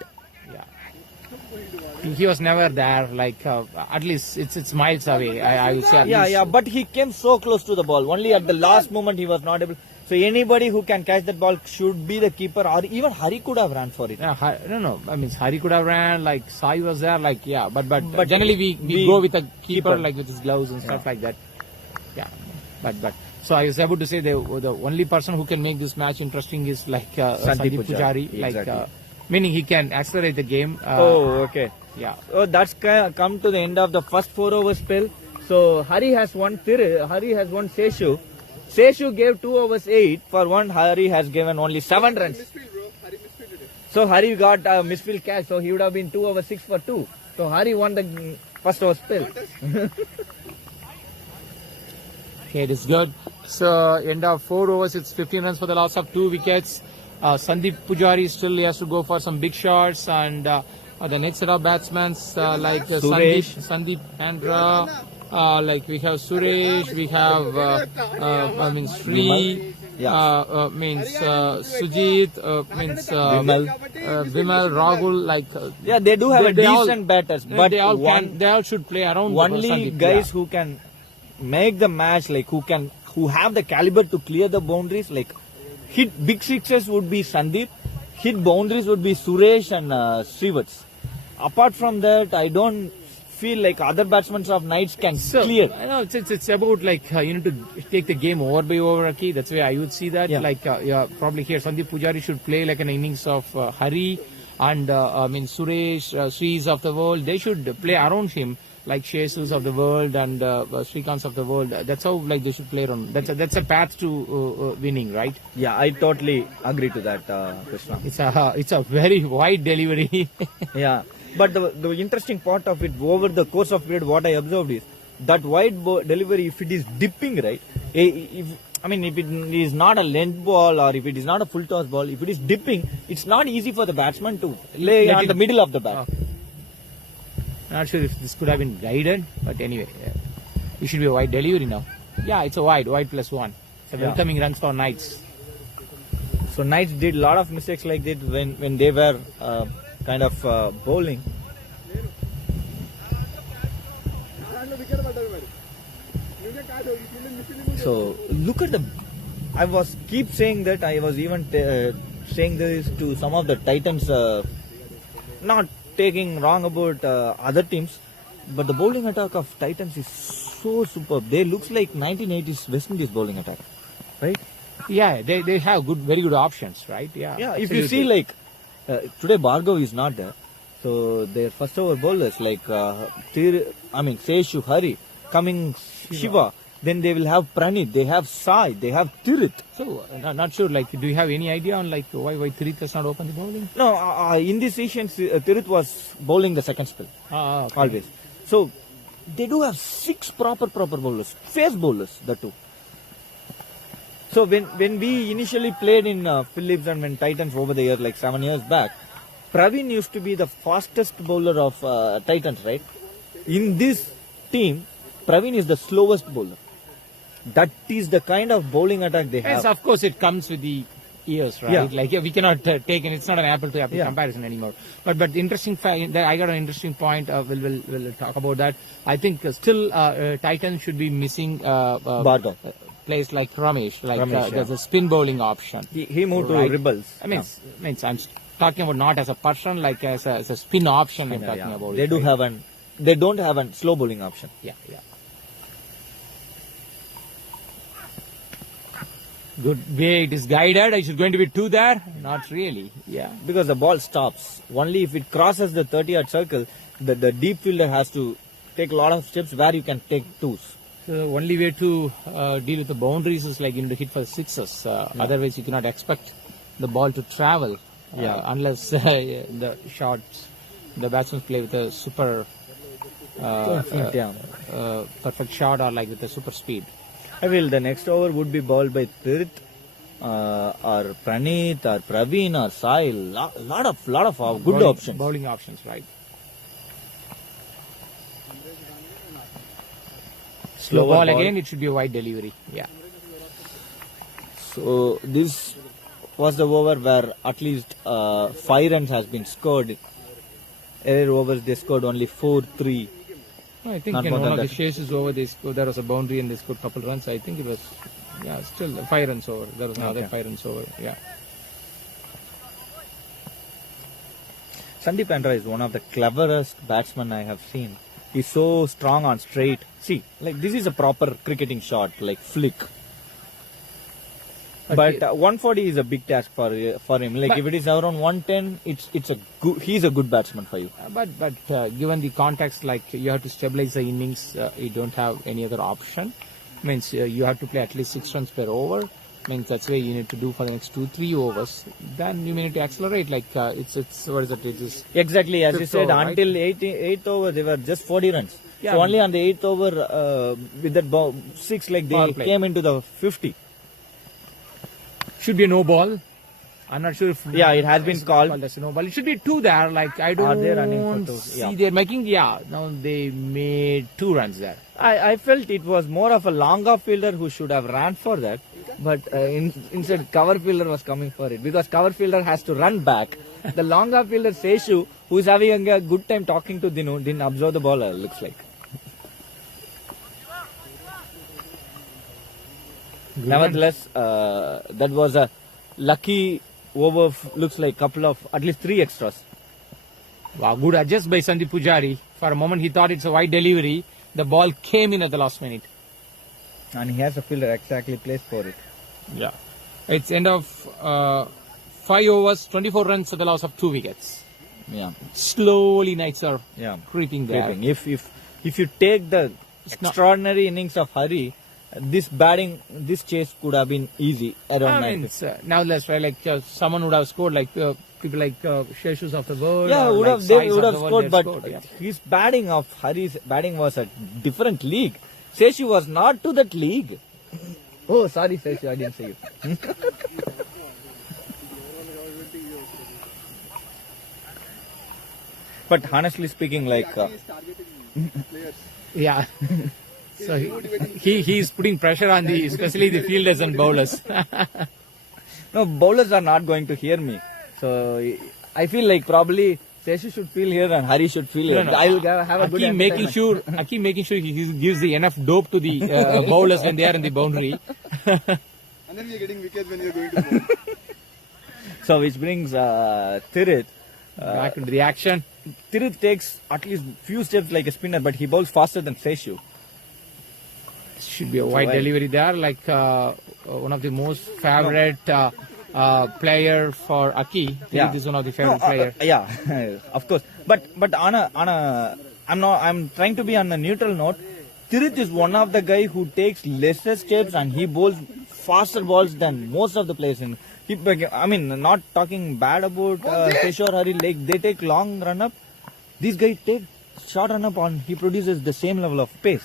He was never there. Like at least it's miles away. I would say. At Yeah, least. yeah, but he came so close to the ball. Only at the last moment he was not able. So anybody who can catch that ball should be the keeper, or even Hari could have ran for it. Yeah, no. I mean, Hari could have ran. Like Sai was there. Like yeah, but But generally we go with a keeper, keeper. like with his gloves and stuff like that. Yeah, but so I was about to say the only person who can make this match interesting is like Sandeep Sandeep Pujari. Pujari. Like Exactly. meaning he can accelerate the game. Oh, okay. Yeah. So that's come to the end of the first 4 over spell. So Hari has won Seshu. Seshu gave 2 overs 8. For one, Hari has given only 7 runs. So Hari got a misfield catch. So he would have been 2 over 6 for 2. So Hari won the first over spell. Okay, it is good. So end of 4 overs, it's 15 runs for the loss of 2 wickets. Sandeep Pujari still has to go for some big shots, and the next set of batsmen like Sandeep Andra, like we have Suresh, we have Sri, Sujit, Vimal, Rahul, like Yeah, they do have they all- decent batters, but they all should play around. only Sandeep, guys yeah. who can make the match, like who have the caliber to clear the boundaries, like hit big sixes would be Sandeep, hit boundaries would be Suresh and Srivats. Apart from that, I don't feel like other batsmen of Knights can clear. I know it's about like you need to take the game over by over, Aki. That's why I would see that. Yeah. Like probably here Sandeep Pujari should play like an innings of Hari and Suresh, Sris of the world. They should play around him like Shesus of the world and Srikanths of the world. That's how like they should play around. That's a path to winning, right? Yeah, I totally agree to that, Krishna. It's a very wide delivery. Yeah, but the interesting part of it, over the course of period, what I observed is that wide delivery, if it is dipping, right, if I mean, if it is not a length ball or if it is not a full toss ball, if it is dipping, it's not easy for the batsman to lay Let on it- the middle of the bat. Not sure if this could have been guided, but anyway, it should be a wide delivery now. Yeah, it's a wide +1. So Yeah. welcoming runs for Knights. So Knights did a lot of mistakes like that when they were kind of bowling. So look at the. I was keep saying that. I was even saying this to some of the Titans, not taking wrong about other teams, but the bowling attack of Titans is so superb. They looks like 1980s West Indies bowling attack, right? Yeah, they have very good options, right? Yeah. Yeah, if you see like today Bhargav is not there, so their first over bowlers like Seshu, Hari, coming Shiva, then they will have Pranit, they have Sai, they have Tirit. So not sure. Like, do you have any idea on like why Tirith has not opened the bowling? No, in this session Tirit was bowling the second spell Okay. always. So they do have 6 proper bowlers, fast bowlers, the two. So when we initially played in Phillips and when Titans over the year, like 7 years back, Praveen used to be the fastest bowler of Titans, right? In this team, Praveen is the slowest bowler. That is the kind of bowling attack they Yes, have. of course, it comes with the years, right? Yeah. Like, we cannot take it. It's not an apple to apple Yeah. comparison anymore. But interesting fact, I got an interesting point. We'll talk about that. I think still Titans should be missing Bhargav. players like Ramesh, like Ramesh, yeah. there's a spin bowling option. He moved Right. to Rebels. I mean, I'm talking about not as a person, like as a spin option. I'm Yeah, talking yeah. about. They it, do right? have they don't have a slow bowling option. Yeah. Good way it is guided. Is it going to be 2 there? Not really. Yeah. Because the ball stops. Only if it crosses the 30-yard circle, the deep fielder has to take a lot of steps where you can take 2s. So the only way to deal with the boundaries is like to hit for 6s. Otherwise, you cannot expect the ball to travel. Unless the shots, the batsmen play with a super perfect shot or like with a super speed. I feel the next over would be bowled by Tirit or Pranit or Praveen or Sai. Lot of good Bowling- options. Bowling options, right? Slow Slower ball ball. again. It should be a wide delivery. Yeah. So this was the over where at least 5 runs has been scored. Earlier overs they scored only 4-3. I think Not in more one than of the that. chases over, there was a boundary and they scored a couple runs. I think it was, still 5 runs over. There was another Okay. 5 runs over. Yeah. Sandeep Andra is one of the cleverest batsmen I have seen. He's so strong on straight. See, like this is a proper cricketing shot, like flick. But 140 is a big task for him. Like But- if it is around 110, he's a good batsman for you. But given the context, like you have to stabilize the innings, you don't have any other option. Means you have to play at least 6 runs per over. Means that's why you need to do for the next 2-3 overs. Then you may need to accelerate. Like it's what is it? It is Exactly, as you Fifth said, over, right? until 8th over they were just 40 runs. Yeah. So only on the 8th over with that 6, like Power they play. came into the 50. should be a no ball. I'm not sure if Yeah, it has been it's called. as a no ball. It should be 2 there. Like I don't Are they running for 2? see Yeah. they're making. Yeah, now they made 2 runs there. I felt it was more of a long off fielder who should have ran for that, but instead cover fielder was coming for it because cover fielder has to run back. The long off fielder Seshu, who is having a good time talking to Dinu, didn't observe the ball. Looks like. Nevertheless, that was a lucky over. Looks like couple of at least 3 extras. Wow, good adjust by Sandeep Pujari. For a moment, he thought it's a wide delivery. The ball came in at the last minute. And he has a fielder exactly placed for it. Yeah. It's end of 5 overs, 24 runs at the loss of 2 wickets. Yeah, Slowly, Knights are yeah. creeping there. Creeping. If you take the extraordinary innings of Hari, this chase could have been easy around I mean, 90. it's, now let's try like someone would have scored like people like Sheshus of the world. Yeah, or would like have, they Sais would of have the scored, world, but yeah. his Hari's batting was a different league. Seshu was not to that league. Oh, sorry, Seshu, I didn't see you. But honestly speaking, like, Yeah. So he is putting pressure on the, especially the fielders and bowlers. no, bowlers are not going to hear me. So I feel like probably Seshu should feel here and Hari should feel here. No. I will have a good Akeem making sure he gives the enough dope to the bowlers when they are in the boundary. And then we are getting wickets when you are going to bowl. So which brings Tirith. Back into the action. Tirith takes at least few steps like a spinner, but he bowls faster than Seshu. Should be a wide delivery there, like one of the most favorite player for Aki. Yeah. This is one of the favorite player. Yeah, of course. But I'm trying to be on a neutral note. Tirith is one of the guy who takes lesser steps and he bowls faster balls than most of the players in. I mean, not talking bad about Seshu or Hari. Like they take long run up. These guys take short run up and he produces the same level of pace.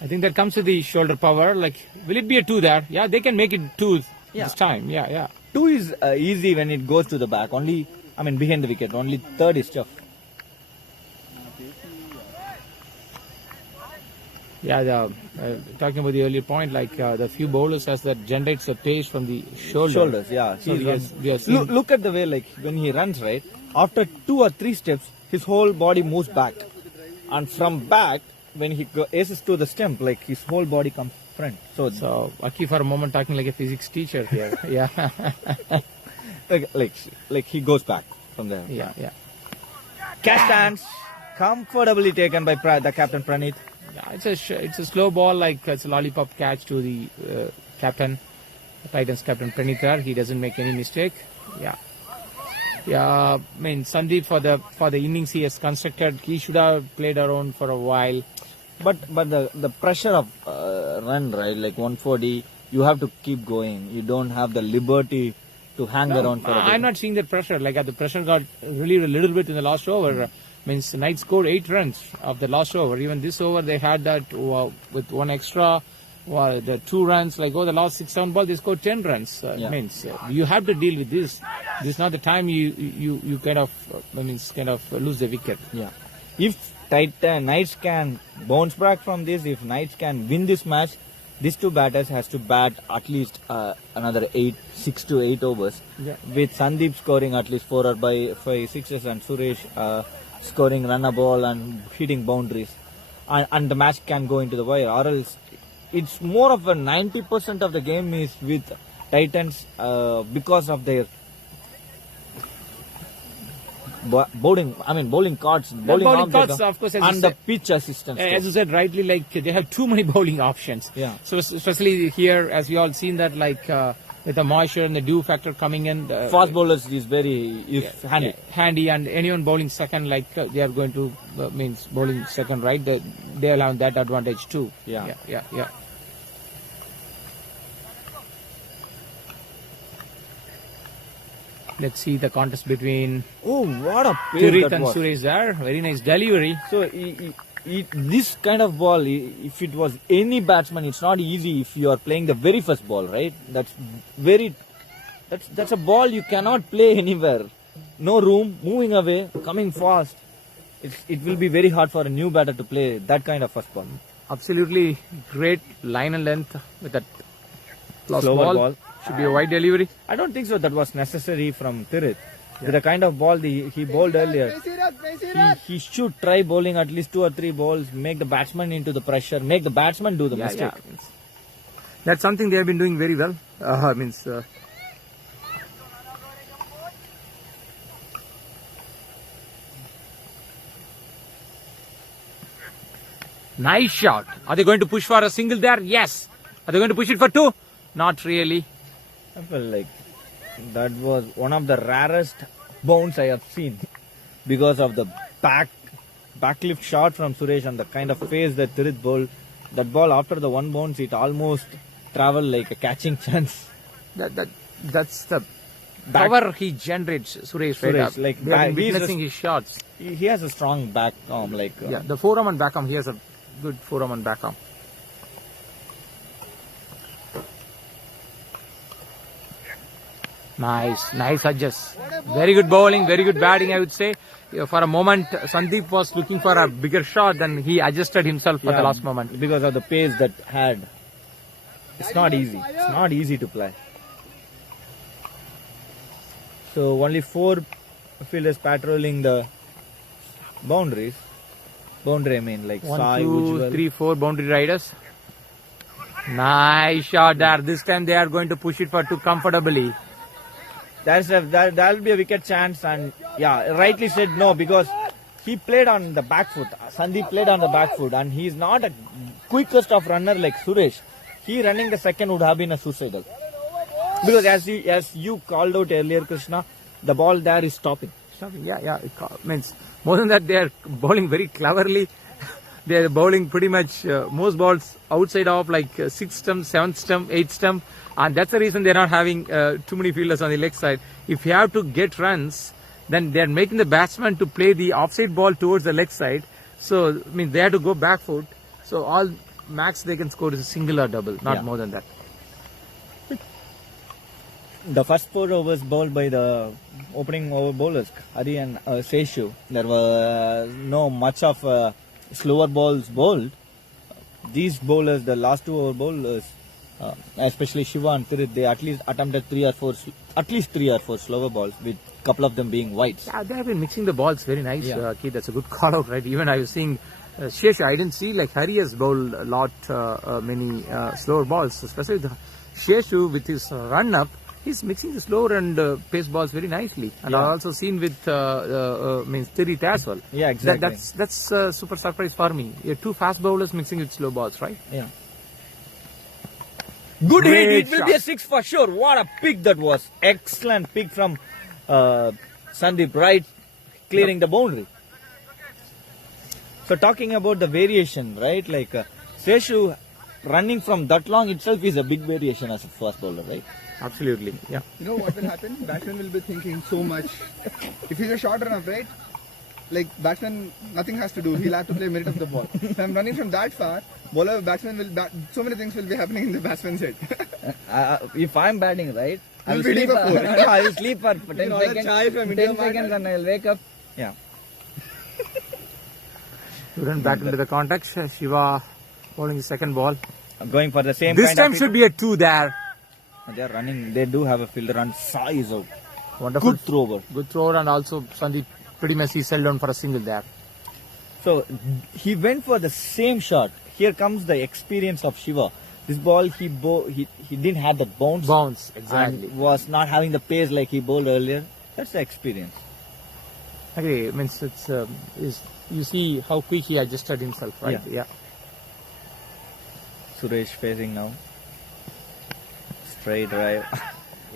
I think that comes to the shoulder power. Like, will it be a 2 there? Yeah, they can make it 2 this time. Yeah. 2 is easy when it goes to the back. Only, I mean, behind the wicket. Only 3rd is tough. Yeah, talking about the earlier point, like the few bowlers as that generates the pace from the shoulders. Yeah. So we are seeing Look at the way, like, when he runs, right? After 2 or 3 steps, his whole body moves back. And from back, when he aces to the stump, like, his whole body comes front. So Aki for a moment talking like a physics teacher here. Yeah. like he goes back from there. Yeah. Catch stance, comfortably taken by the captain Pranith. Yeah, it's a slow ball, like it's a lollipop catch to the captain, Titans captain Pranith. He doesn't make any mistake. Yeah. I mean, Sandeep for the innings he has constructed, he should have played around for a while. But the pressure of run, right, like 140, you have to keep going. You don't have the liberty to hang around for a bit. I'm not seeing that pressure. Like the pressure got relieved a little bit in the last over. Means Knights scored 8 runs of the last over. Even this over they had that with one extra. The 2 runs, like the last 6-7 balls they scored 10 runs. Means you have to deal with this. This is not the time you kind of lose the wicket. Yeah. If Knights can bounce back from this, if Knights can win this match, these 2 batters has to bat at least another 6 to 8 overs. Yeah. With Sandeep scoring at least 4 or 5 sixes and Suresh scoring run a ball and hitting boundaries, and the match can go into the wire. Or else, it's more of a 90% of the game is with Titans because of their bowling cards, bowling cards, of course, and the pitch assistance. As you said rightly, like they have too many bowling options. Yeah. So especially here, as we all seen that, like with the moisture and the dew factor coming in, fast bowlers is very handy. Handy, and anyone bowling second, like they are going to means bowling second, right? They'll have that advantage too. Yeah. Let's see the contest between what a pace Tirith that and was. Suresh there. Very nice delivery. So this kind of ball, if it was any batsman, it's not easy if you are playing the very first ball, right? That's a ball you cannot play anywhere. No room, moving away, coming fast. It will be very hard for a new batter to play that kind of first ball. Absolutely great line and length with that Slower ball. Should be a wide delivery. I don't think so that was necessary from Tirith. With the kind of ball he bowled earlier, he should try bowling at least 2 or 3 balls, make the batsman into the pressure, make the batsman do the mistake. That's something they have been doing very well. Nice shot. Are they going to push for a single there? Yes. Are they going to push it for 2? Not really. I felt like that was one of the rarest bounce I have seen because of the backlift shot from Suresh and the kind of pace that Tirith bowled. That ball after the 1 bounce, it almost traveled like a catching chance. That's the power he generates, Suresh. Right, like we have been witnessing his shots. He has a strong back arm, like the forearm and back arm. He has a good forearm and back arm. Nice adjust. Very good bowling, very good batting, I would say. For a moment, Sandeep was looking for a bigger shot, then he adjusted himself at the last moment. Because of the pace that had. It's not easy. It's not easy to play. So only 4 fielders patrolling the boundaries. Boundary, I mean, like 1, Sai, 2, Ujjwal. 3, 4 boundary riders. Nice shot there. This time they are going to push it for 2 comfortably. That'll be a wicket chance, and yeah, rightly said no, because he played on the back foot. Sandeep played on the back foot, and he's not a quickest of runner like Suresh. He running the second would have been a suicidal. Because as you called out earlier, Krishna, the ball there is stopping. Yeah. It means more than that, they are bowling very cleverly. They are bowling pretty much most balls outside of like 6th stump, 7th stump, 8th stump, and that's the reason they're not having too many fielders on the leg side. If you have to get runs, then they're making the batsman to play the offside ball towards the leg side. So I mean they have to go back foot. So all max they can score is a single or double, not more than that. The first 4 overs bowled by the opening over bowlers, Hari and Seshu, there were no much of slower balls bowled. These bowlers, the last 2 over bowlers, especially Shiva and Tirit, they at least attempted 3 or 4 slower balls, with a couple of them being wides. Yeah, they have been mixing the balls very nice. Keith, that's a good call out, right? Even I was seeing Sheshu, I didn't see like Hari has bowled a lot, many slower balls, especially the Sheshu with his run up. He's mixing the slower and pace balls very nicely, and I've also seen with Tirit as well. Yeah, exactly. That's super surprise for me. 2 fast bowlers mixing with slow balls, right? Yeah. Good hit. It will shot. be a 6 for sure. What a pick that was. Excellent pick from Sandeep, right? Clearing the boundary. So talking about the variation, right? Like Seshu running from that long itself is a big variation as a fast bowler, right? Absolutely, yeah. You know what will happen? Batsman will be thinking so much. If he's a short runner, right? Like batsman, nothing has to do. He'll have to play merit of the ball. If I'm running from that far, batsman will so many things will be happening in the batsman's head. If I'm batting, right? I will You'll be sleep. waiting for four. I will sleep for 10 all that seconds. chai from India 10 seconds and I will wake up. Yeah. Student back into the contact. Shiva bowling the second ball. Going for the same This kind time of should be a 2 there. They are running. They do have a fielder and Sai is out. Wonderful. Good thrower. Good thrower, and also Sandeep pretty much he settled down for a single there. So he went for the same shot. Here comes the experience of Shiva. This ball he didn't have the bounce. Bounce, exactly. And was not having the pace like he bowled earlier. That's the experience. Okay, means it's you see how quick he adjusted himself, right? Yeah. Suresh facing now. Straight drive.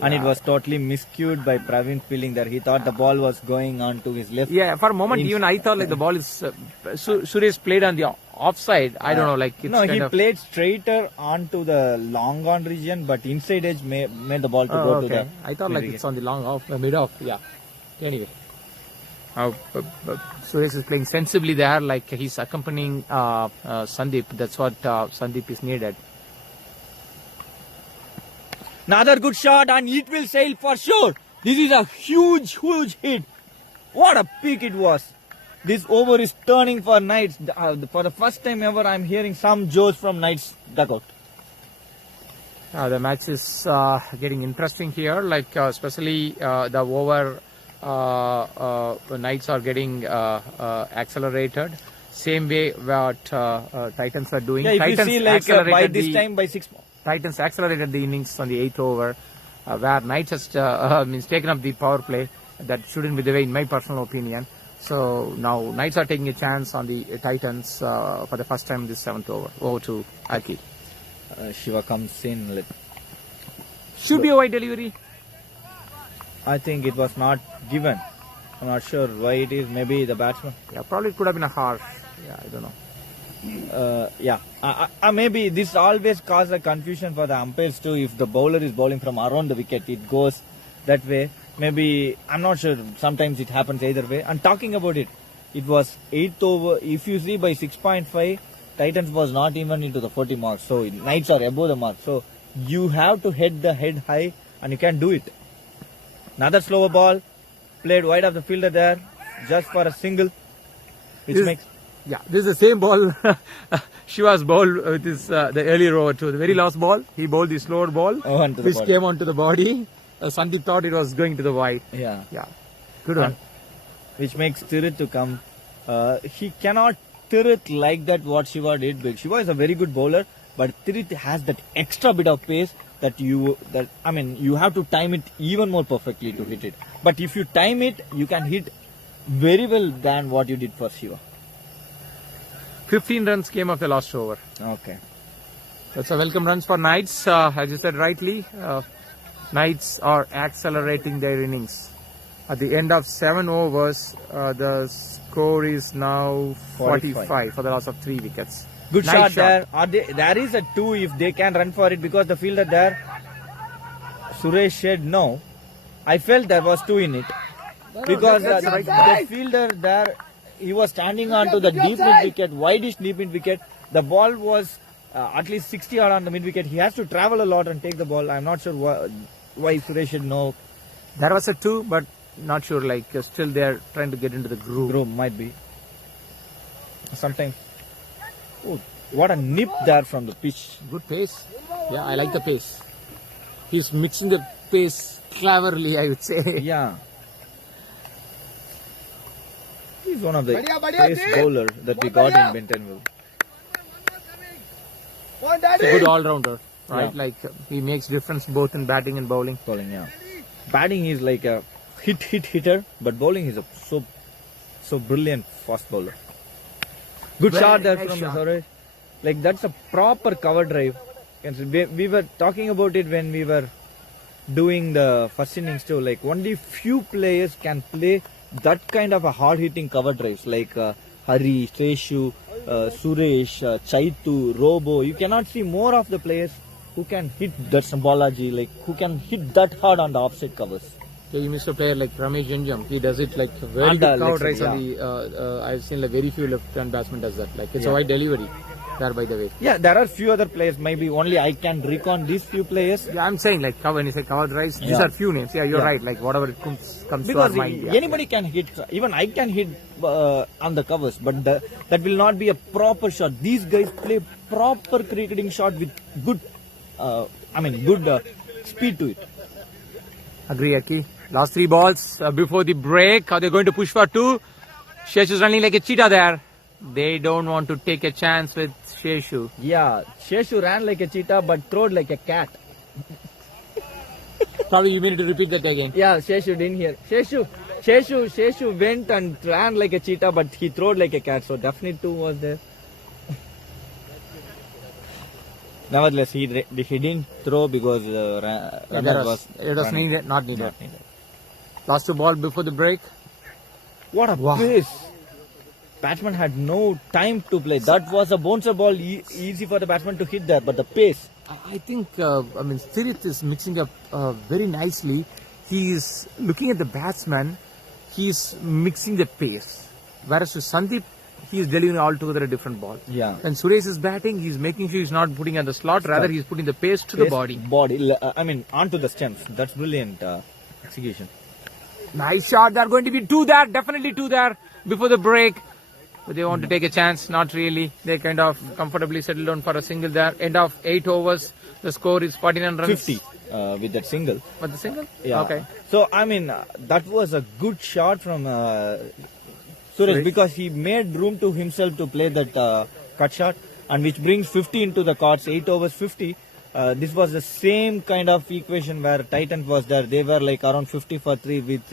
And it was totally miscued by Praveen feeling that he thought the ball was going on to his left. Yeah, for a moment even I thought like the ball is Suresh played on the offside. I don't know, like it's no, kind he of played straighter onto the long on region, but inside edge made the ball to go to the. I thought like it's on the long off, mid off. Yeah. Anyway, Suresh is playing sensibly there, like he's accompanying Sandeep. That's what Sandeep is needed. Another good shot and it will sail for sure. This is a huge hit. What a pick it was. This over is turning for Knights. For the first time ever, I'm hearing some joes from Knights dugout. The match is getting interesting here, like especially the over Knights are getting accelerated. Same way what Titans are doing. Yeah, if Titans you see like by this time by 6. Titans accelerated the innings on the 8th over, where Knights has means taken up the power play. That shouldn't be the way, in my personal opinion. So now Knights are taking a chance on the Titans for the first time in this 7th over. Over to Aki. Shiva comes in. Should be a wide delivery. I think it was not given. I'm not sure why it is. Maybe the batsman. Yeah, probably it could have been a harsh. Yeah, I don't know. Maybe this always causes a confusion for the umpires too. If the bowler is bowling from around the wicket, it goes that way. Maybe, I'm not sure, sometimes it happens either way. And talking about it, it was 8th over. If you see by 6.5, Titans was not even into the 40 mark. So Knights are above the mark. So you have to hit the head high and you can do it. Another slower ball, played wide of the fielder there, just for a single, which This- makes Yeah, this is the same ball Shiva's ball with his the earlier over too. The very last ball, he bowled the slower ball, onto the which body. came onto the body. Sandeep thought it was going to the wide. Yeah, Yeah, good one. which makes Tirit to come. He cannot Tirit like that what Shiva did, but Shiva is a very good bowler, but Tirit has that extra bit of pace that you have to time it even more perfectly to hit it. But if you time it, you can hit very well than what you did for Shiva. 15 runs came off the last over. Okay. That's a welcome runs for Knights. As you said rightly, Knights are accelerating their innings. At the end of 7 overs, the score is now 45 for the loss of 3 wickets. Good Nice shot there. There is a 2 if they can run for it, because the fielder there, Suresh said no. I felt there was 2 in it. Because the fielder there, he was standing onto the deep mid wicket, wideish deep mid wicket. The ball was at least 60 odd on the mid wicket. He has to travel a lot and take the ball. I'm not sure why Suresh said no. There was a 2, but not sure. Still they're trying to get into the groove. Groove might be. Sometimes. Oh, what a nip there from the pitch. Good pace. Yeah, I like the pace. He's mixing the pace cleverly, I would say. Yeah. He's one of the pace bowler that we got in Bentonville. He's a good all-rounder, right? Yeah. He makes difference both in batting and bowling. Bowling, yeah. Batting is like a hitter, but bowling is a so brilliant fast bowler. Good Very shot there nice from shot. Suresh. Like that's a proper cover drive. We were talking about it when we were doing the first innings too. Like only few players can play that kind of a hard-hitting cover drives. Like Hari, Sreshu, Suresh, Chaitu, Robo. You cannot see more of the players who can hit that Balaji, like who can hit that hard on the offside covers. Okay, you miss a player like Ramesh Janjam. He does it like very And, good cover like, drives yeah. on the. I've seen very few left-hand batsmen does that. It's Yeah. a wide delivery. There, by the way. Yeah, there are few other players. Maybe only I can recon these few players. Yeah, I'm saying when you say cover drives, these Yeah. are few names. Yeah, you're Yeah. right. Whatever it comes to our Because mind. Yeah. anybody can hit, even I can hit on the covers, but that will not be a proper shot. These guys play proper cricketing shot with good, good speed to it. Agree, Aki. Last 3 balls before the break. Are they going to push for 2? Shesh is running like a cheetah there. They don't want to take a chance with Sheshu. Yeah, Sheshu ran like a cheetah but throwed like a cat. Probably you need to repeat that again. Yeah, Sheshu didn't hear. Sheshu went and ran like a cheetah but he throwed like a cat. So definitely 2 was there. Nevertheless, he didn't throw because runner was it was running. needed, not needed. Last 2 balls before the break. What a pace! Batsman had no time to play. That was a bouncer ball, easy for the batsman to hit there, but the pace. I think, Tirith is mixing up very nicely. He is looking at the batsman. He is mixing the pace. Whereas with Sandeep, he is delivering altogether a different ball. Yeah. When Suresh is batting, he is making sure he's not putting at the slot. Rather, he is putting the pace to the body. Onto the stems. That's brilliant execution. Nice shot. There are going to be 2 there. Definitely 2 there before the break. But they want to take a chance. Not really. They kind of comfortably settled down for a single there. End of 8 overs. The score is 49 runs. 50 with that single. But the single? Yeah. Okay. So, that was a good shot from Suresh because he made room to himself to play that cut shot, and which brings 50 into the cards. 8 overs 50. This was the same kind of equation where Titans was there. They were like around 50 for 3 with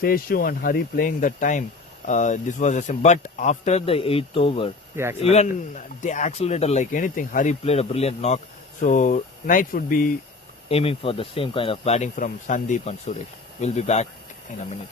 Seshu and Hari playing that time. This was the same. But after the 8th over, even they accelerated like anything. Hari played a brilliant knock. So Knights would be aiming for the same kind of batting from Sandeep and Suresh. We'll be back in a minute.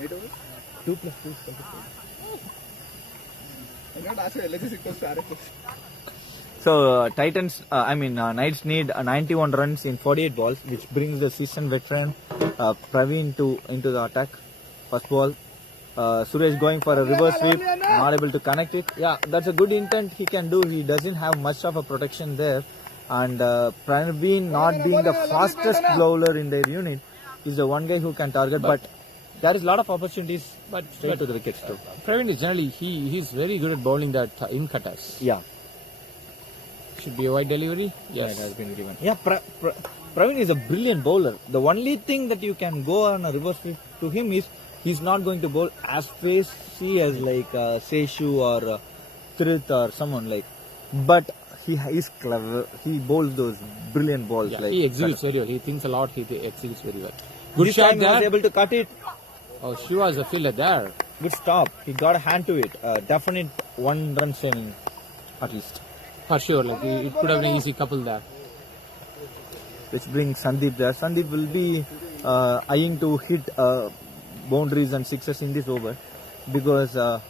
8 overs? 2 plus 2 is 34. I'm not asking LHS is equals to RHS. So Knights need 91 runs in 48 balls, which brings the seasoned veteran Praveen into the attack. First ball, Suresh going for a reverse sweep, not able to connect it. Yeah, that's a good intent he can do. He doesn't have much of a protection there, and Praveen not being the fastest bowler in their unit is the one guy who can target. But there is a lot of opportunities, but straight to the wickets too. Praveen is generally he's very good at bowling that in cutters. Yeah. Should be a wide delivery. Yeah, Yes. it has been given. Yeah, Praveen is a brilliant bowler. The only thing that you can go on a reverse sweep to him is he's not going to bowl as facey as like Seshu or Tirith or someone like. But he is clever. He bowls those brilliant balls. Yeah, like he executes very well. He thinks a lot. He executes very well. Good this shot time he was there. able to cut it. Oh, Shiva is a fielder there. Good stop. He got a hand to it. Definite 1 run saving at least. For sure, like it could have been an easy couple there. Which brings Sandeep there. Sandeep will be eyeing to hit boundaries and sixes in this over because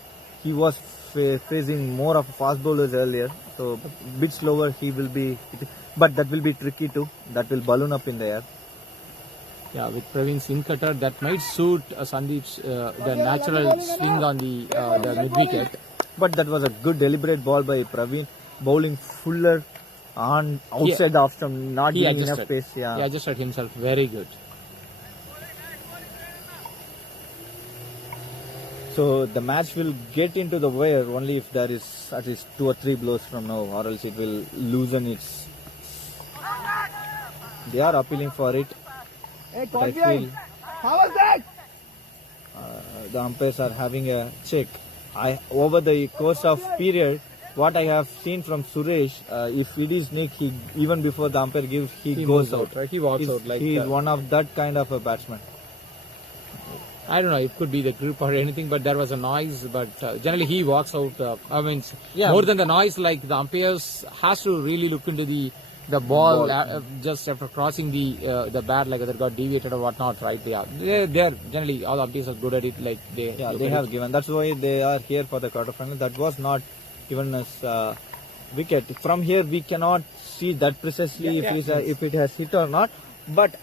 he was facing more of fast bowlers earlier. So a bit slower he will be, but that will be tricky too. That will balloon up in the air. Yeah, with Praveen's in cutter, that might suit Sandeep's the natural swing on the mid wicket. But that was a good deliberate ball by Praveen, bowling fuller on outside the off stump, not He giving enough adjusted. space. Yeah. He adjusted himself very good. So the match will get into the wire only if there is at least 2 or 3 blows from now, or else it will loosen its. They are appealing for it. But I feel How was that? the umpires are having a check. Over the course of period, what I have seen from Suresh, if it is Nick, he even before the umpire gives, he goes moves out, right? He walks out like he is that. one of that kind of a batsman. I don't know, it could be the grip or anything, but there was a noise. But generally, he walks out. More than the noise, like the umpires has to really look into the ball just after crossing the bat, like whether it got deviated or whatnot, right? Yeah, they're generally all umpires are good at it. Like they have given. That's why they are here for the quarterfinal. That was not given as wicket. From here, we cannot see that precisely if it has hit or not. But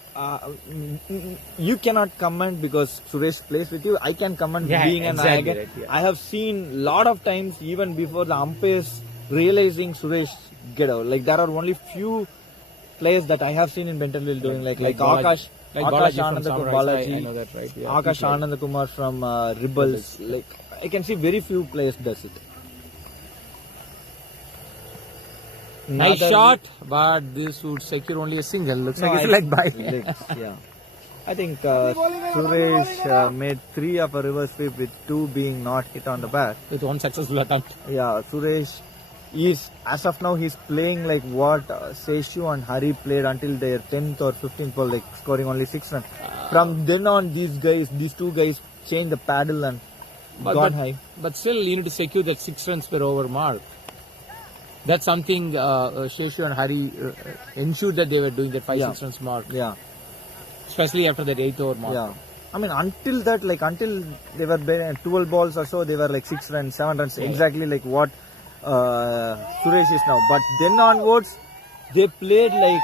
you cannot comment because Suresh plays with you. I can comment being an eye. right, yeah. I have seen lot of times even before the umpires realizing Suresh get out. Like there are only few players that I have seen in Benton will doing like Akash. Like Akash Balaji from Balaji, I know that, right? Yeah, Akash Anandakumar from Ribbles. Like I can see very few players does it. Nice shot, but this would secure only a single. Looks like it's like by. Yeah. I think Suresh made 3 of a reverse sweep with 2 being not hit on the bat. With 1 successful attempt. Yeah, Suresh is, as of now, he's playing like what Seshu and Hari played until their 10th or 15th ball, like scoring only 6 runs. From then on, these 2 guys changed the paddle and gone high. But still, you need to secure that 6 runs per over mark. That's something Seshu and Hari ensured that they were doing that 5-6 runs mark. Yeah. Especially after that 8th over mark. Yeah. I mean, until they were 12 balls or so, they were like 6 runs, 7 runs, exactly like what Suresh is now. But then onwards, they played like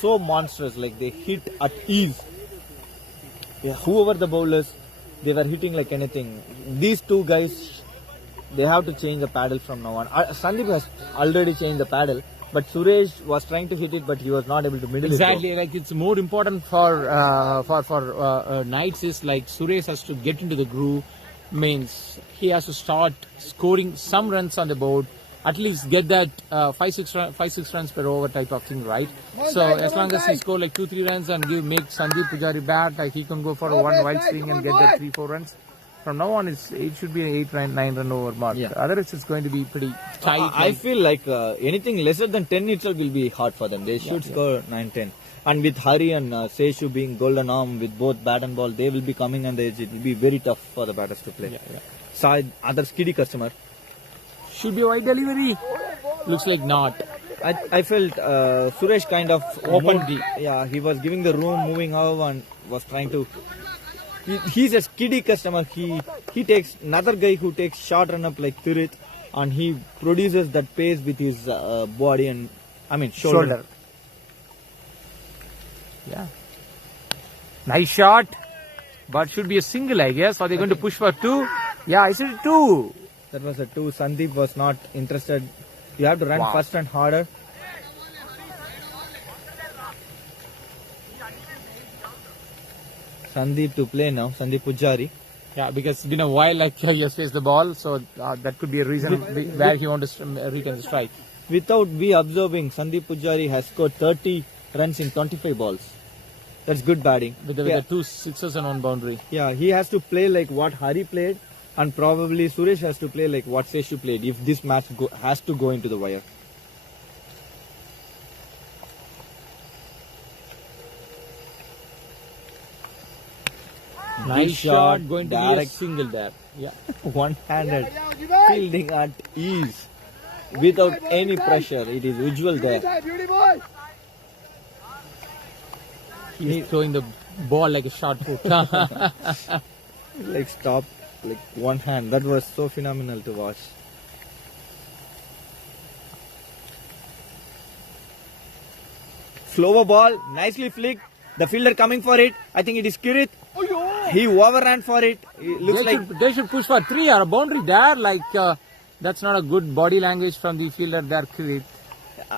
so monstrous, like they hit at ease. Yeah, whoever the bowlers, they were hitting like anything. These 2 guys, they have to change the paddle from now on. Sandeep has already changed the paddle, but Suresh was trying to hit it, but he was not able to middle it. Exactly, like it's more important for Knights is like Suresh has to get into the groove. Means he has to start scoring some runs on the board, at least get that 5-6 runs per over type of thing, right? So as long as he score like 2-3 runs and make Sandeep Pujari bat, like he can go for a 1 wild swing and get that 3-4 runs. From now on, it should be an 8-9 run over mark. Yeah. Otherwise, it's going to be pretty tight. I feel like anything lesser than 10 itself will be hard for them. They should score 9-10. And with Hari and Seshu being golden arm with both bat and ball, they will be coming on the edge. It will be very tough for the batters to play. Side, other skiddy customer. Should be a wide delivery. Looks like not. I felt Suresh kind of opened. He was giving the room, moving out and was trying to he's a skiddy customer. He takes another guy who takes short run up like Tirit, and he produces that pace with his body and shoulder. Yeah. Nice shot. But should be a single, I guess. Are they going to push for 2? Yeah, I said 2. That was a 2. Sandeep was not interested. You have to run fast and harder. Sandeep to play now. Sandeep Pujari. Yeah, because it's been a while like he has faced the ball, so that could be a reason where he wants to return the strike. Without we observing, Sandeep Pujari has scored 30 runs in 25 balls. That's good batting. With the 2 sixes and 1 boundary. Yeah, he has to play like what Hari played, and probably Suresh has to play like what Seshu played if this match has to go into the wire. Nice shot, going to be a single there. Yeah. One-handed fielding at ease without any pressure. It is usual there. He's throwing the ball like a shot put. Like stop, like one hand. That was so phenomenal to watch. Slower ball, nicely flicked. The fielder coming for it. I think it is Kirit. He overran for it. They should push for 3 or a boundary there. Like that's not a good body language from the fielder there, Kirit.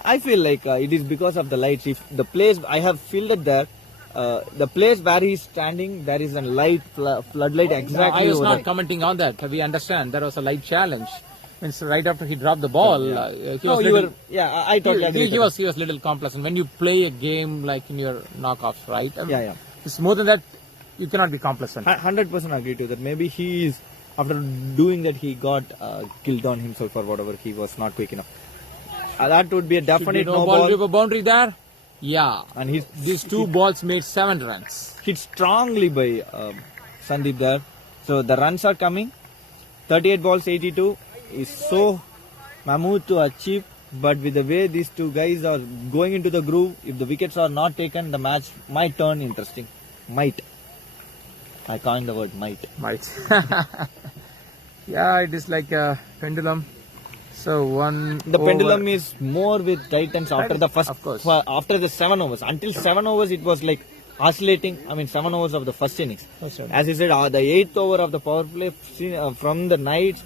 I feel like it is because of the lights. If the place I have fielded there, the place where he is standing, there is a light floodlight exactly. I was over not there. commenting on that. We understand there was a light challenge. Means right after he dropped the ball, he was I totally agree. He was little complacent. When you play a game like in your knockoffs, right? Yeah. It's more than that. You cannot be complacent. 100% agree to that. Maybe he is, after doing that, he got killed on himself or whatever. He was not quick enough. That would be a definite no ball. We have a boundary there. Yeah. And these 2 balls made 7 runs. Hit strongly by Sandeep there. So the runs are coming. 38 balls, 82 is so mammoth to achieve. But with the way these 2 guys are going into the groove, if the wickets are not taken, the match might turn interesting. Might. I coined the word might. Might. Yeah, it is like a pendulum. So the pendulum is more with Titans after the first, of course. After the 7 overs. Until 7 overs, it was like oscillating. 7 overs of the first innings. As you said, the 8th over of the power play from the Knights.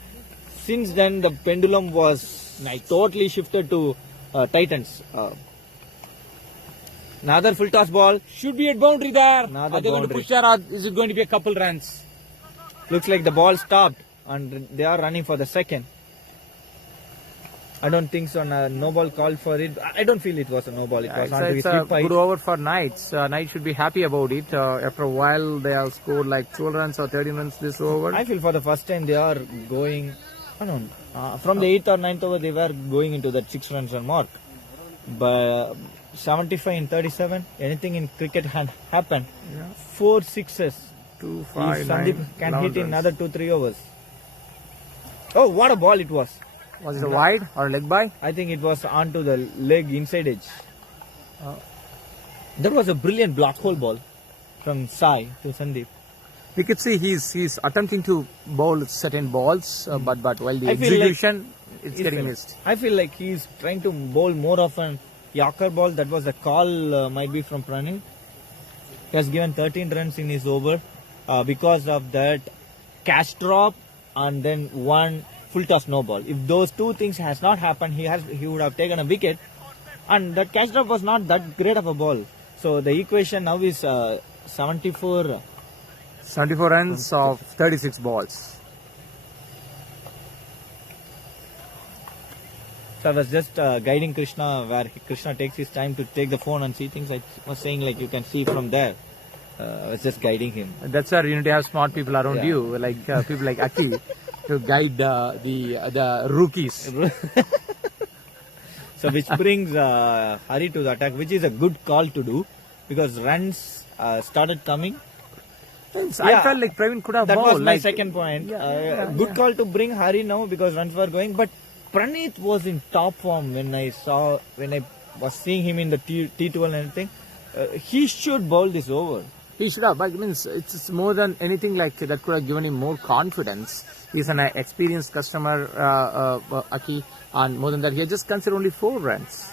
Since then, the pendulum was totally shifted to Titans. Another full toss ball. Should be at boundary there. Another Are they going to push there, or is it going to be a couple runs? Looks like the ball stopped and they are running for the second. I don't think so. No ball called for it. I don't feel it was a no ball. It was It's a good over for Knights. Knights should be happy about it. After a while, they have scored like 12 runs or 13 runs this over. I feel for the first time they are going. From the 8th or 9th over, they were going into that 6 runs mark. But 75 in 37, anything in cricket can happen. 4 sixes. 2, 5, Sandeep 9, can 11 hit in runs. another 2-3 overs. Oh, what a ball it was. Was it a wide or a leg by? I think it was onto the leg inside edge. That was a brilliant black hole ball from Sai to Sandeep. We could see he's attempting to bowl certain balls, but while the I feel like execution, it's getting missed. I feel like he's trying to bowl more of an Yorker ball. That was a call, might be from Pranil. He has given 13 runs in his over because of that catch drop and then 1 full toss no ball. If those 2 things has not happened, he would have taken a wicket, and that catch drop was not that great of a ball. So the equation now is 74 runs of 36 balls. So I was just guiding Krishna where Krishna takes his time to take the phone and see things. I was saying like you can see from there. I was just guiding him. That's where you need to have smart people around you, like people like Aki, to guide the rookies. So which brings Hari to the attack, which is a good call to do because runs started coming. I felt like Praveen could have That bowled. was my second point. Good call to bring Hari now because runs were going. But Praneeth was in top form when I was seeing him in the T12 and everything. He should bowl this over. He should have, but it means it's more than anything like that could have given him more confidence. He's an experienced customer, Aki, and more than that, he had just considered only 4 runs.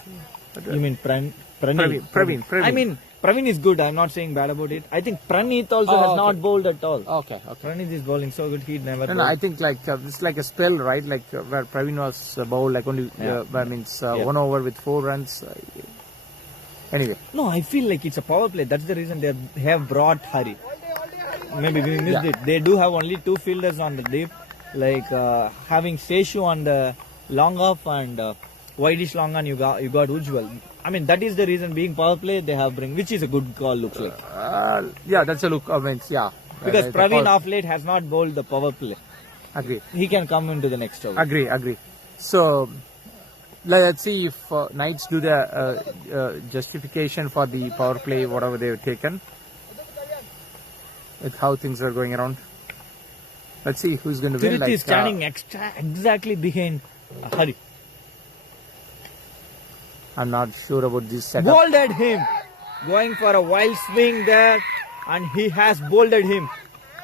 You mean Praveen? Praveen. I mean, Praveen is good. I'm not saying bad about it. I think Praneeth also has not bowled at all. Okay. Praneeth is bowling so good. He'd never. No, I think like it's like a spell, right? Like where Praveen was bowled like only, one over with 4 runs. Anyway. No, I feel like it's a power play. That's the reason they have brought Hari. Maybe we missed it. They do have only 2 fielders on the deep, like having Seshu on the long off and wideish long on. You got Ujjwal. I mean, that is the reason being power play they have bring, which is a good call. Looks like. That's a look. Because Praveen of late has not bowled the power play. Agree. He can come into the next over. Agree. So let's see if Knights do the justification for the power play, whatever they've taken. With how things are going around. Let's see who's going to win. Tirith is standing exactly behind Hari. I'm not sure about this setup. Bowled him. Going for a wild swing there, and he has bowled him.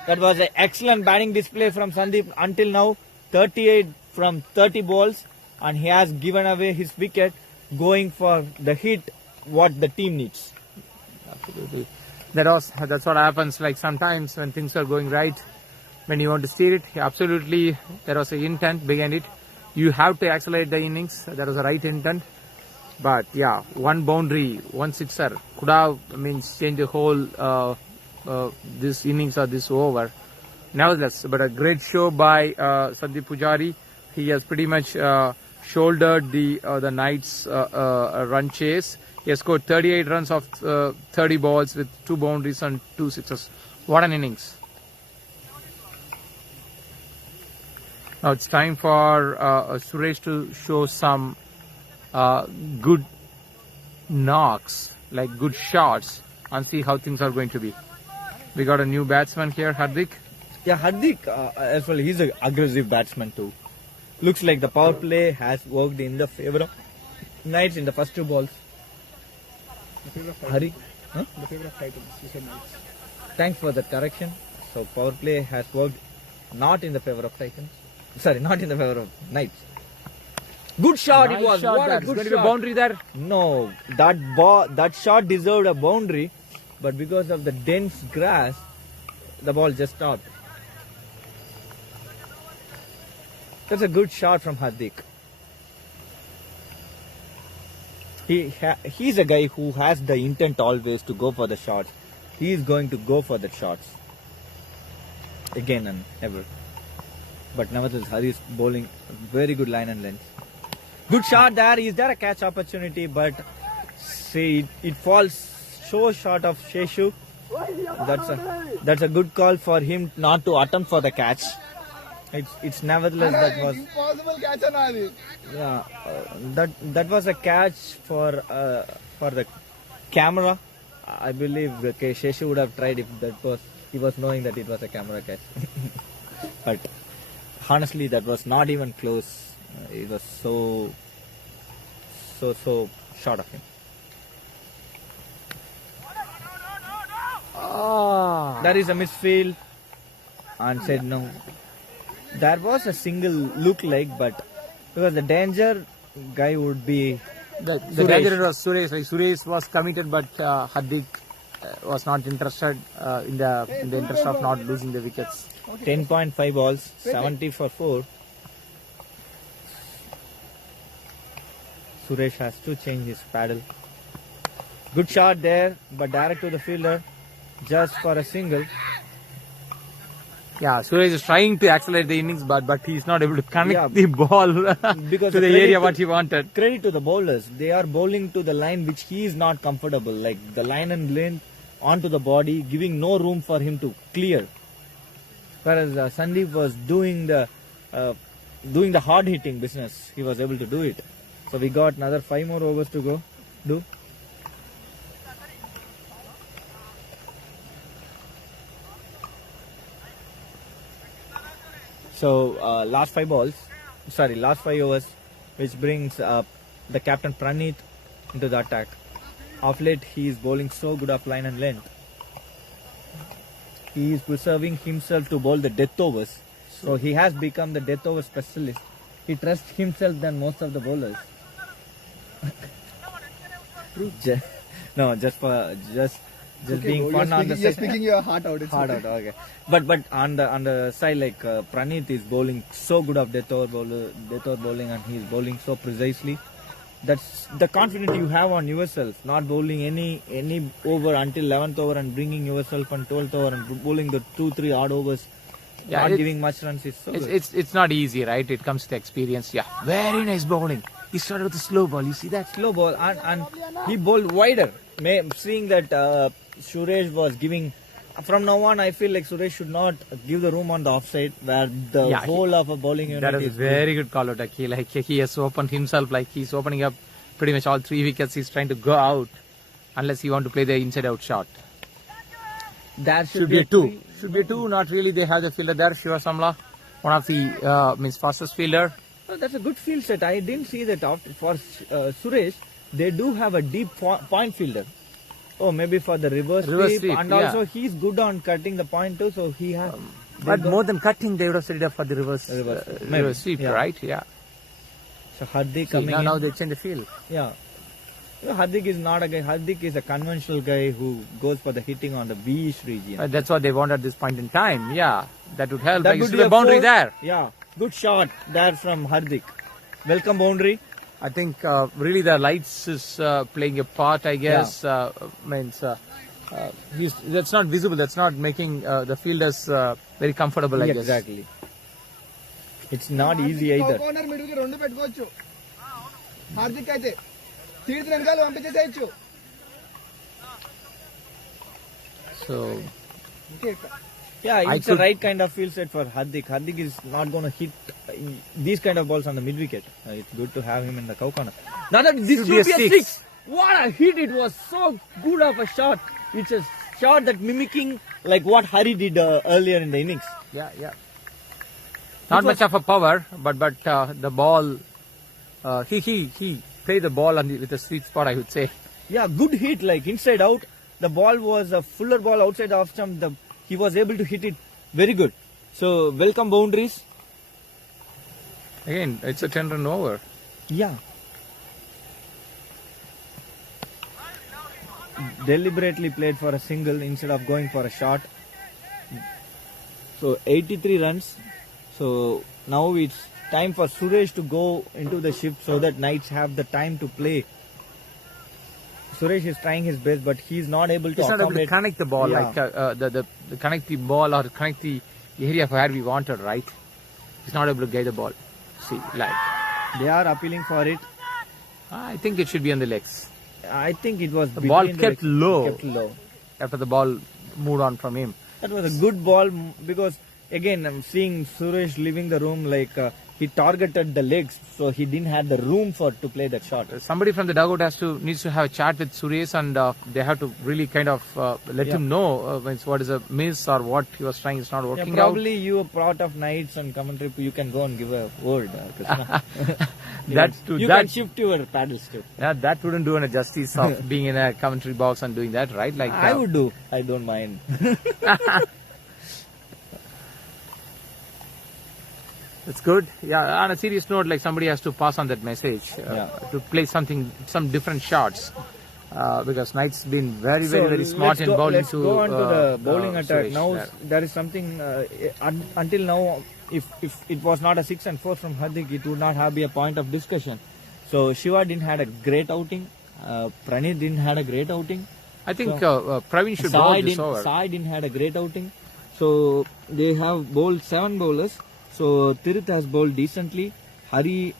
That was an excellent batting display from Sandeep until now. 38 from 30 balls, and he has given away his wicket, going for the hit what the team needs. Absolutely. That's what happens. Like sometimes when things are going right, when you want to steer it, absolutely there was an intent behind it. You have to accelerate the innings. There was a right intent. But yeah, 1 boundary, 1 sixer could have changed the whole this innings or this over. Nevertheless, but a great show by Sandeep Pujari. He has pretty much shouldered the Knights' run chase. He has scored 38 runs off 30 balls with 2 boundaries and 2 sixes. What an innings! Now it's time for Suresh to show some good knocks, like good shots, and see how things are going to be. We got a new batsman here, Hardik. Yeah, Hardik as well. He's an aggressive batsman too. Looks like the power play has worked in the favor of Knights in the first 2 balls. Hari? Huh? The favor of Titans, you said Knights. Thanks for the correction. So power play has worked not in the favor of Titans. Sorry, not in the favor of Knights. Good shot Nice it was. shot What there. a good There's going shot. to be a boundary there. No, that shot deserved a boundary, but because of the dense grass, the ball just stopped. That's a good shot from Hardik. He's a guy who has the intent always to go for the shots. He is going to go for the shots again and ever. But nevertheless, Hari is bowling very good line and length. Good shot there. Is there a catch opportunity? But see, it falls so short of Seshu. That's a good call for him not to attempt for the catch. It's nevertheless that was Impossible catch on Adi. yeah that was a catch for the camera. I believe Seshu would have tried if he was knowing that it was a camera catch. But honestly, that was not even close. It was so short of him. That is a misfield, and said no. There was a single look like, but because the danger guy would be The Suresh. danger was Suresh. Like Suresh was committed, but Hardik was not interested in the interest of not losing the wickets. 10.5 balls, 70 for 4. Suresh has to change his paddle. Good shot there, but direct to the fielder, just for a single. Yeah, Suresh is trying to accelerate the innings, but he's not able to connect Yeah. the ball Because to the area what he wanted. Credit to the bowlers. They are bowling to the line which he is not comfortable. Like the line and length onto the body, giving no room for him to clear. Whereas Sandeep was doing the hard hitting business. He was able to do it. So we got another 5 more overs to go. So last 5 overs, which brings the captain Praneeth into the attack. Of late, he is bowling so good off line and length. he is preserving himself to bowl the death overs. So he has become the death over specialist. He trusts himself than most of the bowlers. No, just being fun on the You're side. speaking your heart out. It's Hard okay. out, okay. But on the side, like Pranit is bowling so good of death over bowling, and he is bowling so precisely. That's the confidence you have on yourself. Not bowling any over until 11th over and bringing yourself on 12th over and bowling the 2-3 odd overs. Yeah, Not giving much runs is so good. It's not easy, right? It comes to experience. Yeah, very nice bowling. He started with a slow ball. You see that? Slow ball and he bowled wider. Seeing that Suresh was giving. From now on, I feel like Suresh should not give the room on the offside where the whole of a bowling unit That is a very good call out, Aki. Like he has opened himself, like he's opening up pretty much all 3 wickets. He's trying to go out unless he want to play the inside out shot. There Should be a 2. Should be a 2. Not really. They have the fielder there, Shiva Samla, one of the fastest fielder. Oh, that's a good field set. I didn't see that for Suresh. They do have a deep point fielder. Oh, maybe for the reverse sweep, and also he's good on cutting the point too. So he has. But more than cutting, they would have set it up for the reverse sweep, right? Yeah. So Hardik coming now in. they change the field. Yeah. Hardik is not a guy. Hardik is a conventional guy who goes for the hitting on the B-ish region. That's what they want at this point in time. Yeah, that would help. That Like, would you be see the a boundary 4. there. Yeah, good shot there from Hardik. Welcome boundary. I think really the lights is playing a part, I guess. That's not visible. That's not making the fielders very comfortable, I guess. Exactly. It's not easy either. Corner middle కి 2 పెట్టుకోవచ్చు. హార్దిక్ అయితే తీర్థ రంగాలు పంపించేసేయచ్చు. So Yeah, it's the right kind of field set for Hardik. Hardik is not going to hit these kind of balls on the mid wicket. It's good to have him in the cow corner. Now that this should be a 6. What a hit! It was so good of a shot. It's a shot that mimicking like what Hari did earlier in the innings. yeah. Not much of a power, but the ball. He played the ball with a sweet spot, I would say. Yeah, good hit, like inside out. The ball was a fuller ball outside the off stump. He was able to hit it very good. So welcome boundaries. Again, it's a 10-run over. Yeah. Deliberately played for a single instead of going for a shot. So 83 runs. So now it's time for Suresh to go into the shift so that Knights have the time to play. Suresh is trying his best, but he's not able to. He's not able to connect the ball, like the connect the ball or connect the area where we wanted, right? He's not able to get the ball. See, like they are appealing for it. I think it should be on the legs. I think it was the ball kept low. Kept low After the ball moved on from him. That was a good ball because again I'm seeing Suresh leaving the room like he targeted the legs, so he didn't have the room to play that shot. Somebody from the dugout needs to have a chat with Suresh, and they have to really kind of let him know what is a miss or what he was trying is not working probably you are part of Knights and commentary, you can go and give a word, Krishna. You can shift your paddles too. Yeah, that wouldn't do any justice of being in a commentary box and doing that, right? Like I would do. I don't mind. It's good. Yeah, on a serious note, like somebody has to pass on that message to play some different shots because Knight's been very smart in bowling. Let's go on to the bowling attack. Now there is something until now. If it was not a 6 and 4 from Hardik, it would not be a point of discussion. So Shiva didn't had a great outing. Pranit didn't had a great outing. I think Praveen should bowl this over. Sai didn't had a great outing. So they have bowled 7 bowlers. So Tirth has bowled decently. Hari,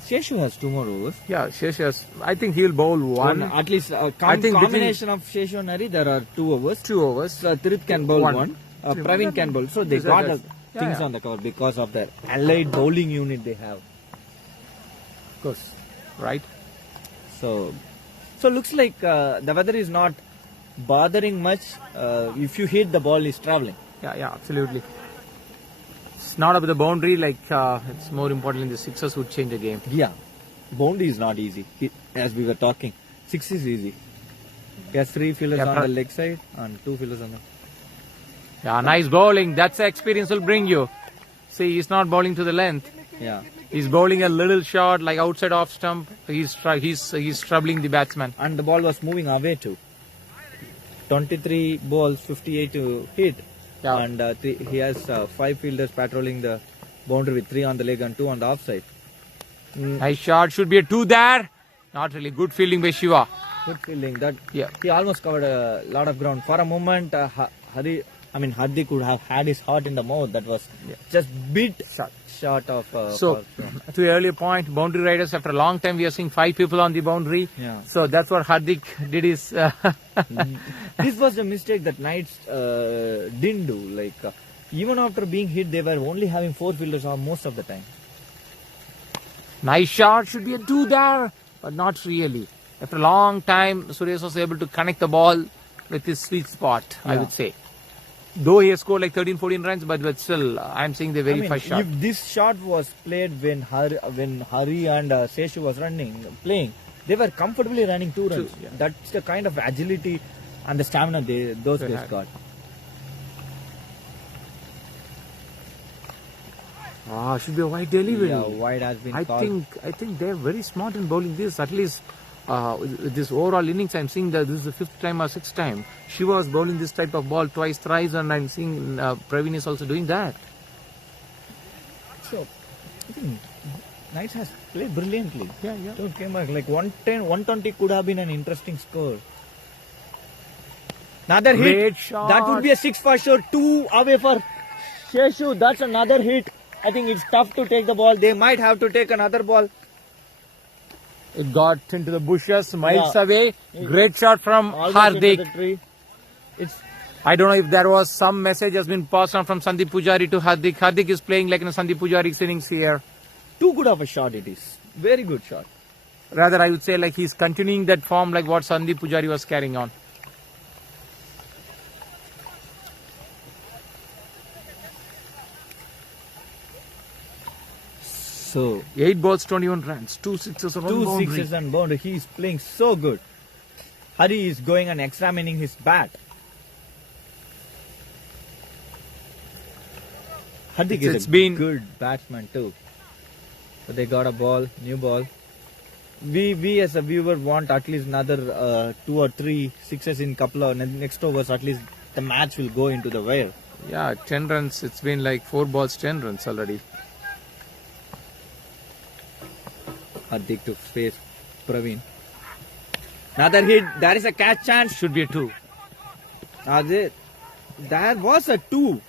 Sheshu has 2 more overs. Yeah, Sheshu has. I think he'll bowl one. At least a combination of Sheshu and Hari, there are 2 overs. 2 overs. Tirth can bowl one. Praveen can bowl. So they got things on the cover because of their allied bowling unit they have. Of course, right? So looks like the weather is not bothering much. If you hit, the ball is traveling. Yeah, absolutely. It's not up the boundary, like it's more importantly the sixers would change the game. Yeah, boundary is not easy. As we were talking, 6 is easy. He has 3 fielders on the leg side and 2 fielders on the. Yeah, nice bowling. That's the experience will bring you. See, he's not bowling to the length. Yeah. He's bowling a little short, like outside off stump. He's troubling the batsman. And the ball was moving away too. 23 balls, 58 to hit. Yeah. And he has 5 fielders patrolling the boundary with 3 on the leg and 2 on the offside. Nice shot. Should be a 2 there. Not really. Good fielding by Shiva. Good fielding. That Yeah. he almost covered a lot of ground. For a moment, Hardik could have had his heart in the mouth. That was just bit short of. So, to the earlier point, boundary riders, after a long time, we are seeing 5 people on the boundary. Yeah. So, that's what Hardik did his... This was the mistake that Knights didn't do. Like, even after being hit, they were only having 4 fielders most of the time. Nice shot. Should be a 2 there. But not really. After a long time, Suresh was able to connect the ball with his sweet spot, I would say. Though he has scored like 13-14 runs, but still, I'm seeing the very first shot. If this shot was played when Hari and Seshu was playing, they were comfortably running 2 runs. Yeah. That's the kind of agility and the stamina those guys got. Should be a wide delivery. Yeah, wide has been I called. think they're very smart in bowling this. At least with this overall innings, I'm seeing that this is the 5th time or 6th time. Shiva was bowling this type of ball twice, thrice, and I'm seeing Praveen is also doing that. So, I think Knights has played brilliantly. Yeah. Don't came back. Like 110, 120 could have been an interesting score. Another Great hit. shot. That would be a 6 for sure. 2 away for Seshu. That's another hit. I think it's tough to take the ball. They might have to take another ball. It got into the bushes, miles away. Great shot from Almost into Hardik. the tree. I don't know if there was some message has been passed on from Sandeep Pujari to Hardik. Hardik is playing like in a Sandeep Pujari's innings here. Too good of a shot it is. Very good shot. Rather, I would say like he's continuing that form like what Sandeep Pujari was carrying on. So 8 balls, 21 runs, 2 sixes on 2 boundary. sixes and boundary. He is playing so good. Hari is going and examining his bat. Hardik is a good batsman too. But they got a ball, new ball. We as a viewer want at least another 2 or 3 sixes in couple of next overs. At least the match will go into the wire. Yeah, 10 runs. It's been like 4 balls, 10 runs already. Hardik to face Praveen. Another hit. There is a catch chance. Should be a 2. There was a 2.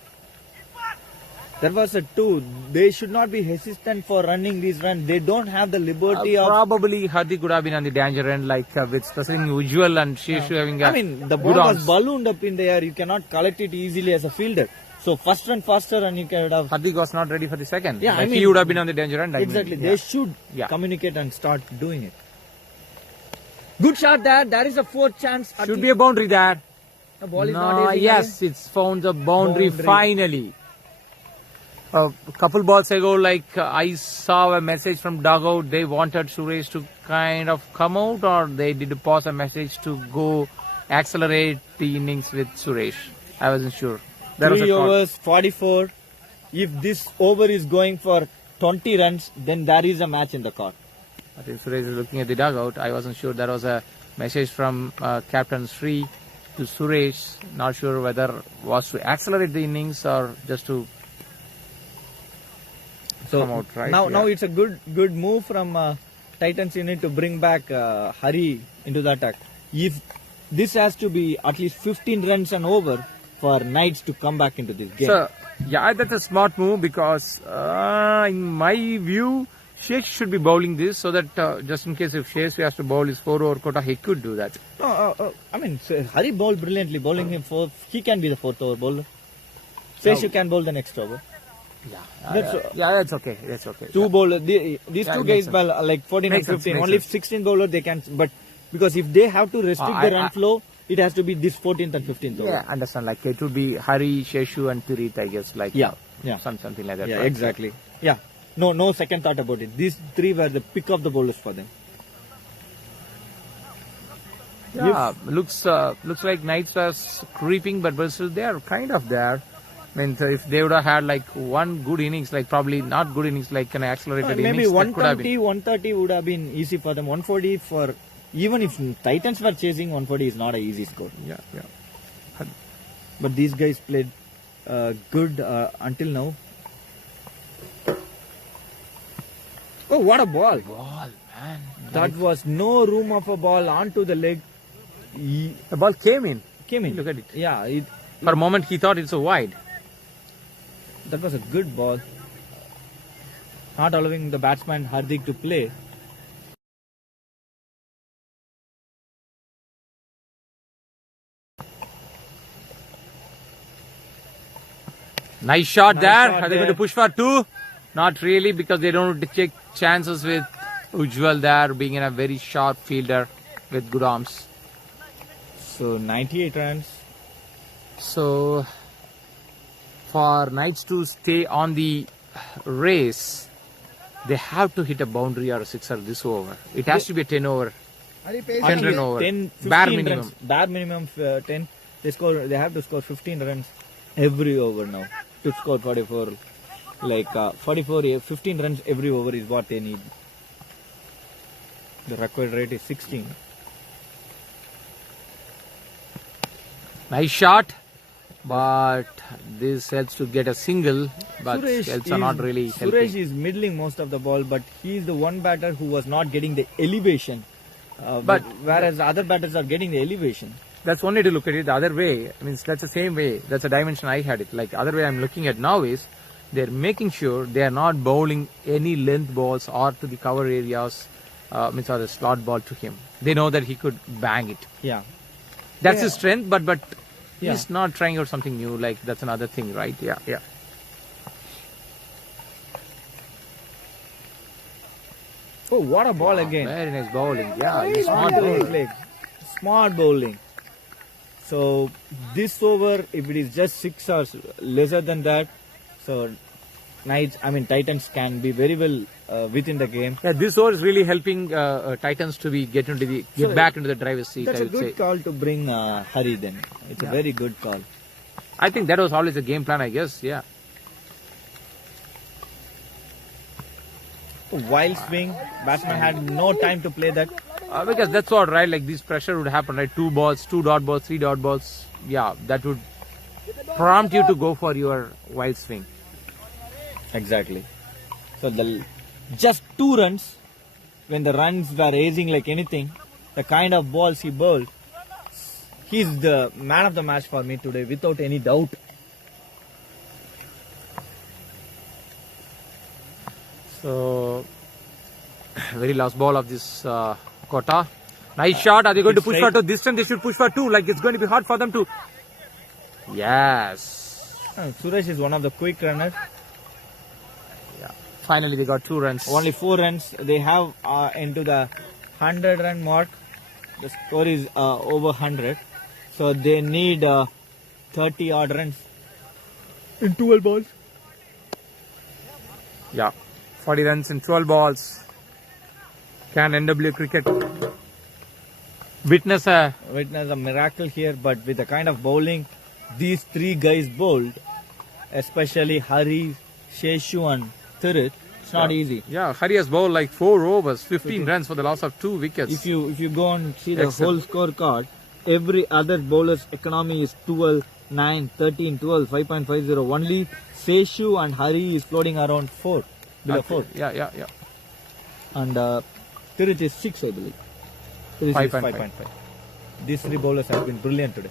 There was a 2. They should not be hesitant for running these runs. They don't have the liberty of... Probably Hardik could have been on the danger end, like with specifically Ujjwal and Seshu having a the ball good was arms. ballooned up in the air. You cannot collect it easily as a fielder. So first run faster and you can have... Hardik was not ready for the second. Yeah, Like he would have been on the danger end. Exactly. Yeah. They should communicate and start doing it. Good shot there. There is a 4th chance. Should be a boundary there. The ball is No, not easy. yes, it's found the boundary finally. A couple balls ago, like I saw a message from dugout. They wanted Suresh to kind of come out, or they did pass a message to go accelerate the innings with Suresh. I wasn't sure. 3 overs, 44. If this over is going for 20 runs, then there is a match in the court. I think Suresh is looking at the dugout. I wasn't sure. There was a message from Captain Sri to Suresh. Not sure whether was to accelerate the innings or just to come out, right? Now it's a good move from Titans unit to bring back Hari into the attack. If this has to be at least 15 runs and over for Knights to come back into this game. So, yeah, that's a smart move because in my view, Shesh should be bowling this so that just in case if Shesh has to bowl his 4-over quota, he could do that. Hari bowled brilliantly. Bowling him 4, he can be the 4th over bowler. Seshu can bowl the next over. That's okay. That's okay. Two bowlers. These two guys, like 14 and 15. Only 16 bowler they can. But because if they have to restrict the run flow, it has to be this 14th and 15th over. Yeah, understand. Like it would be Hari, Sheshu, and Tirit, I guess. Like something like that. Yeah, right? exactly. Yeah. No second thought about it. These 3 were the pick of the bowlers for them. Yeah, looks like Knights are creeping, but still they are kind of there. I mean, so if they would have had like one good innings, like probably not good innings, like an accelerated Maybe innings, that could have 120, been. 130 would have been easy for them. 140 for even if Titans were chasing 140 is not an easy score. Yeah. But these guys played good until now. Oh, what a ball! Ball, man. That was no room of a ball onto the leg. The ball came in. Look at it. Yeah, For a moment, he thought it's a wide. that was a good ball. Not allowing the batsman Hardik to play. Nice shot Nice there. shot Are they going there. to push for two? Not really, because they don't take chances with Ujjwal there, being in a very sharp fielder with good arms. So 98 runs. So, for Knights to stay on the race, they have to hit a boundary or a sixer this over. It has to be a 10 over. Hari pays 10 run over. 10, 15 Bare runs. minimum. Bare minimum 10. They have to score 15 runs every over now to score 44. Like 15 runs every over is what they need. The required rate is 16. Nice shot, but this helps to get a single, but helps are not really Suresh helping. is middling most of the ball, but he is the one batter who was not getting the elevation. But- whereas other batters are getting the elevation. That's one way to look at it. The other way, I mean, that's the same way. That's a dimension I had it. Like, the other way I'm looking at now is they're making sure they are not bowling any length balls or to the cover areas, or the slot ball to him. They know that he could bang it. Yeah. That's Yeah. his strength, but Yeah. he's not trying out something new. Like, that's another thing, right? Yeah. Oh, what a ball again. Very nice bowling. Yeah, he's Smart not bowling. Smart bowling. So this over, if it is just 6 or lesser than that, so Titans can be very well within the game. Yeah, this over is really helping Titans to get back into the driver's seat. That's I a would good say. call to bring Hari then. It's a very good call. I think that was always the game plan. I guess. Yeah. Wild swing, batsman had no time to play that. Because that's what, right? Like, this pressure would happen, right? 2 balls, 2 dot balls, 3 dot balls. Yeah, that would prompt you to go for your wild swing. Exactly. So just 2 runs, when the runs were racing like anything, the kind of balls he bowled, he's the man of the match for me today, without any doubt. So, very last ball of this quota. Nice shot. Are they going to push for 2? This time they should push for 2. Like, it's going to be hard for them to. Yes. Suresh is one of the quick runners. Yeah. Finally, they got 2 runs. Only 4 runs. They have into the 100 run mark. The score is over 100. So they need 30 odd runs in 12 balls. Yeah. 40 runs in 12 balls. Can NWA cricket witness a miracle here? But with the kind of bowling these 3 guys bowled, especially Hari, Sheshu and Thirit, it's not easy. Yeah, Hari has bowled like 4 overs, 15 runs for the loss of 2 wickets. If you go and see the Excellent. whole scorecard, every other bowler's economy is 12, 9, 13, 12, 5.50. Only Sheshu and Hari is floating around 4, below Okay. 4. Yeah. And Thirit is 6, I believe. Thirit is 5.5. These 3 bowlers have been brilliant today.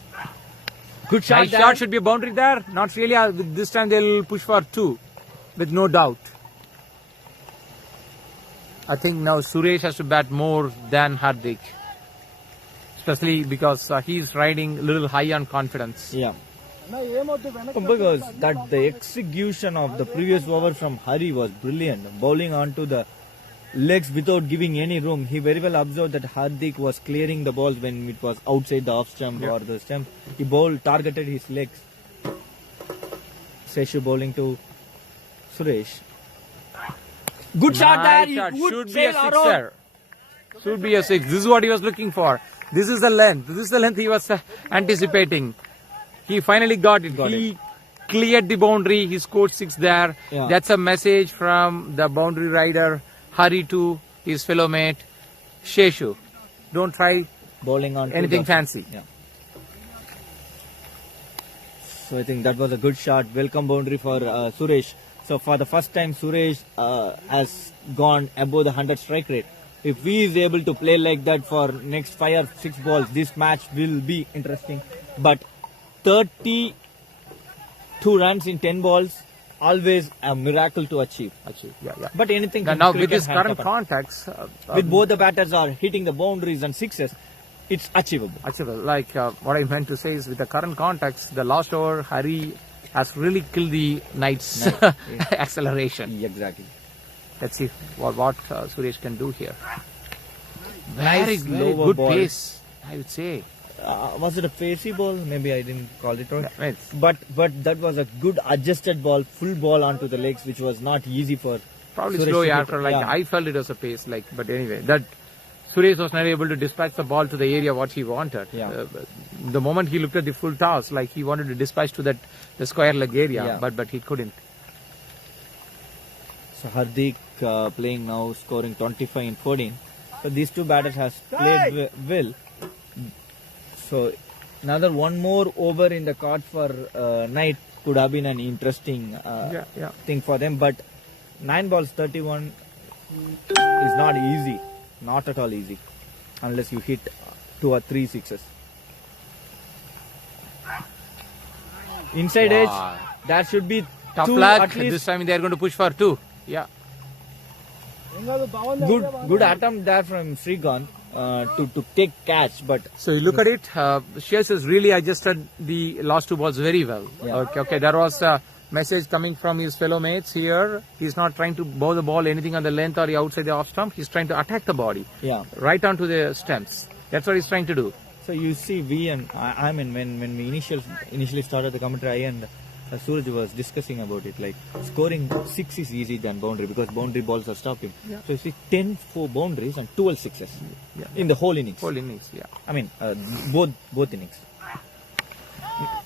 Good shot. Nice shot, should be a boundary there. Not really. This time they'll push for 2, with no doubt. I think now Suresh has to bat more than Hardik. Especially because he's riding a little high on confidence. Yeah. Because the execution of the previous over from Hari was brilliant. Bowling onto the legs without giving any room. He very well observed that Hardik was clearing the balls when it was outside the off stump or the stump. He targeted his legs. Sheshu bowling to Suresh. Good shot there. Nice shot. He would Should be a sail around. sixer. Should be a 6. This is what he was looking for. This is the length. This is the length he was anticipating. He finally got it. He cleared the boundary. He scored 6 there. Yeah. That's a message from the boundary rider Hari to his fellow mate Sheshu. Don't try Bowling on anything fancy. Yeah. So I think that was a good shot. Welcome boundary for Suresh. So for the first time, Suresh has gone above the 100 strike rate. If he is able to play like that for next 5 or 6 balls, this match will be interesting. But 32 runs in 10 balls, always a miracle to achieve. Yeah, yeah. But anything Now, in with cricket his has current happened. contacts, With both the batters are hitting the boundaries and sixes, it's achievable. like what I meant to say is with the current contacts, the last over, Hari has really killed the Knights' acceleration. Exactly. Let's see what Suresh can do here. Nice Very lower good ball. pace, I would say. Was it a facey ball? Maybe I didn't call it right. Yeah, it's- But that was a good adjusted ball, full ball onto the legs, which was not easy for Probably Suresh slow to after, get- like, yeah. I felt it was a pace, like, but anyway, that Suresh was not able to dispatch the ball to the area what he wanted. Yeah. The moment he looked at the full toss, like he wanted to dispatch to the square leg area, Yeah. but he couldn't. So Hardik playing now, scoring 25 in 14. So these two batters has played well. So another one more over in the cards for Knight could have been an interesting thing for them. But 9 balls 31 is not easy, not at all easy, unless you hit 2 or 3 sixes. Inside edge, that should be Tough 2 luck. at least. This time they are going to push for 2. Yeah. Good attempt there from Srikanth to take catch, but So you look at it, Shears has really adjusted the last 2 balls very well. Yeah. Okay, there was a message coming from his fellow mates here. He's not trying to bow the ball anything on the length or outside the off stump. He's trying to attack the body yeah. right onto the stems. That's what he's trying to do. So you see, I mean, when we initially started the commentary, and Suraj was discussing about it, like scoring 6 is easy than boundary because boundary balls are stopping. Yeah. So you see 10 for boundaries and 12 sixes Yeah. in the whole innings. Whole innings, yeah. I mean, both innings.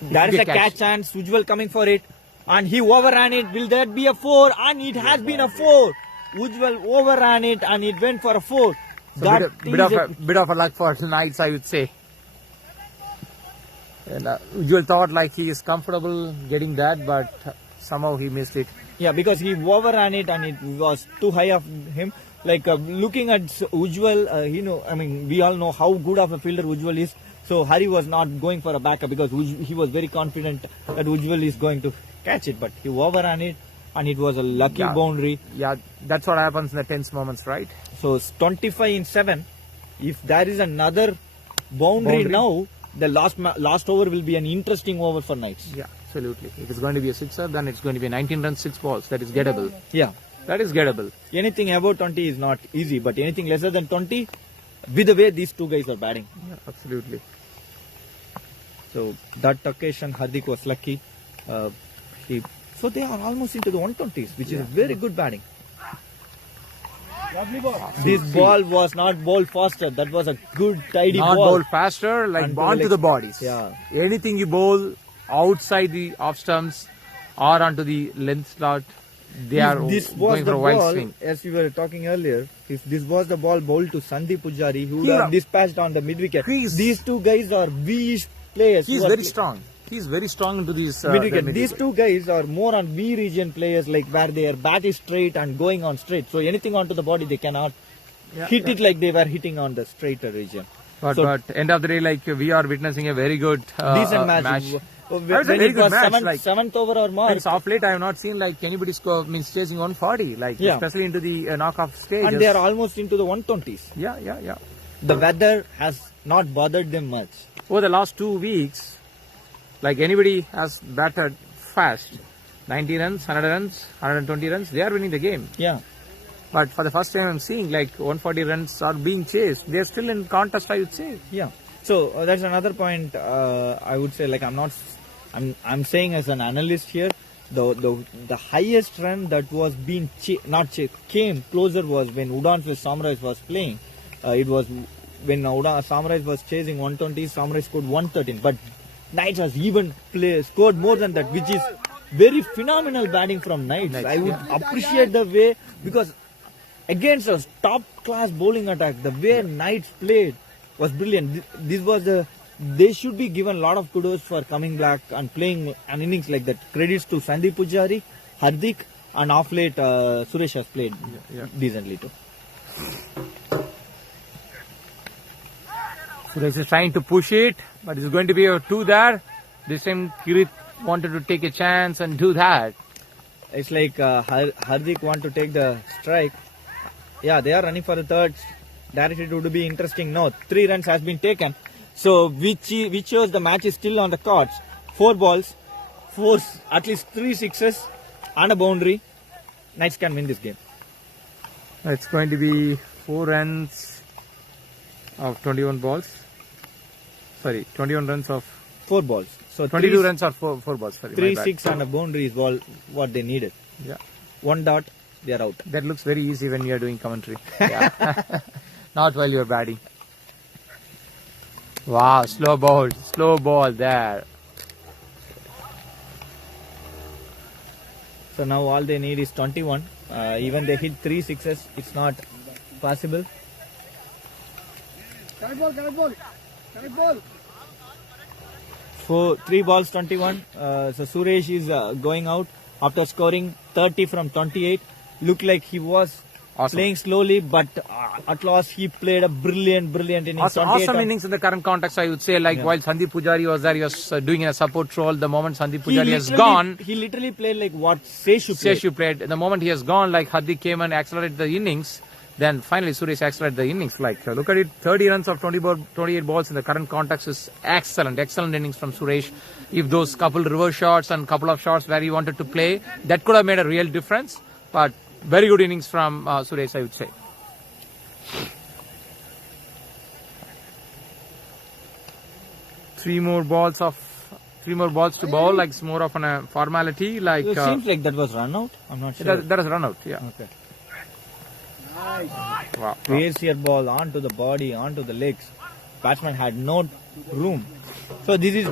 There is Big a catch and Ujjwal coming for it, and he overran it. Will that be a 4? And it has been a 4. Ujjwal overran it and it went for a 4. So That bit is of a luck for Knights, I would say. And Ujjwal thought like he is comfortable getting that, but somehow he missed it. Yeah, because he overran it and it was too high of him. Like looking at Ujjwal, I mean, we all know how good of a fielder Ujjwal is. So Hari was not going for a backup because he was very confident that Ujjwal is going to catch it. But he overran it and it was a lucky boundary. Yeah, that's what happens in the tense moments, right? So it's 25 in 7. If there is another boundary now, the last over will be an interesting over for Knights. Yeah, absolutely. If it's going to be a sixer, then it's going to be a 19 runs, 6 balls. That is gettable. Yeah. That is gettable. Anything above 20 is not easy, but anything lesser than 20, with the way these two guys are batting. Yeah, absolutely. So that occasion, Hardik was lucky. So they are almost into the 120s, which is very good batting. This ball was not bowled faster. That was a good, tidy Not ball. bowl faster, like Onto onto the the legs. bodies. Yeah. Anything you bowl outside the off stumps or onto the length slot, they are If this was going the for a wild ball, swing. as we were talking earlier, if this was the ball bowled to Sandeep Pujari, who would Yeah. have dispatched on the mid wicket. He's- These two guys are V players. He's who are very strong. He's very strong into these mid wicket. the These two guys are more on V region players, like where their bat is straight and going on straight. So anything onto the body, they cannot hit it like they were hitting on the straighter region. But, So- but end of the day, like we are witnessing a very good Decent match. That When was a very it good was match, seventh over or more, And off late, I have not seen like anybody score means chasing 140, like Yeah. especially into the knockoff stage. and they are almost into the 120s. Yeah. The weather has not bothered them much. Over the last 2 weeks, like anybody has batted fast, 90 runs, 100 runs, 120 runs, they are winning the game. Yeah. But for the first time, I'm seeing like 140 runs are being chased. They're still in contest, I would say. Yeah. So that's another point. I would say, like I'm saying as an analyst here, the highest run that was being came closer was when Udans vs Samurai's was playing. It was when Samurai was chasing 120, Samurai scored 113. But Knights has even scored more than that, which is very phenomenal batting from Knights. I would appreciate the way, because against a top class bowling attack, the way Knights played was brilliant. This was they should be given a lot of kudos for coming back and playing an innings like that. Credits to Sandeep Pujari, Hardik, and off late Suresh has played decently too. Suresh is trying to push it, but it's going to be a 2 there. This time Kirit wanted to take a chance and do that. It's like Hardik want to take the strike. Yeah, they are running for the third. Directly it would be interesting. No, 3 runs has been taken. So which shows the match is still on the cards. 4 balls, at least 3 sixes and a boundary. Knights can win this game. It's going to be 4 runs of 21 balls. Sorry, 21 runs of 4 balls. So 22 runs of 4 balls. Sorry, 3 6 and a boundary is what they needed. Yeah. 1 dot, they are out. That looks very easy when you are doing commentary. Yeah. Not while you are batting. Wow, slow ball there. So now all they need is 21. Even they hit 3 sixes, it's not possible. Correct ball. 3 balls, 21. So Suresh is going out after scoring 30 from 28. Looked like he was playing slowly, but at last he played a brilliant innings. Awesome innings in the current context, I would say. While Sandeep Pujari was there, he was doing a support role. The moment Sandeep Pujari has gone, he literally played like what Seshu played. The moment he has gone, Hardik came and accelerated the innings. Then finally Suresh accelerated the innings. Look at it, 30 runs of 28 balls in the current context is excellent innings from Suresh. If those couple reverse shots and couple of shots where he wanted to play, that could have made a real difference. But very good innings from Suresh, I would say. Three more balls to bowl. It's more of a formality. It seems like that was run out. I'm not sure. That was run out. Yeah. Okay. Wow. Crazier ball onto the body, onto the legs. Batsman had no room. So this is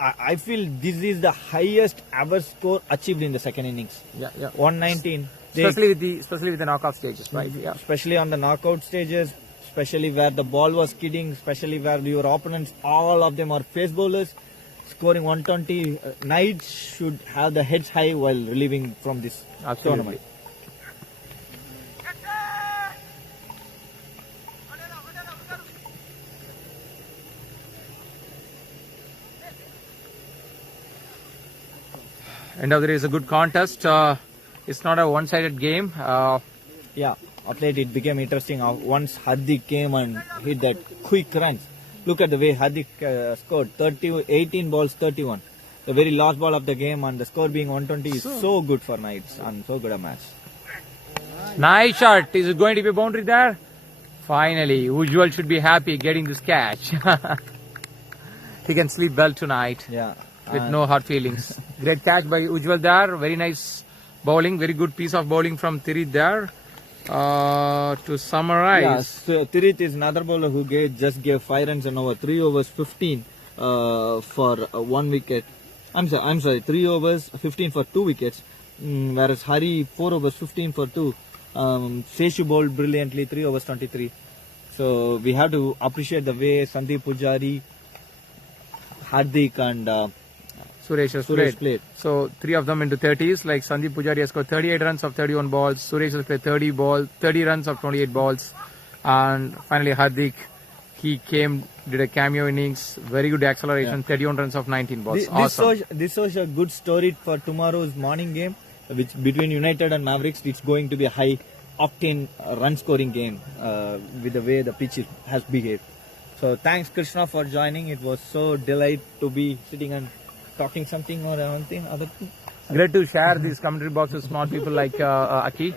I feel this is the highest ever score achieved in the second innings. Yeah. 119. Especially with the knockout stages, right? Yeah. Especially on the knockout stages, especially where the ball was skidding, especially where your opponents, all of them are fast bowlers, scoring 120. Knights should have the heads high while relieving from this tournament. End of the day is a good contest. It's not a one-sided game. Yeah, of late it became interesting once Hardik came and hit that quick runs. Look at the way Hardik scored 18 balls, 31. The very last ball of the game, and the score being 120 is so good for Knights and so good a match. Nice shot. Is it going to be a boundary there? Finally, Ujjwal should be happy getting this catch. He can sleep well tonight. Yeah. With no hard feelings. Great catch by Ujjwal there. Very nice bowling. Very good piece of bowling from Tirit there. To summarize. Yeah, so Tirit is another bowler who just gave 5 runs and over 3 overs 15 for 1 wicket. I'm sorry, 3 overs 15 for 2 wickets. Whereas Hari 4 overs 15 for 2. Seshu bowled brilliantly 3 overs 23. So we have to appreciate the way Sandeep Pujari, Hardik and Suresh played. So 3 of them into 30s. Sandeep Pujari has scored 38 runs of 31 balls. Suresh has played 30 runs of 28 balls. And finally Hardik, he came, did a cameo innings. Very good acceleration, 31 runs of 19 balls. Awesome. This was a good story for tomorrow's morning game, which between United and Mavericks. It's going to be a high octane run scoring game with the way the pitch has behaved. So thanks Krishna for joining. It was so delight to be sitting and talking something or anything other thing. Great to share these commentary box with small people like Aki.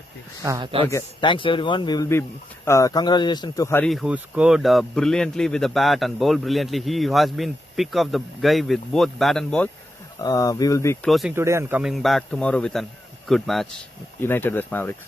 Thanks everyone. We will be congratulations to Hari, who scored brilliantly with the bat and bowled brilliantly. He has been pick of the guy with both bat and ball. We will be closing today and coming back tomorrow with a good match. United vs Mavericks.